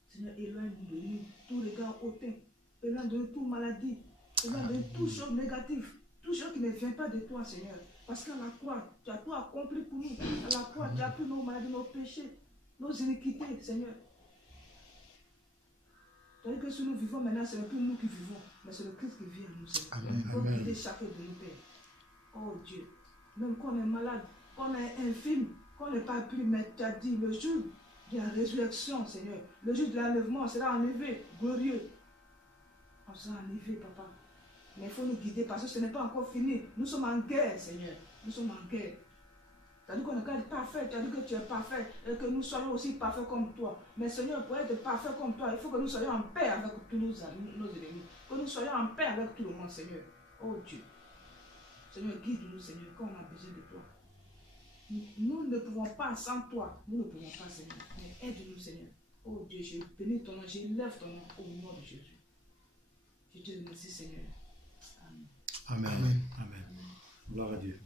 Seigneur, éloigne-nous de nous tout regard hautain. Éloigne de nous toute maladie. Éloigne de nous toutes choses négatives. Toutes choses qui ne viennent pas de toi, Seigneur. Parce qu'à la croix, tu as tout accompli pour nous. À la croix, tu as pris nos maladies, nos péchés, nos iniquités, Seigneur. C'est-à-dire que si nous vivons maintenant, ce n'est plus nous qui vivons, mais c'est le Christ qui vit en nous, Seigneur. Il faut guider chacun de nous, Père. Oh Dieu, même quand on est malade, qu'on est infime, qu'on n'est pas pu, mais tu as dit le jour de la résurrection, Seigneur, le jour de l'enlèvement, on sera enlevé, glorieux. On sera enlevé, papa. Mais il faut nous guider parce que ce n'est pas encore fini. Nous sommes en guerre, Seigneur. Nous sommes en guerre. Tu as dit qu'on est parfait, tu as dit que tu es parfait et que nous soyons aussi parfaits comme toi. Mais Seigneur, pour être parfait comme toi, il faut que nous soyons en paix avec tous nos ennemis. Que nous soyons en paix avec tout le monde, Seigneur. Oh Dieu. Seigneur, guide-nous, Seigneur, quand on a besoin de toi. Nous ne pouvons pas sans toi. Nous ne pouvons pas, Seigneur. Mais aide-nous, Seigneur. Oh Dieu, je bénis ton nom, j'élève ton nom au nom de Jésus. Je te remercie, Seigneur. Amen. Amen. Amen. Gloire à Dieu.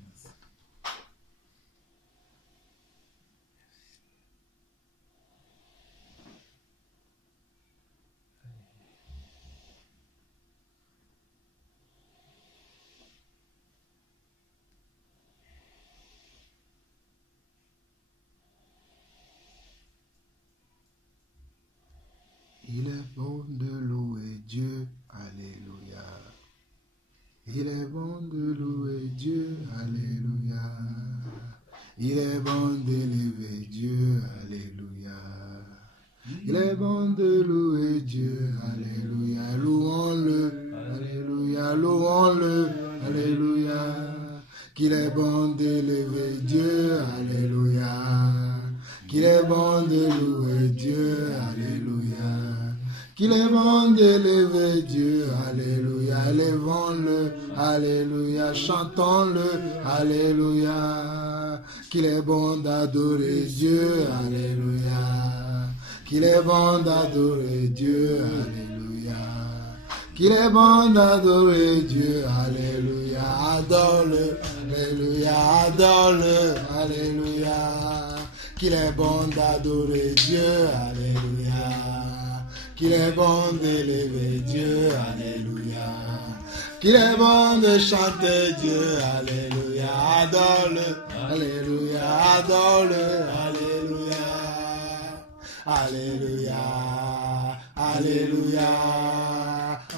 Il est bon de louer Dieu, alléluia. Il est bon de louer Dieu, alléluia. Il est bon d'élever Dieu, alléluia. Il est bon de louer Dieu, alléluia. Louons-le, alléluia, louons-le, alléluia. Qu'il est bon d'élever Dieu, alléluia. Qu'il est bon de louer Dieu, alléluia. Qu'il est bon d'élever Dieu, alléluia. Élevons-le, alléluia. Chantons-le, alléluia. Qu'il est bon d'adorer Dieu, alléluia. Qu'il est bon d'adorer Dieu, alléluia. Qu'il est bon d'adorer Dieu, alléluia. Adore-le, alléluia. Adore-le, alléluia. Qu'il est bon d'adorer Dieu, alléluia. Qu'il est bon d'élever Dieu, alléluia. Qu'il est bon de chanter Dieu, alléluia. Adore-le, alléluia. Adore-le, alléluia. Alléluia, alléluia,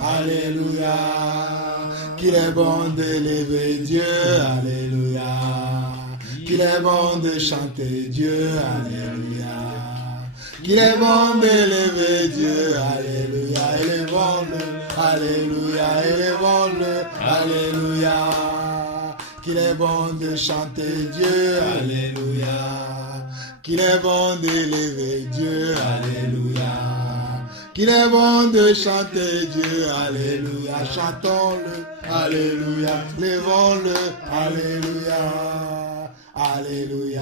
alléluia. Qu'il est bon d'élever Dieu, alléluia. Qu'il est bon de chanter Dieu, alléluia. Qu'il est bon d'élever Dieu, alléluia. Élevons-le, alléluia. Élevons-le, alléluia. Qu'il est bon de chanter Dieu, alléluia. Qu'il est bon d'élever Dieu, alléluia. Qu'il est bon de chanter Dieu, alléluia. Chantons-le, alléluia. Levons-le, alléluia. Alléluia,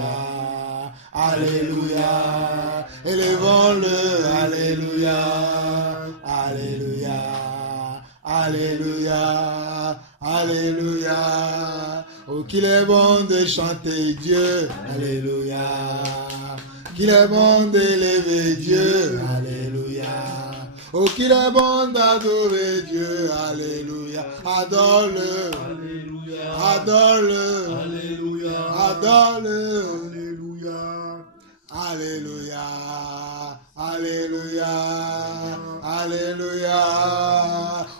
alléluia, élevons-le, alléluia, alléluia, alléluia, alléluia. Oh, qu'il est bon de chanter Dieu, alléluia. Qu'il est bon d'élever Dieu, alléluia. Oh, qu'il est bon d'adorer Dieu, alléluia. Adore-le, alléluia. Adore-le, alléluia. Adore-le, alléluia. Alléluia, alléluia, alléluia.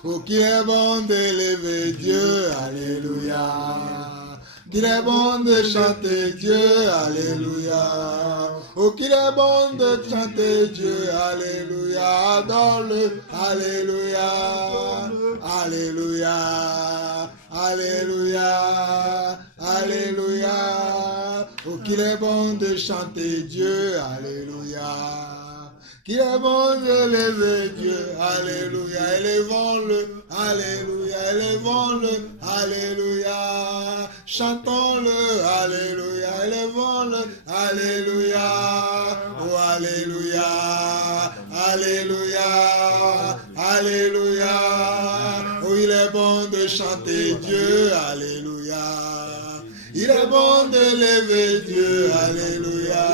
Oh, qu'il est bon d'élever Dieu, alléluia. Qu'il est bon de chanter Dieu, alléluia. Oh, qu'il est bon de chanter Dieu, alléluia. Adore-le, alléluia. Alléluia, alléluia, alléluia. Oh, qu'il est bon de chanter Dieu, alléluia. Qu'il est bon d'élever Dieu, alléluia. Élevons-le, alléluia. Élevons-le, alléluia. Chantons-le, alléluia. Élevons-le, alléluia. Oh, alléluia, alléluia, alléluia. Oh, il est bon de chanter Dieu, alléluia. Il est bon d'élever Dieu, alléluia.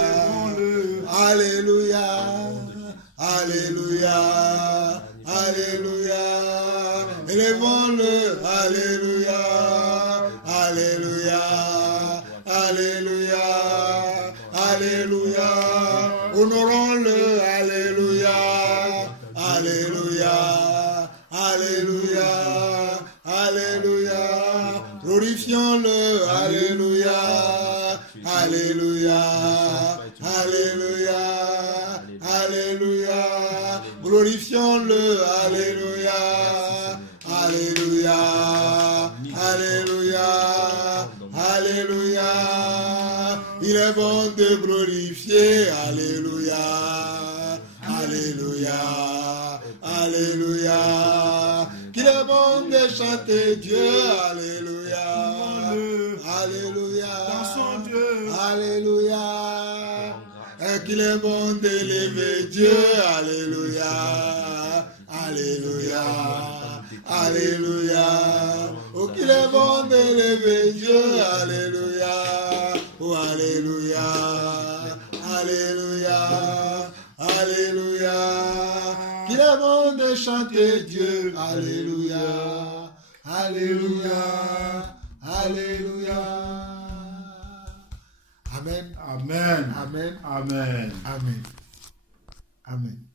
Alléluia. Alléluia, alléluia, élevons-le, alléluia, alléluia, alléluia, alléluia, honorons-le, alléluia, alléluia, alléluia, alléluia, glorifions-le, alléluia, Alléluia. Alléluia. Alléluia. Glorifions-le. Alléluia. Alléluia. Alléluia. Alléluia. Il est bon de glorifier. Alléluia. Alléluia. Alléluia. Qu'il est bon de chanter Dieu. Alléluia. Alléluia. Alléluia. Et qu'il est bon d'élever Dieu. Alléluia. Alléluia. Alléluia. Oh, qu'il est bon d'élever Dieu. Alléluia. Oh, alléluia. Alléluia. Alléluia. Qu'il est bon de chanter Dieu. Alléluia. Alléluia. Alléluia. Amen. Amen. Amen. Amen. Amen. Amen.